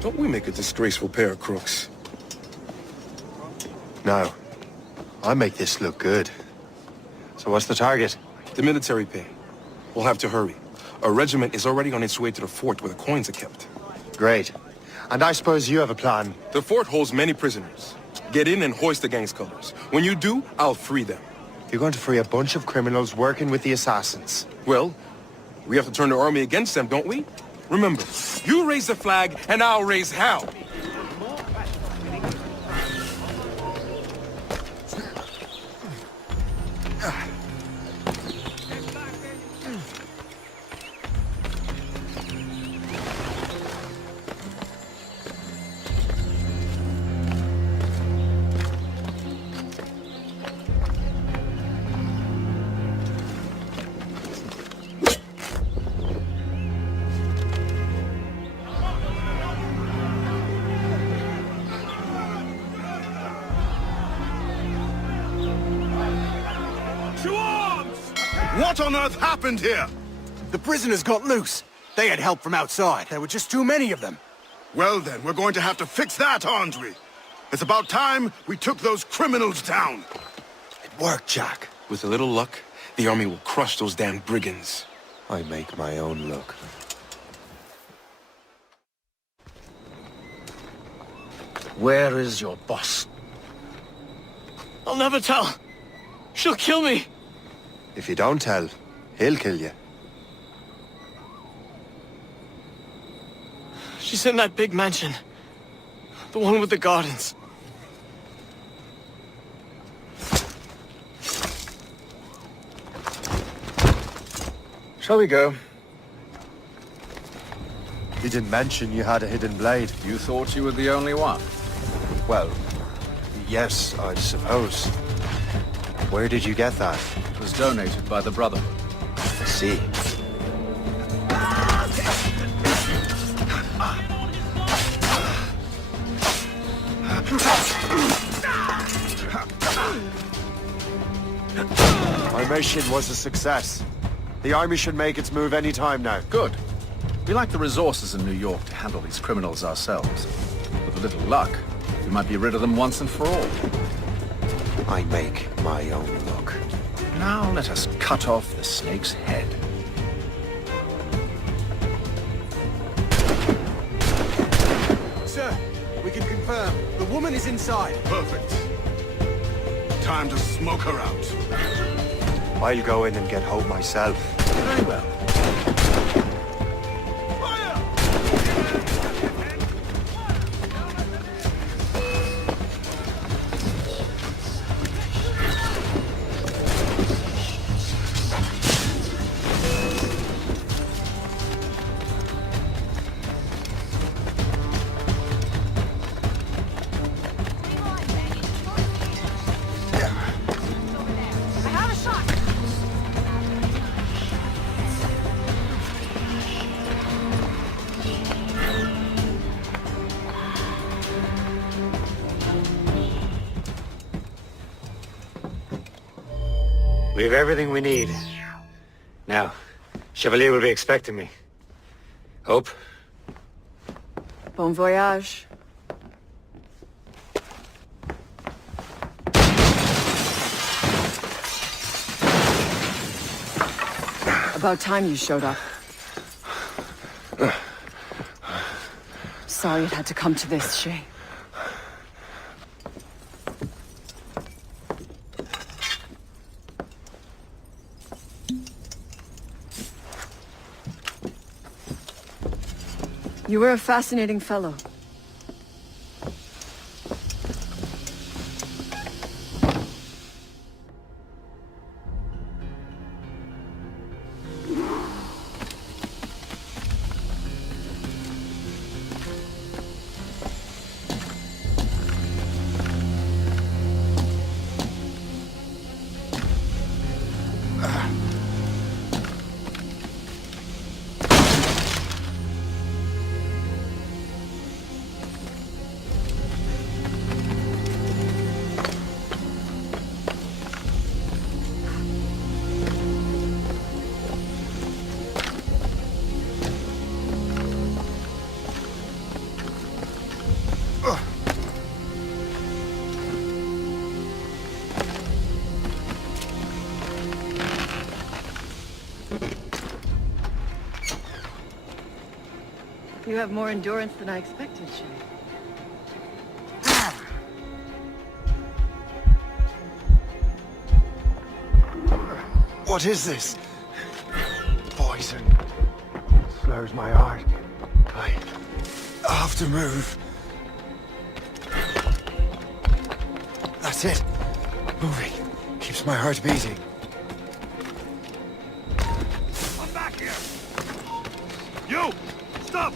Don't we make a disgraceful pair of crooks? No. I make this look good. So what's the target? The military pay. We'll have to hurry. A regiment is already on its way to the fort where the coins are kept. Great. And I suppose you have a plan. The fort holds many prisoners. Get in and hoist the gang's colors. When you do, I'll free them. You're going to free a bunch of criminals working with the assassins. Well, we have to turn the army against them, don't we? Remember, you raise the flag, and I'll raise hell. What on earth happened here? The prisoners got loose. They had help from outside. There were just too many of them. Well then, we're going to have to fix that, aren't we? It's about time we took those criminals down. It worked, Jack. With a little luck, the army will crush those damn brigands. I make my own luck. Where is your boss? I'll never tell. She'll kill me. If you don't tell, he'll kill you. She's in that big mansion. The one with the gardens. Shall we go? He didn't mention you had a hidden blade. You thought you were the only one? Well, yes, I suppose. Where did you get that? It was donated by the Brotherhood. I see. My mission was a success. The army should make its move any time now. Good. We lack the resources in New York to handle these criminals ourselves. With a little luck, we might be rid of them once and for all. I make my own luck. Now let us cut off the snake's head. Sir, we can confirm. The woman is inside. Perfect. Time to smoke her out. I'll go in and get Hope myself. Very well. We have everything we need. Now, Chevalier will be expecting me. Hope? Bon voyage. About time you showed up. Sorry it had to come to this, Shay. You were a fascinating fellow. You have more endurance than I expected, Shay. What is this? Poison. Slurs my heart. I have to move. That's it. Moving keeps my heart beating. I'm back here. You! Stop!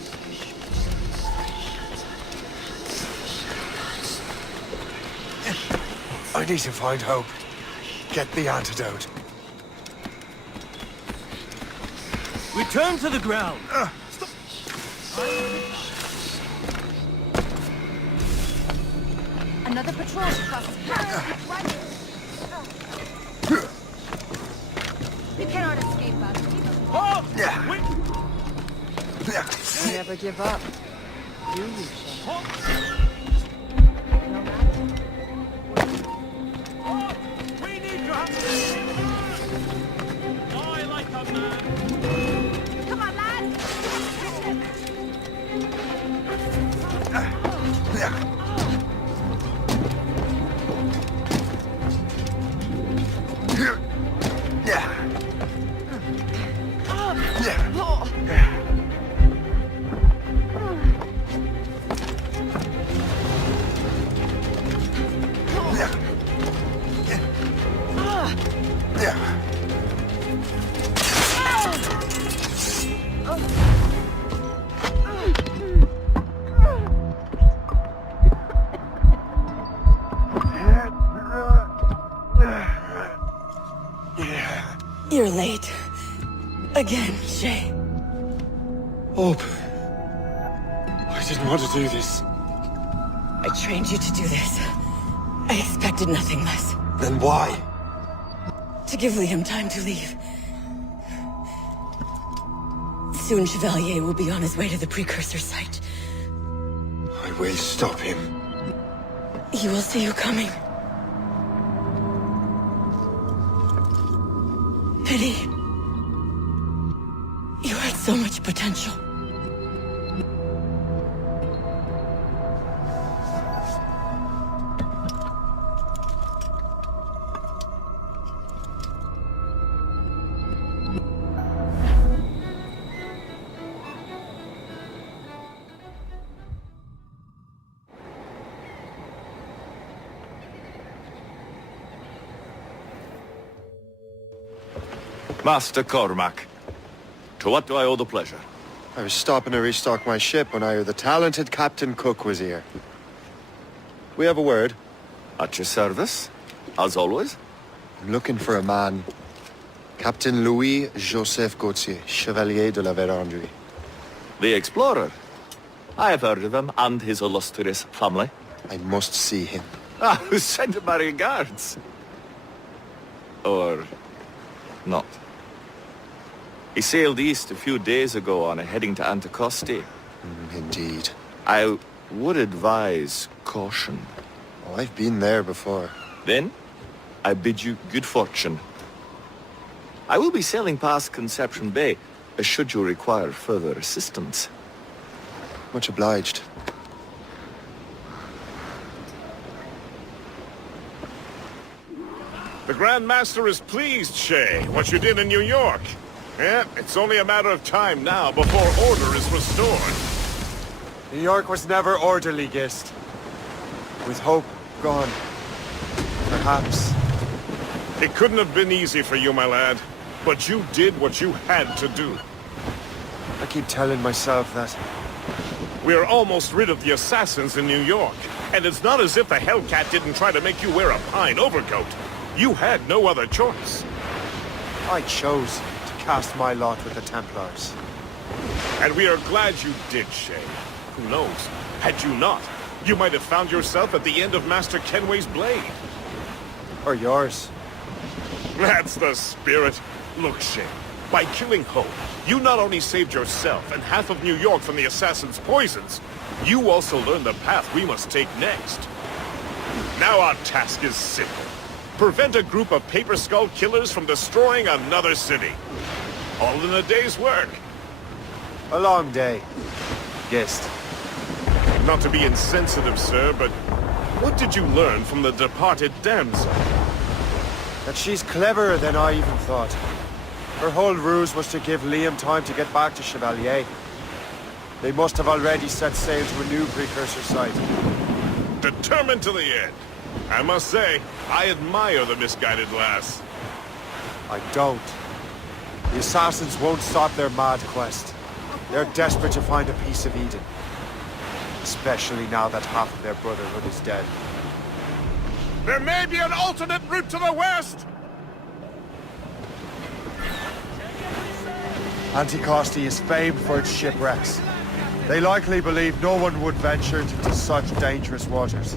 I need to find Hope. Get the antidote. Return to the ground. Stop. Another patrol across the path. Be careful. You never give up, do you, Shay? I like a man. Come on, lad! You're late. Again, Shay. Hope. I didn't want to do this. I trained you to do this. I expected nothing less. Then why? To give Liam time to leave. Soon Chevalier will be on his way to the precursor site. I will stop him. He will see you coming. Pity. You had so much potential. Master Cormac, to what do I owe the pleasure? I was stopping to restock my ship when I heard the talented Captain Cook was here. We have a word. At your service, as always. I'm looking for a man. Captain Louis-Joseph Gauthier, Chevalier de la Vérendrye. The explorer. I have heard of him and his illustrious family. I must see him. Ah, send my regards. Or not. He sailed east a few days ago on a heading to Anticosti. Indeed. I would advise caution. Oh, I've been there before. Then, I bid you good fortune. I will be sailing past Conception Bay, should you require further assistance. Much obliged. The Grand Master is pleased, Shay, what you did in New York. Yeah, it's only a matter of time now before order is restored. New York was never orderly, Gist. With hope gone, perhaps. It couldn't have been easy for you, my lad. But you did what you had to do. I keep telling myself that. We're almost rid of the assassins in New York. And it's not as if the Hellcat didn't try to make you wear a pine overcoat. You had no other choice. I chose to cast my lot with the Templars. And we are glad you did, Shay. Who knows? Had you not, you might have found yourself at the end of Master Kenway's blade. Or yours. That's the spirit. Look, Shay, by killing Hope, you not only saved yourself and half of New York from the assassin's poisons, you also learned the path we must take next. Now our task is simple. Prevent a group of Paper Skull killers from destroying another city. All in a day's work. A long day. Gist. Not to be insensitive, sir, but what did you learn from the departed damsel? That she's cleverer than I even thought. Her whole ruse was to give Liam time to get back to Chevalier. They must have already set sail to a new precursor site. Determined to the end. I must say, I admire the misguided lass. I don't. The assassins won't stop their mad quest. They're desperate to find a piece of Eden. Especially now that half of their brotherhood is dead. There may be an alternate route to the west! Anticosti is famed for its shipwrecks. They likely believe no one would venture into such dangerous waters.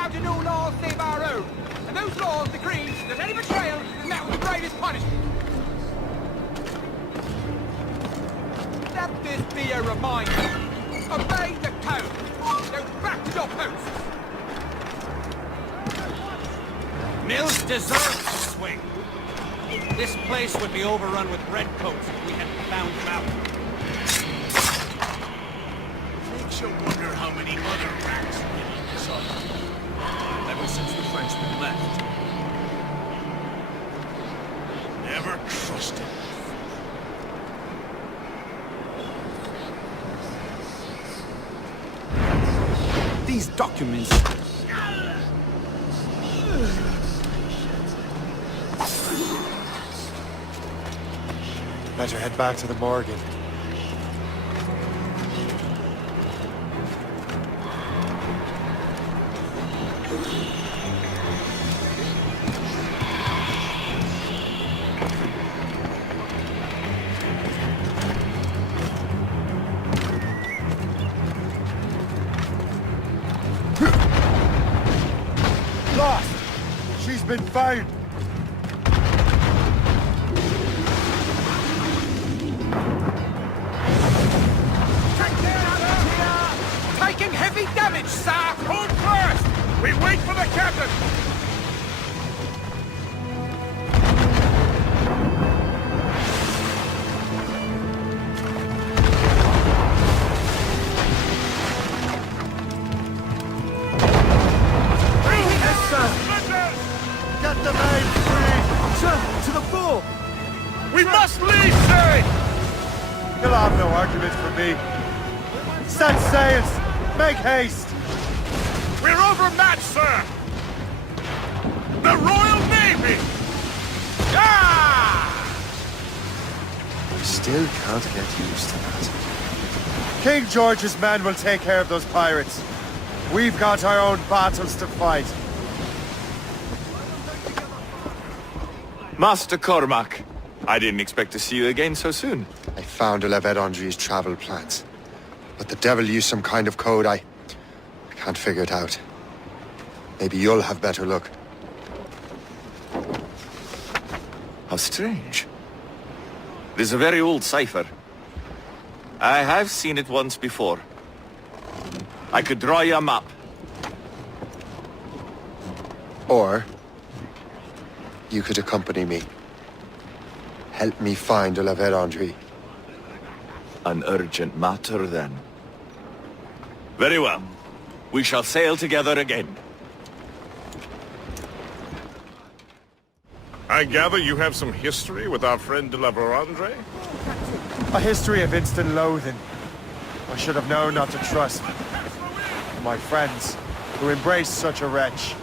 about to new laws save our own. And those laws decree that any betrayal is met with the greatest punishment. Let this be a reminder. Obey the code. Go back to your posts. Mills deserves to swing. This place would be overrun with redcoats if we hadn't found him out. Makes you wonder how many other rats have given this up. Ever since the Frenchmen left. Never trusted. These documents... Better head back to the Morgan. Lost! She's been found! Taking heavy damage, sir! Hold first! We wait for the captain! Yes, sir! Get the maid free! Sir, to the fore! We must leave, sir! You'll have no argument from me. Set sails! Make haste! We're overmatched, sir! The Royal Navy! Ah! I still can't get used to that. King George's men will take care of those pirates. We've got our own battles to fight. Master Cormac, I didn't expect to see you again so soon. I found La Vedendrie's travel plans. But the devil used some kind of code. I can't figure it out. Maybe you'll have better luck. How strange. It is a very old cipher. I have seen it once before. I could draw you a map. Or you could accompany me. Help me find La Vedendrie. An urgent matter, then. Very well. We shall sail together again. I gather you have some history with our friend de la Vérendrye? A history of instant loathing. I should have known not to trust my friends who embraced such a wretch.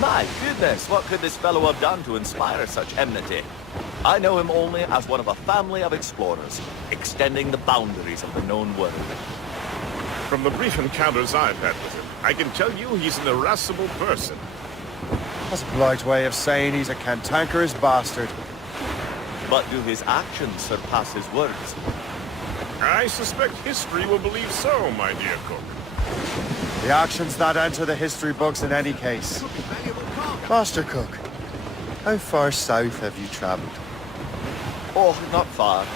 My goodness, what could this fellow have done to inspire such enmity? I know him only as one of a family of explorers, extending the boundaries of the known world. From the brief encounters I've had with him, I can tell you he's an irascible person. That's a polite way of saying he's a cantankerous bastard. But do his actions surpass his words? I suspect history will believe so, my dear Cook. The actions that enter the history books in any case. Master Cook, how far south have you traveled? Oh, not far.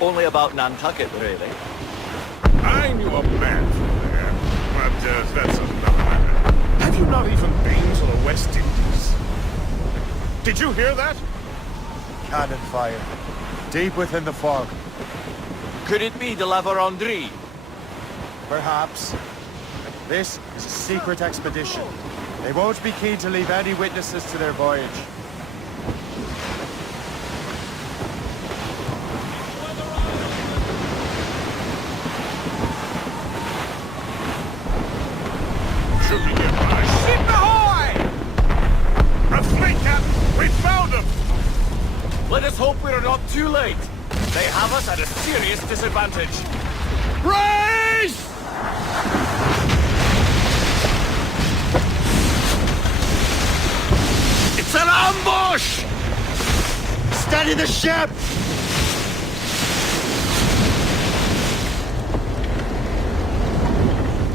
Only about Nantucket, really. I knew a man from there, but that's another matter. Have you not even been to the West Indies? Did you hear that? Cannon fire. Deep within the fog. Could it be de la Vérendrye? Perhaps. This is a secret expedition. They won't be keen to leave any witnesses to their voyage. Ship ahoy! A fleet, Captain! We found them! Let us hope we are not too late. They have us at a serious disadvantage. Race! It's an ambush! Steady the ship!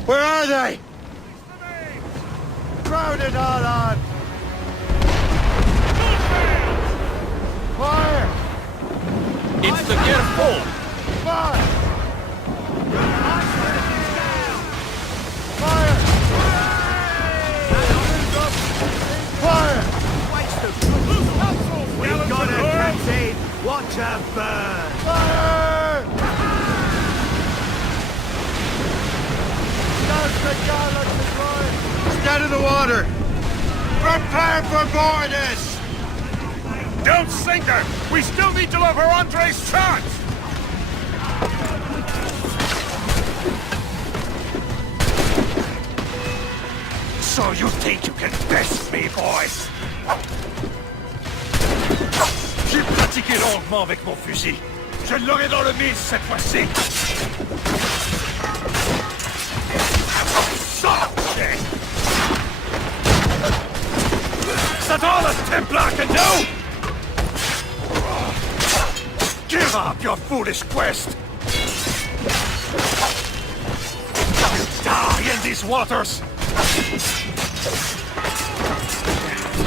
Where are they? Crowd it all on! Fire! It's the gear full! Fire! Fire! Fire! We got a captain! Watch her burn! Fire! Get in the water! Prepare for boarders! Don't sink her! We still need to lower Andre's chance! So you think you can best me, boys? J'ai pratiqué longuement avec mon fusil. Je l'aurai dans le mille cette fois-ci. Sortez! Is that all a Templar can do? Give up your foolish quest! You die in these waters!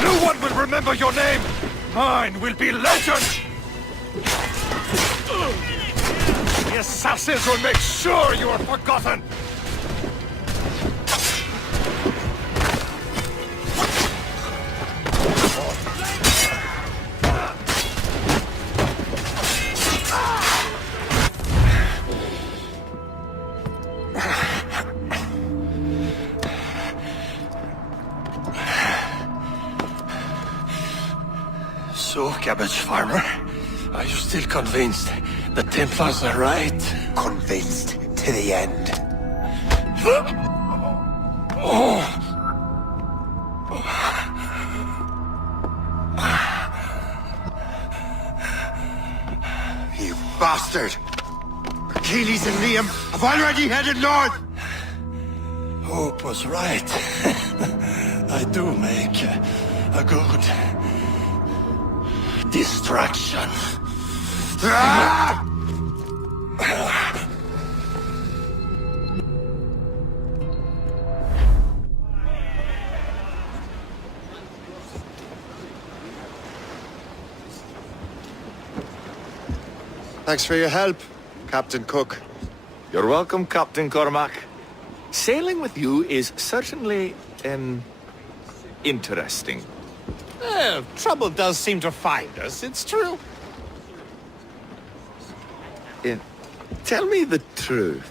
No one will remember your name! Mine will be legend! The assassins will make sure you are forgotten! So, Cabbage Farmer, are you still convinced the Templars are right? Convinced to the end. You bastard! Achilles and Liam have already headed north! Hope was right. I do make a good distraction. Ah! Thanks for your help, Captain Cook. You're welcome, Captain Cormac. Sailing with you is certainly, interesting. Trouble does seem to find us, it's true. Tell me the truth.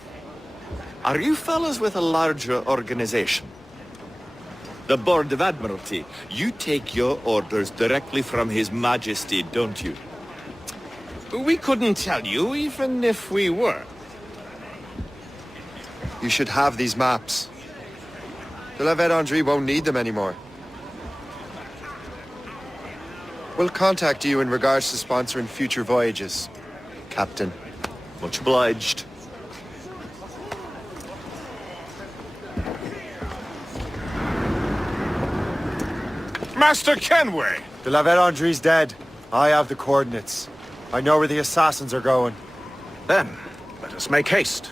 Are you fellas with a larger organization? The Board of Admiralty. You take your orders directly from His Majesty, don't you? We couldn't tell you, even if we were. You should have these maps. De la Vedendry won't need them anymore. We'll contact you in regards to sponsoring future voyages, Captain. Much obliged. Master Kenway! De la Vedendry's dead. I have the coordinates. I know where the assassins are going. Then, let us make haste.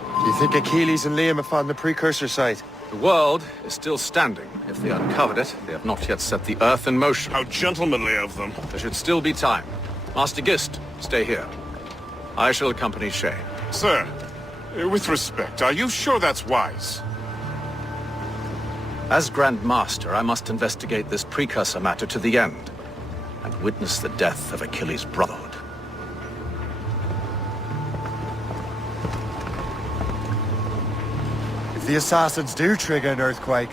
Do you think Achilles and Liam have found the precursor site? The world is still standing. If they uncovered it, they have not yet set the Earth in motion. How gentlemanly of them. There should still be time. Master Gist, stay here. I shall accompany Shay. Sir, with respect, are you sure that's wise? As Grand Master, I must investigate this precursor matter to the end, and witness the death of Achilles' Brotherhood. If the assassins do trigger an earthquake,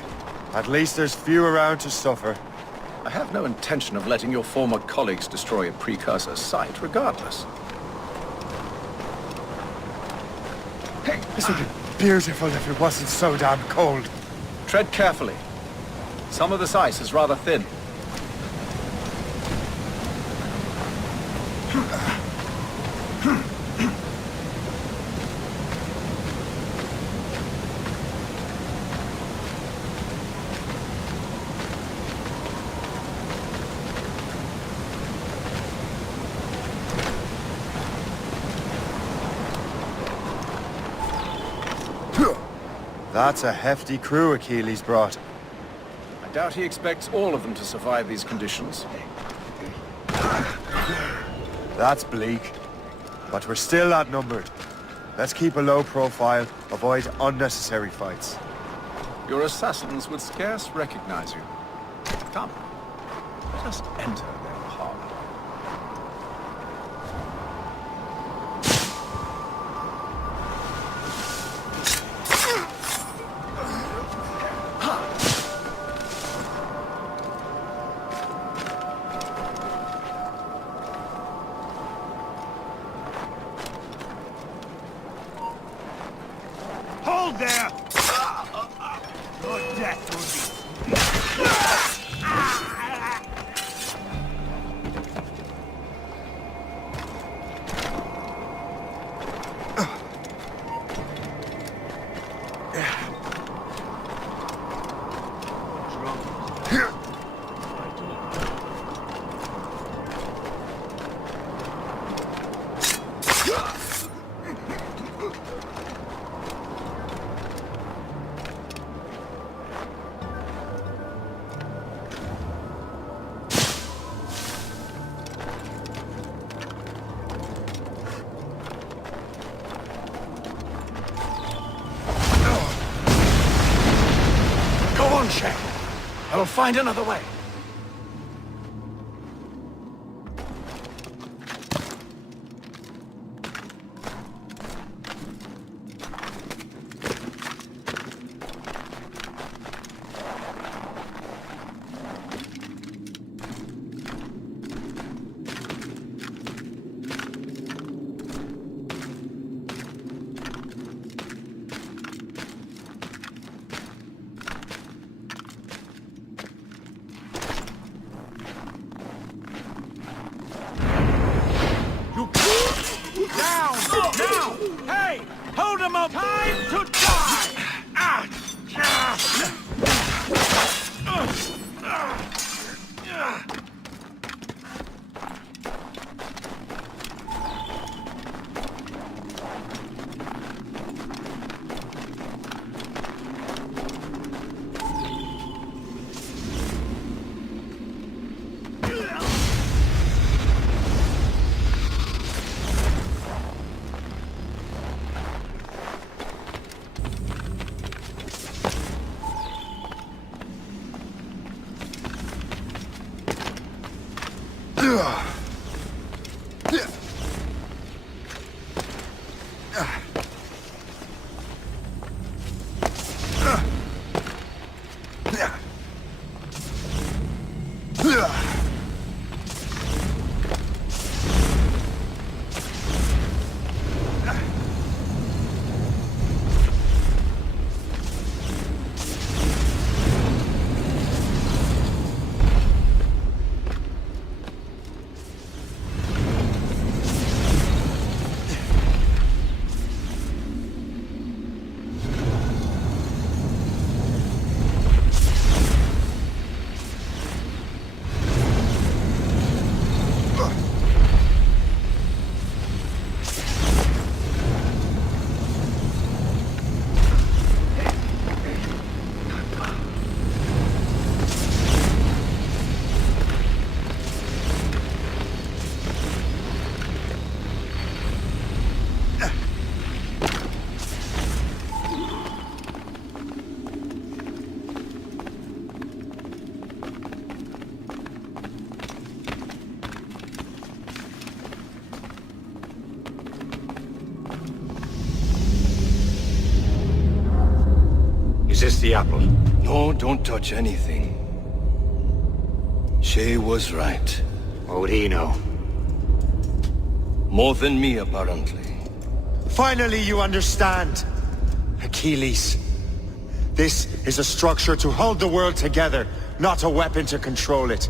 at least there's few around to suffer. I have no intention of letting your former colleagues destroy a precursor site, regardless. This would be beautiful if it wasn't so damn cold. Tread carefully. Some of this ice is rather thin. That's a hefty crew Achilles brought. I doubt he expects all of them to survive these conditions. That's bleak. But we're still outnumbered. Let's keep a low profile, avoid unnecessary fights. Your assassins would scarce recognize you. Come, let us enter their parlor. Hold there! Your death will I will find another way. Is this the apple? No, don't touch anything. Shay was right. What would he know? More than me, apparently. Finally you understand, Achilles. This is a structure to hold the world together, not a weapon to control it.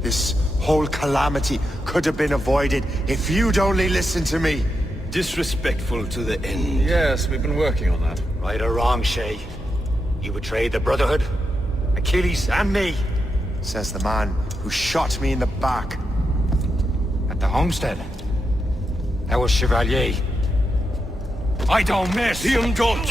This whole calamity could have been avoided if you'd only listened to me. Disrespectful to the end. Yes, we've been working on that. Right or wrong, Shay? You betrayed the Brotherhood, Achilles, and me. Says the man who shot me in the back. At the homestead. That was Chevalier. I don't miss! Liam, don't!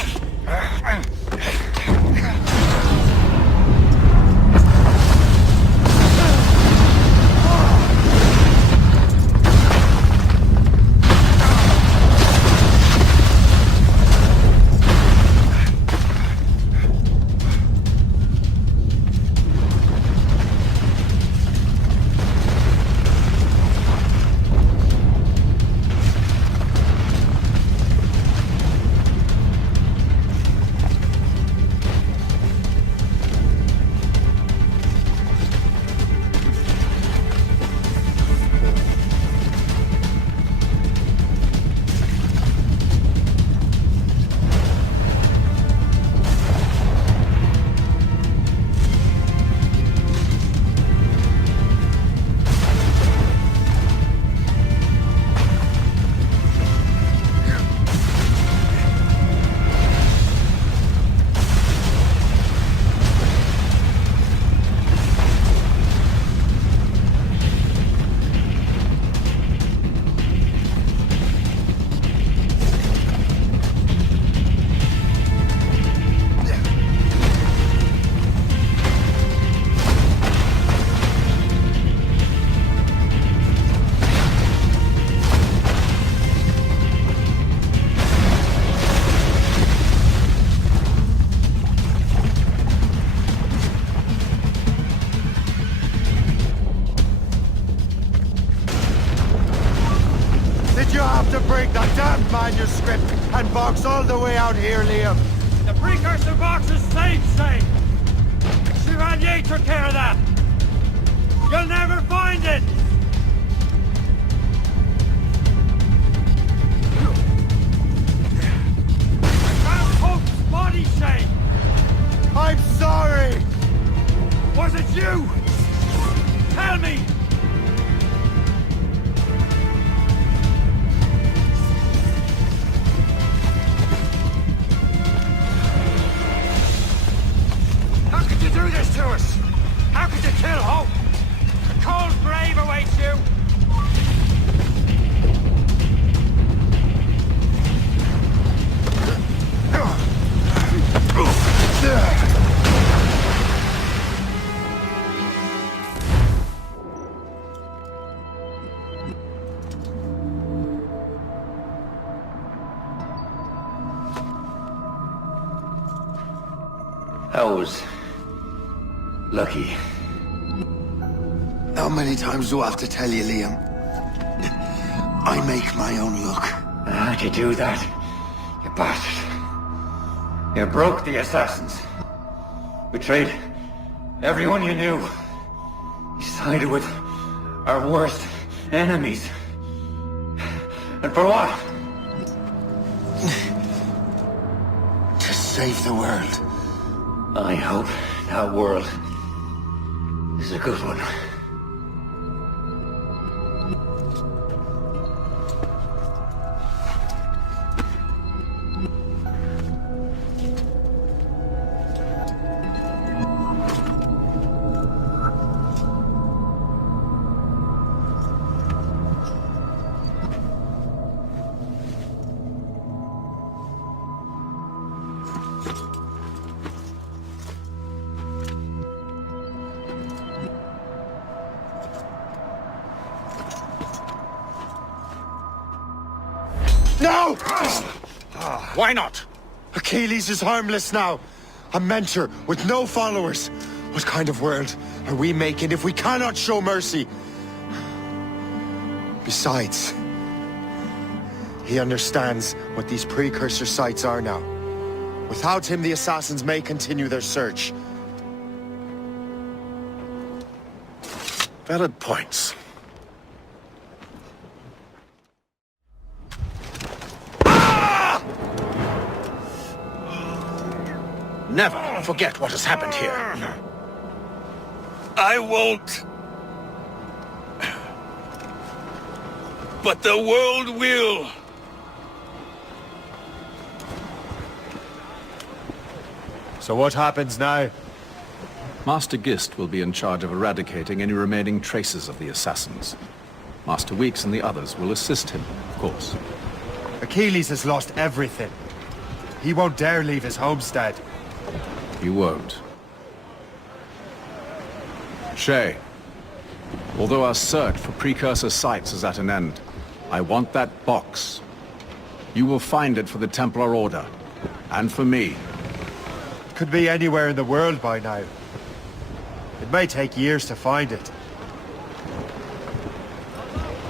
manuscript and box all the way out here, Liam. The precursor box is safe, Shay. Chevalier took care of that. You'll never find it. I found Hope's body, Shay. I'm sorry. Was it you? Tell me. How could you do this to us? How could you kill Hope? A cold grave awaits you. I was lucky. How many times do I have to tell you, Liam? I make my own luck. How'd you do that, you bastard? You broke the assassins. Betrayed everyone you knew. You sided with our worst enemies. And for what? To save the world. I hope that world is a good one. No! Why not? Achilles is harmless now. A mentor with no followers. What kind of world are we making if we cannot show mercy? Besides, he understands what these precursor sites are now. Without him, the assassins may continue their search. Valid points. Never forget what has happened here. I won't. But the world will. So what happens now? Master Gist will be in charge of eradicating any remaining traces of the assassins. Master Weeks and the others will assist him, of course. Achilles has lost everything. He won't dare leave his homestead. You won't. Shay, although our search for precursor sites is at an end, I want that box. You will find it for the Templar Order, and for me. It could be anywhere in the world by now. It may take years to find it.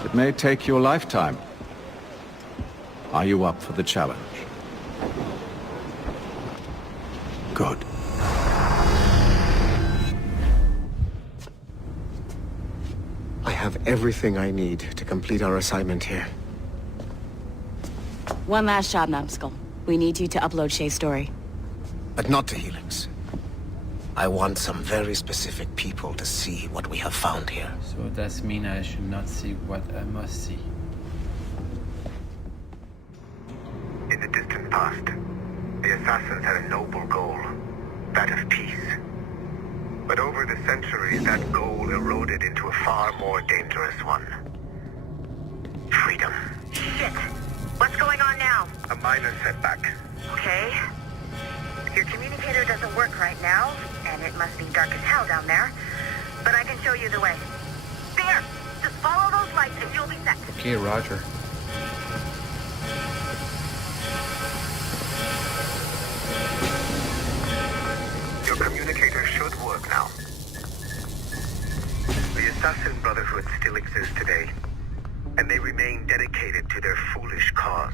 It may take your lifetime. Are you up for the challenge? Good. I have everything I need to complete our assignment here. One last job, Numbskull. We need you to upload Shay's story. But not to Helix. I want some very specific people to see what we have found here. So does mean I should not see what I must see. In the distant past, the assassins had a noble goal, that of peace. But over the centuries, that goal eroded into a far more dangerous one. Freedom. Shit! What's going on now? A minor setback. Okay. Your communicator doesn't work right now, and it must be dark as hell down there. But I can show you the way. There! Just follow those lights and you'll be set. Okay, roger. Your communicator should work now. The Assassin Brotherhood still exists today, and they remain dedicated to their foolish cause.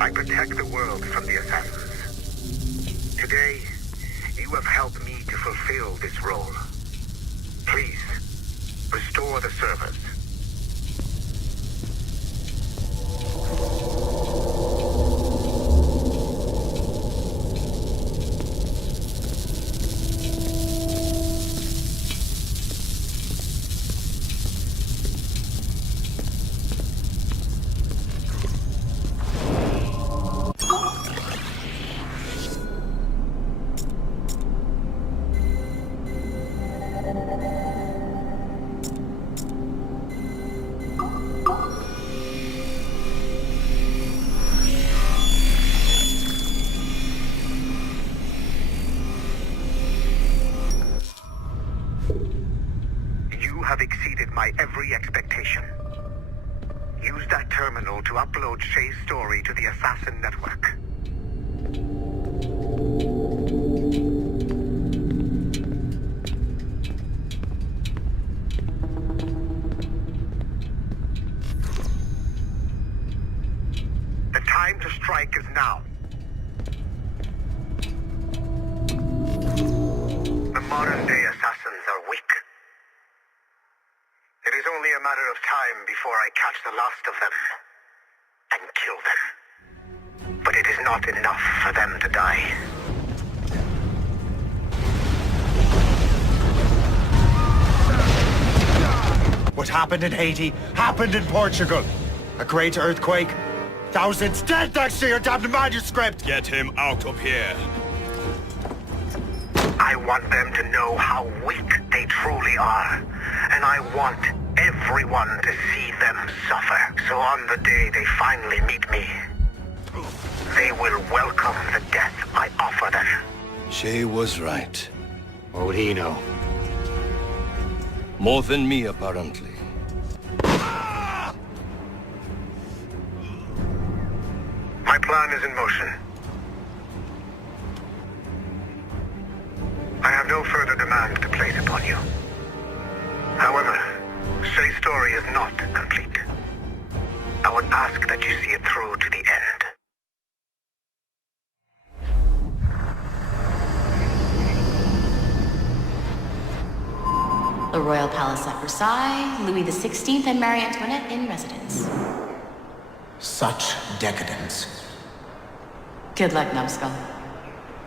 I protect the world from the assassins. Today, you have helped me to fulfill this role. Please, restore the servers. Have exceeded my every expectation. Use that terminal to upload Shay's story to the Assassin Network. The time to strike is now. The modern-day assassins are weak. It is only a matter of time before I catch the last of them and kill them. But it is not enough for them to die. What happened in Haiti happened in Portugal. A great earthquake. Thousands dead thanks to your damned manuscript! Get him out of here. I want them to know how weak they truly are. And I want everyone to see them suffer. So on the day they finally meet me, they will welcome the death I offer them. Shay was right. What would he know? More than me, apparently. My plan is in motion. I have no further demands to place upon you. However, Shay's story is not complete. I would ask that you see it through to the end. The Royal Palace at Versailles, Louis XVI and Marie Antoinette in residence. Such decadence. Good luck, Numbskull.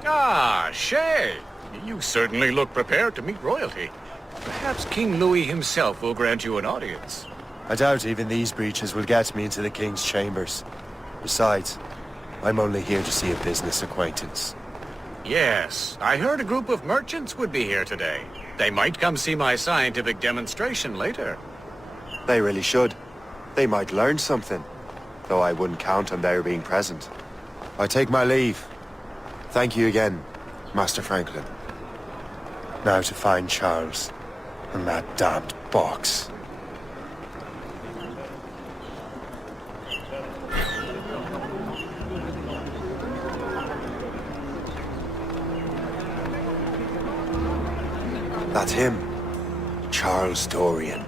Ah, Shay. You certainly look prepared to meet royalty. Perhaps King Louis himself will grant you an audience. I doubt even these breaches will get me into the King's chambers. Besides, I'm only here to see a business acquaintance. Yes, I heard a group of merchants would be here today. They might come see my scientific demonstration later. They really should. They might learn something, though I wouldn't count on their being present. I take my leave. Thank you again, Master Franklin. Now to find Charles and that damned box. That's him, Charles Dorian.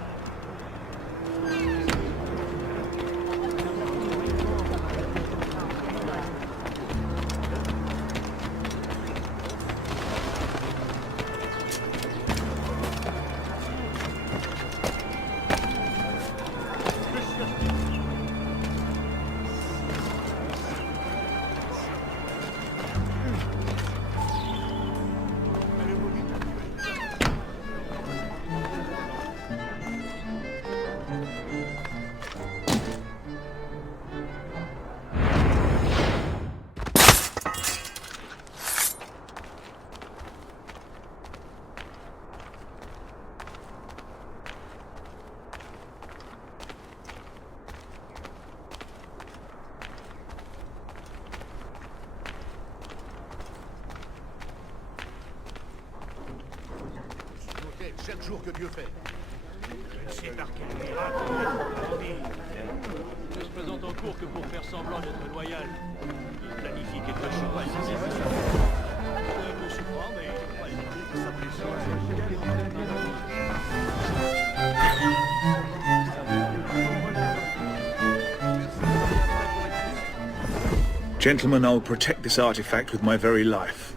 Chaque jour que Dieu fait. C'est par quel miracle Ne se présente en cours que pour faire semblant d'être loyal. Il planifie quelque chose. Il peut surprendre, mais il ne peut pas éviter sa pression. Gentlemen, I'll protect this artifact with my very life.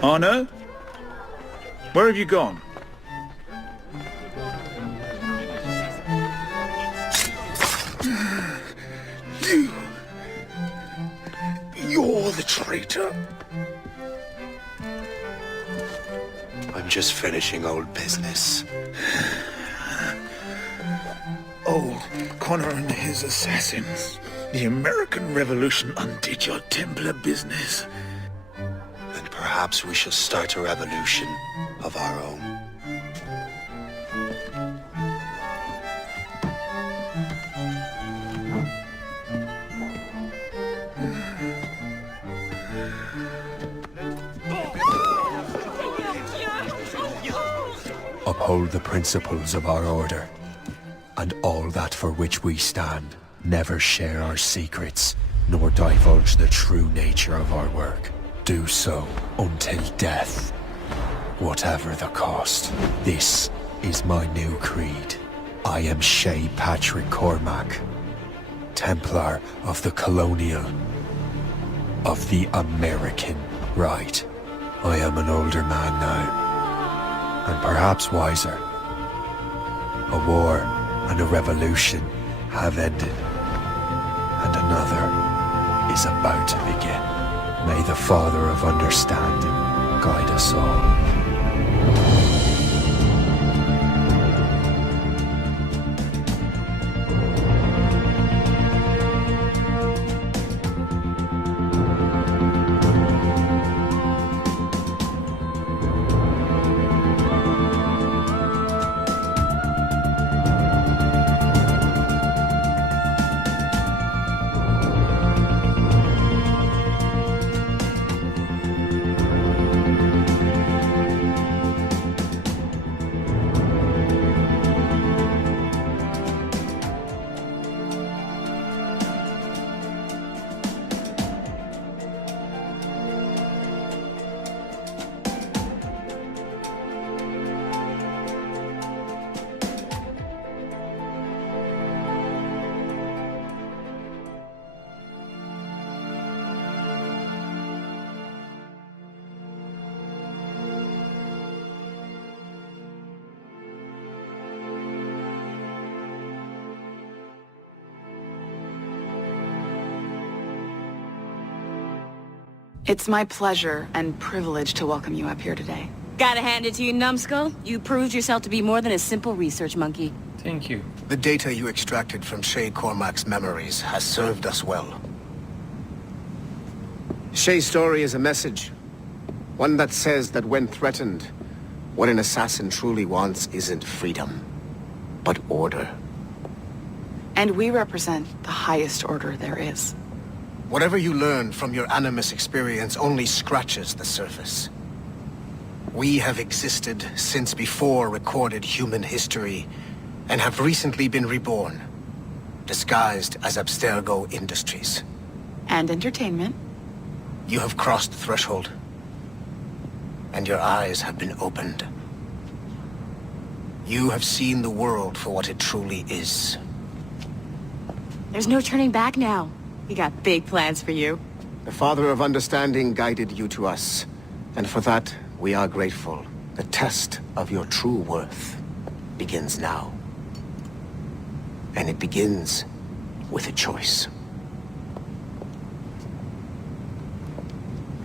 Arno? Where have you gone? You're the traitor. I'm just finishing old business. Old Connor and his assassins. The American Revolution undid your Templar business. Then perhaps we shall start a revolution of our own. Uphold the principles of our order, and all that for which we stand. Never share our secrets, nor divulge the true nature of our work. Do so until death, whatever the cost. This is my new creed. I am Shay Patrick Cormac, Templar of the Colonial, of the American right. I am an older man now, and perhaps wiser. A war and a revolution have ended, and another is about to begin. May the Father of Understanding guide us all. It's my pleasure and privilege to welcome you up here today. Gotta hand it to you, numbskull. You proved yourself to be more than a simple research monkey. Thank you. The data you extracted from Shay Cormac's memories has served us well. Shay's story is a message. One that says that when threatened, what an assassin truly wants isn't freedom, but order. And we represent the highest order there is. Whatever you learned from your Animus experience only scratches the surface. We have existed since before recorded human history, and have recently been reborn, disguised as Abstergo Industries. And entertainment. You have crossed the threshold, and your eyes have been opened. You have seen the world for what it truly is. There's no turning back now. We got big plans for you. The Father of Understanding guided you to us, and for that, we are grateful. The test of your true worth begins now. And it begins with a choice.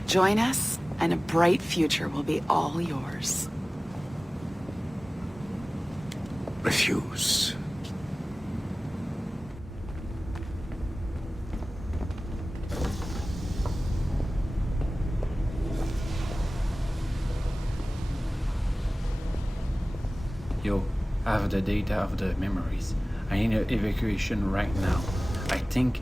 Join us, and a bright future will be all yours. Refuse. Yo, I have the data of the memories. I need an evacuation right now. I think...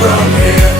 from here.